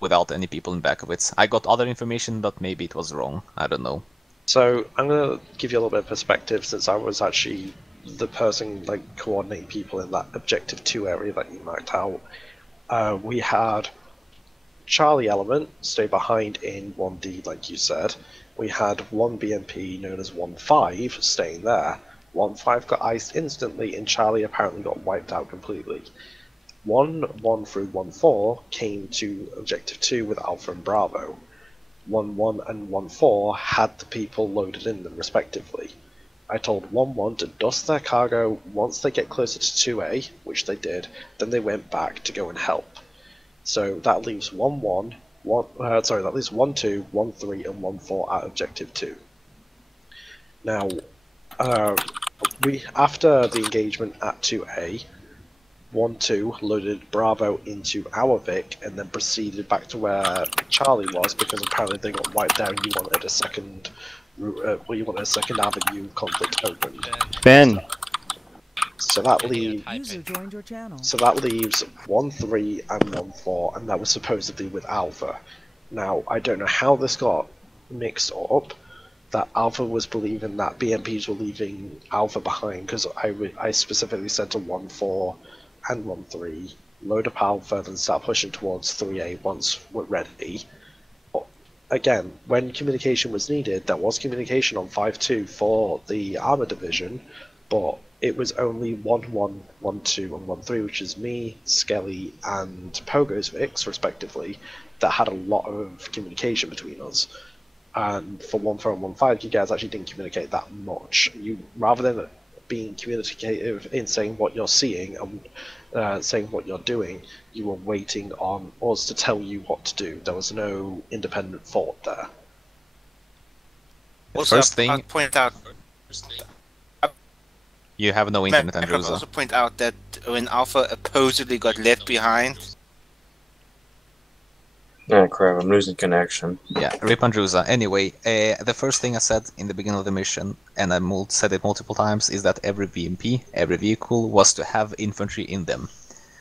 without any people in back of it. I got other information, but maybe it was wrong. I don't know. So I'm going to give you a little bit of perspective, since I was actually the person coordinating people in that Objective 2 area that you marked out. We had Charlie Element stay behind in 1D, like you said. We had one BMP known as 1-5 staying there. 1-5 got iced instantly, and Charlie apparently got wiped out completely. 1-1 through 1-4 came to Objective 2 with Alpha and Bravo. 1-1 and 1-4 had the people loaded in them respectively. I told 1-1 to dust their cargo once they get closer to 2A, which they did, then they went back to go and help. So that leaves 1-2, 1-3 and 1-4 at Objective 2. Now, after the engagement at 2A, 1-2 loaded Bravo into our Vic and then proceeded back to where Charlie was, because apparently they got wiped out and you wanted a second avenue conflict open. Ben. So that leaves 1-3 and 1-4, and that was supposedly with Alpha. Now I don't know how this got mixed up, that Alpha was believing that BMPs were leaving Alpha behind, because I specifically said to 1-4 and 1-3, load up Alpha, then start pushing towards 3A once we're ready. But again, when communication was needed, there was communication on 5-2 for the ARMA division, but it was only 1-1, 1-2, and 1-3, which is me, Skelly, and Pogo's Vix, respectively, that had a lot of communication between us. And for 1-4 and 1-5, you guys actually didn't communicate that much. Rather than being communicative in saying what you're seeing and saying what you're doing. You were waiting on us to tell you what to do. There was no independent thought there. Also, First thing, I'll point out. you have no internet, I'll Andrewsa. also point out that when Alpha supposedly got left behind. Oh crap, I'm losing connection. Yeah, rip Andrewsa. Anyway, the first thing I said in the beginning of the mission, and I said it multiple times, is that every VMP, every vehicle, was to have infantry in them.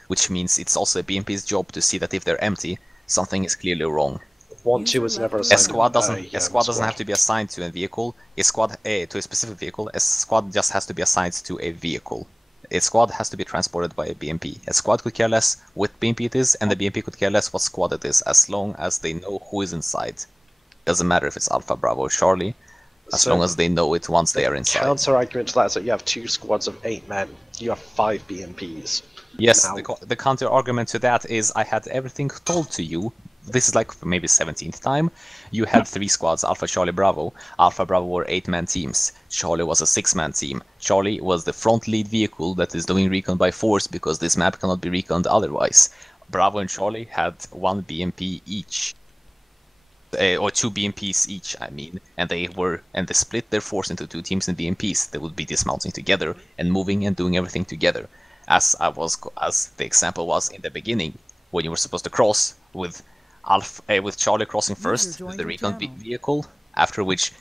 Which means it's also a BMP's job to see that if they're empty, something is clearly wrong. 1-2 was never A assigned. squad doesn't have to be assigned to a vehicle. A squad to a specific vehicle. A squad just has to be assigned to a vehicle. A squad has to be transported by a BMP. A squad could care less what BMP it is, and the BMP could care less what squad it is, as long as they know who is inside. Doesn't matter if it's Alpha, Bravo, or Charlie, as long as they know it once they are inside. Counter argument to that is that you have 2 squads of 8 men. You have 5 BMPs. Yes, the counter argument to that is I had everything told to you. This is like maybe 17th time. You had 3 squads, Alpha, Charlie, Bravo. Alpha, Bravo were 8-man teams. Charlie was a 6-man team. Charlie was the front lead vehicle that is doing recon by force because this map cannot be reconned otherwise. Bravo and Charlie had 1 BMP each. Or 2 BMPs each, I mean, and they split their force into 2 teams and BMPs. They would be dismounting together and moving and doing everything together. As the example was in the beginning, when you were supposed to cross with Charlie crossing first with the recon vehicle, after which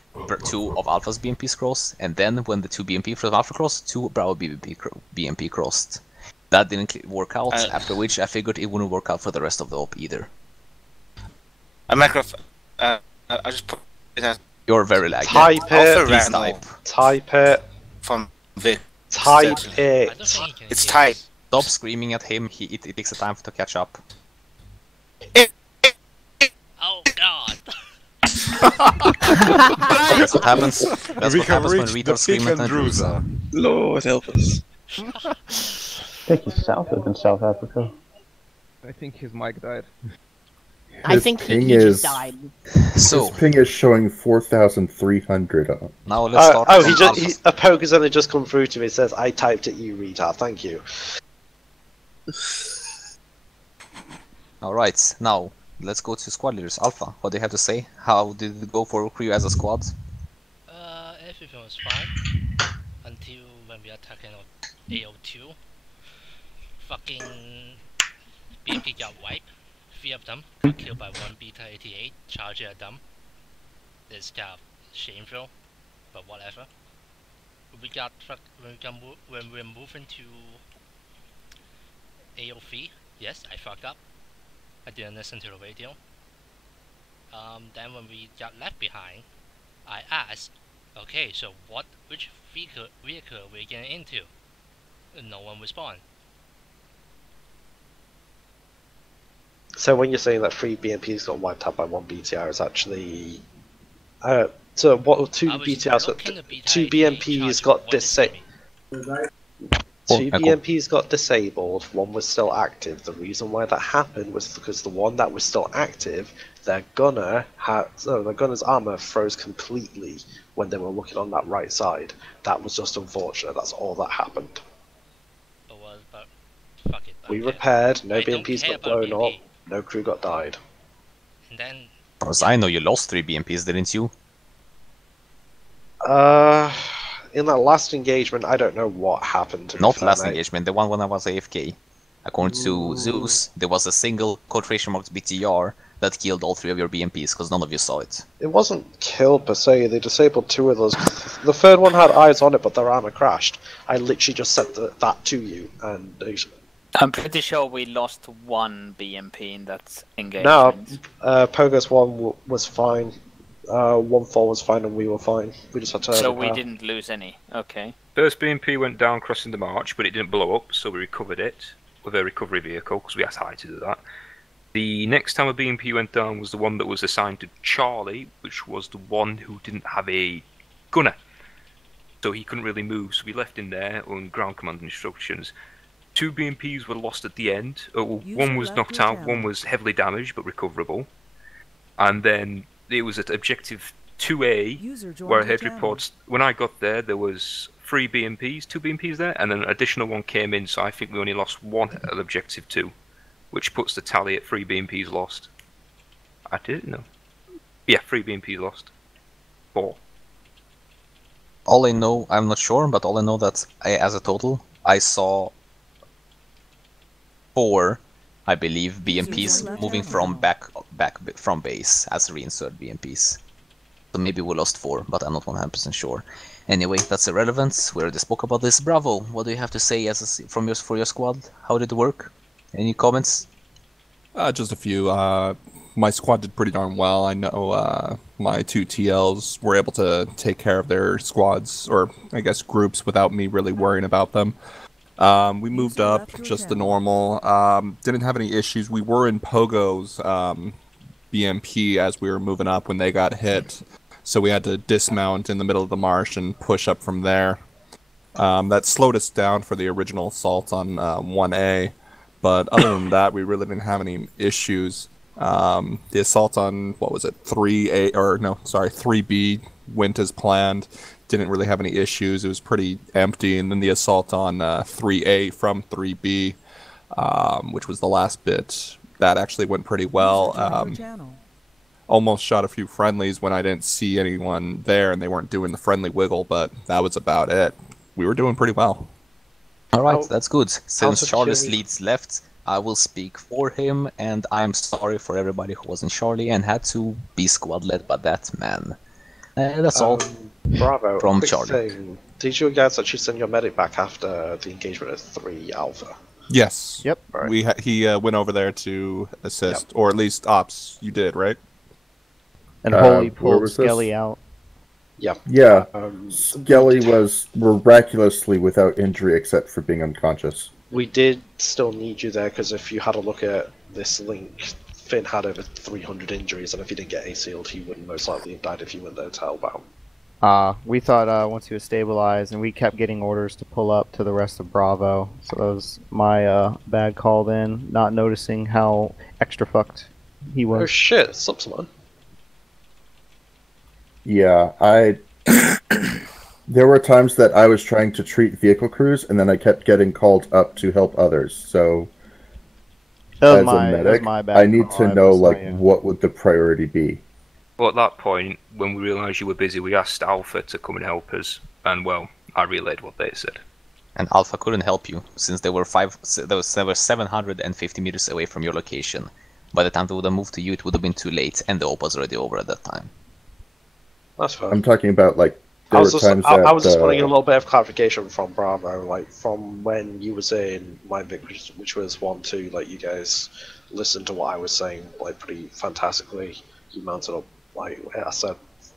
2 of Alpha's BMPs crossed, and then when the 2 BMP from Alpha crossed, 2 Bravo BMP crossed. That didn't work out, after which I figured it wouldn't work out for the rest of the op either. I just put it as... You're very laggy. Type it. Please type. Type it. From Vic. Type it. It's tight. Stop screaming at him. It takes a time to catch up. Oh God! That's what happens. That's what happens when retards scream at Andrewsa. Lord help us. I think he's south of South Africa. I think his mic died. I think he just died. So his ping is showing 4,300. Now let's start. A poke has only just come through to me. It says, "I typed it, you retard." Thank you. All right, now let's go to squad leaders. Alpha, what do you have to say? How did it go for you as a squad? Everything was fine until when we attacked AO2. Fucking BMP got wiped. 3 of them got killed by 1 Beta 88 charging at them. It's kind of shameful, but whatever. When we're moving to AO3, yes, I fucked up. I didn't listen to the radio. Then when we got left behind, I asked, okay, so which vehicle are we getting into? And no one responded. So when you're saying that 3 BMPs got wiped out by 1 BTR, is actually so what? 2 BTRs got 2 BMPs got disabled. 2 BMPs got disabled. 1 was still active. The reason why that happened was because the one that was still active, their gunner's armor froze completely when they were looking on that right side. That was just unfortunate. That's all that happened. But fuck it. We repaired. No BMPs got blown up. No crew got died. And then, as far as I know, you lost 3 BMPs, didn't you? In that last engagement, I don't know what happened. Not last engagement, the one when I was AFK. According to Zeus, there was a single quotation marks BTR that killed all 3 of your BMPs because none of you saw it. It wasn't killed per se. They disabled 2 of those. The 3rd one had eyes on it, but their armor crashed. I literally just said that to you, and I'm pretty sure we lost 1 BMP in that engagement. No, Pogo's 1 was fine. 1-4 was fine, and we were fine. We just had to. So we didn't lose any. Okay. First BMP went down crossing the march, but it didn't blow up, so we recovered it with a recovery vehicle because we asked High to do that. The next time a BMP went down was the one that was assigned to Charlie, which was the one who didn't have a gunner, so he couldn't really move. So we left him there on ground command instructions. 2 BMPs were lost at the end. 1 was knocked out, 1 was heavily damaged but recoverable. And then it was at objective 2A where I heard reports. When I got there, there was 3 BMPs, 2 BMPs there, and then an additional one came in, so I think we only lost 1 at objective 2, which puts the tally at 3 BMPs lost. I didn't know. Yeah, 3 BMPs lost. 4. All I know, I'm not sure, but all I know that as a total, I saw 4, I believe, BMPs moving from back from base as reinsert BMPs. So maybe we lost 4, but I'm not 100% sure. Anyway, that's irrelevant. We already spoke about this. Bravo. What do you have to say for your squad? How did it work? Any comments? Just a few. My squad did pretty darn well. I know my 2 TLs were able to take care of their squads, or I guess groups, without me really worrying about them. We moved up just the normal. Didn't have any issues. We were in Pogo's BMP as we were moving up when they got hit. So we had to dismount in the middle of the marsh and push up from there. That slowed us down for the original assault on 1A. But other than that, we really didn't have any issues. The assault on, 3B went as planned. Didn't really have any issues. It was pretty empty. And then the assault on 3A from 3B, which was the last bit, that actually went pretty well. Almost shot a few friendlies when I didn't see anyone there and they weren't doing the friendly wiggle, but that was about it. We were doing pretty well. Alright, that's good. Since Charlie's leads left, I will speak for him, and I'm sorry for everybody who was in Charlie and had to be squad led by that man. That's all. Bravo. From Quick Charlie. thing. Did you guys actually send your medic back after the engagement at 3 Alpha? Yes. Yep. Right. He went over there to assist, or at least ops. You did, right? And Holy where pulled was Skelly this? out. Yeah. Yeah. Skelly was miraculously without injury except for being unconscious. We did still need you there because if you had a look at this link, Finn had over 300 injuries, and if he didn't get ACL'd, he would most likely have died if he went there to Hellbound. We thought once he was stabilized, and we kept getting orders to pull up to the rest of Bravo. So that was my bad call then, not noticing how extra fucked he was. Oh shit, sup, someone. Yeah, there were times that I was trying to treat vehicle crews, and then I kept getting called up to help others. So, as a medic, I need to know what would the priority be. Well, at that point, when we realised you were busy, we asked Alpha to come and help us, and well, I relayed what they said. And Alpha couldn't help you, since they were 750 meters away from your location. By the time they would have moved to you, it would have been too late, and the op was already over at that time. That's fine. I'm talking about, like, I was just wanting a little bit of clarification from Bravo, like, from when you were saying my Vic, which was 1-2, like, you guys listened to what I was saying, like, pretty fantastically. You mounted up, like I said,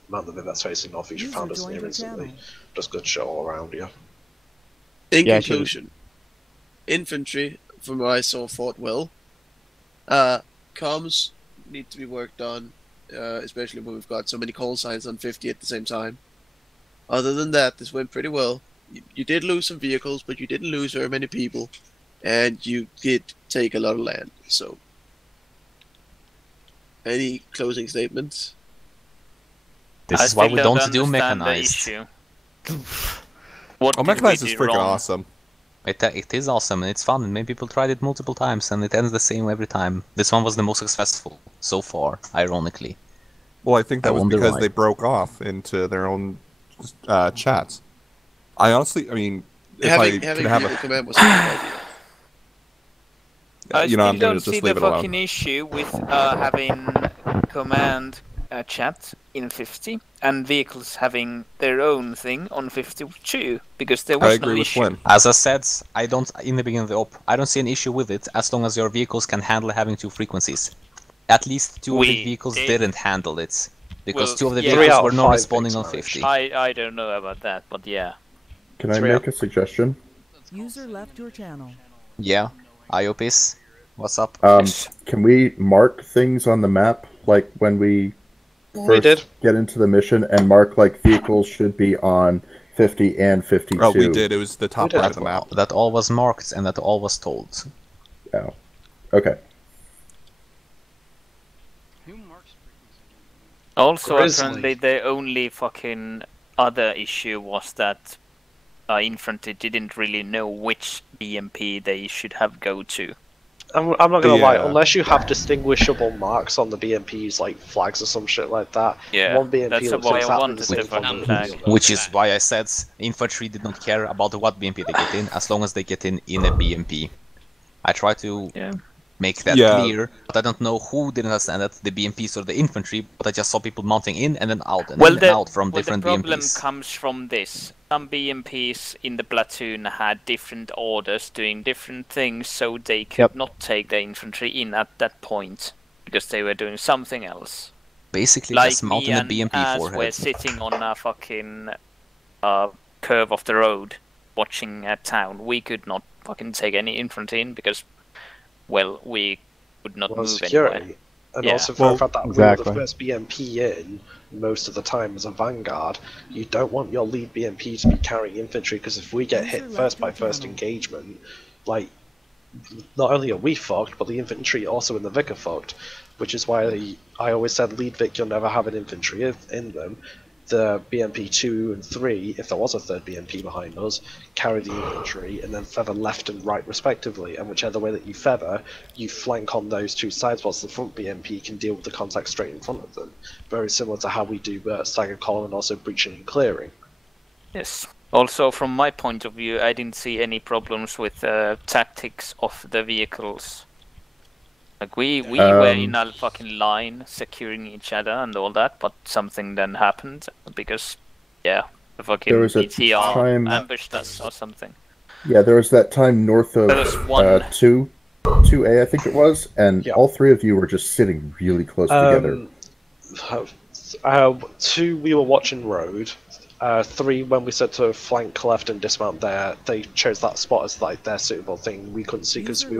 mount the Vic that's facing northeast, you found us near instantly. Just good shit all around you. In conclusion, infantry, from what I saw, fought well. Comms need to be worked on, especially when we've got so many call signs on 50 at the same time. Other than that, this went pretty well. You did lose some vehicles, but you didn't lose very many people, and you did take a lot of land. So, any closing statements? This is why we don't do mechanized. Mechanized is freaking awesome. It is awesome and it's fun, and many people tried it multiple times and it ends the same every time. This one was the most successful so far, ironically. Well, I think that was because they broke off into their own chats. I honestly, I mean, if having I can have a command was a good idea. I you know, I'm still gonna don't just see leave the it alone. fucking issue with having command chat in 50 and vehicles having their own thing on 52, because there was no issue. As I said, I don't in the beginning of the op, I don't see an issue with it as long as your vehicles can handle having 2 frequencies. At least 2 of the vehicles didn't handle it, because 2 of the vehicles were not responding on 50. I don't know about that, but yeah. Can I make a suggestion? User left your channel. Yeah, IOPs, what's up? Can we mark things on the map, like when we first get into the mission, and mark like vehicles should be on 50 and 52? Oh, we did. It was the top right of the map. That all was marked and that all was told. Oh, okay. Also, apparently the only fucking other issue was that infantry didn't really know which BMP they should have go to. I'm not gonna lie, unless you have distinguishable marks on the BMPs, like flags or some shit like that, one BMP that's looks why I exactly wanted the same the from fucking the flag. other. Which is why I said infantry did not care about what BMP they get in, as long as they get in a BMP. I try to make that clear, but I don't know who didn't understand that, the BMPs or the infantry, but I just saw people mounting in and then out, and in and out from different the problem BMPs. comes from this. Some BMPs in the platoon had different orders doing different things, so they could not take the infantry in at that point, because they were doing something else. Basically like just mounting a BMP as forehead. we're sitting on a fucking curve of the road, watching a town, we could not fucking take any infantry in, because, well, we would not move security. anywhere. And Yeah. also for the fact that we were the first BMP in most of the time as a vanguard, you don't want your lead BMP to be carrying infantry, because if we get hit first by first engagement, like, not only are we fucked, but the infantry also in the Vic are fucked, which is why I always said lead Vic, you'll never have an infantry in them. The BMP 2 and 3, if there was a third BMP behind us, carry the infantry and then feather left and right respectively, and whichever way that you feather, you flank on those two sides whilst the front BMP can deal with the contact straight in front of them. Very similar to how we do staggered column and also breaching and clearing. Yes. Also, from my point of view, I didn't see any problems with tactics of the vehicles. Like, we were in a fucking line, securing each other and all that, but something then happened, because, the fucking BTR ambushed us or something. Yeah, there was that time north of 2A, I think it was, and all three of you were just sitting really close together. 2, we were watching road. 3, when we said to flank left and dismount there, they chose that spot as like their suitable thing. We couldn't see because we were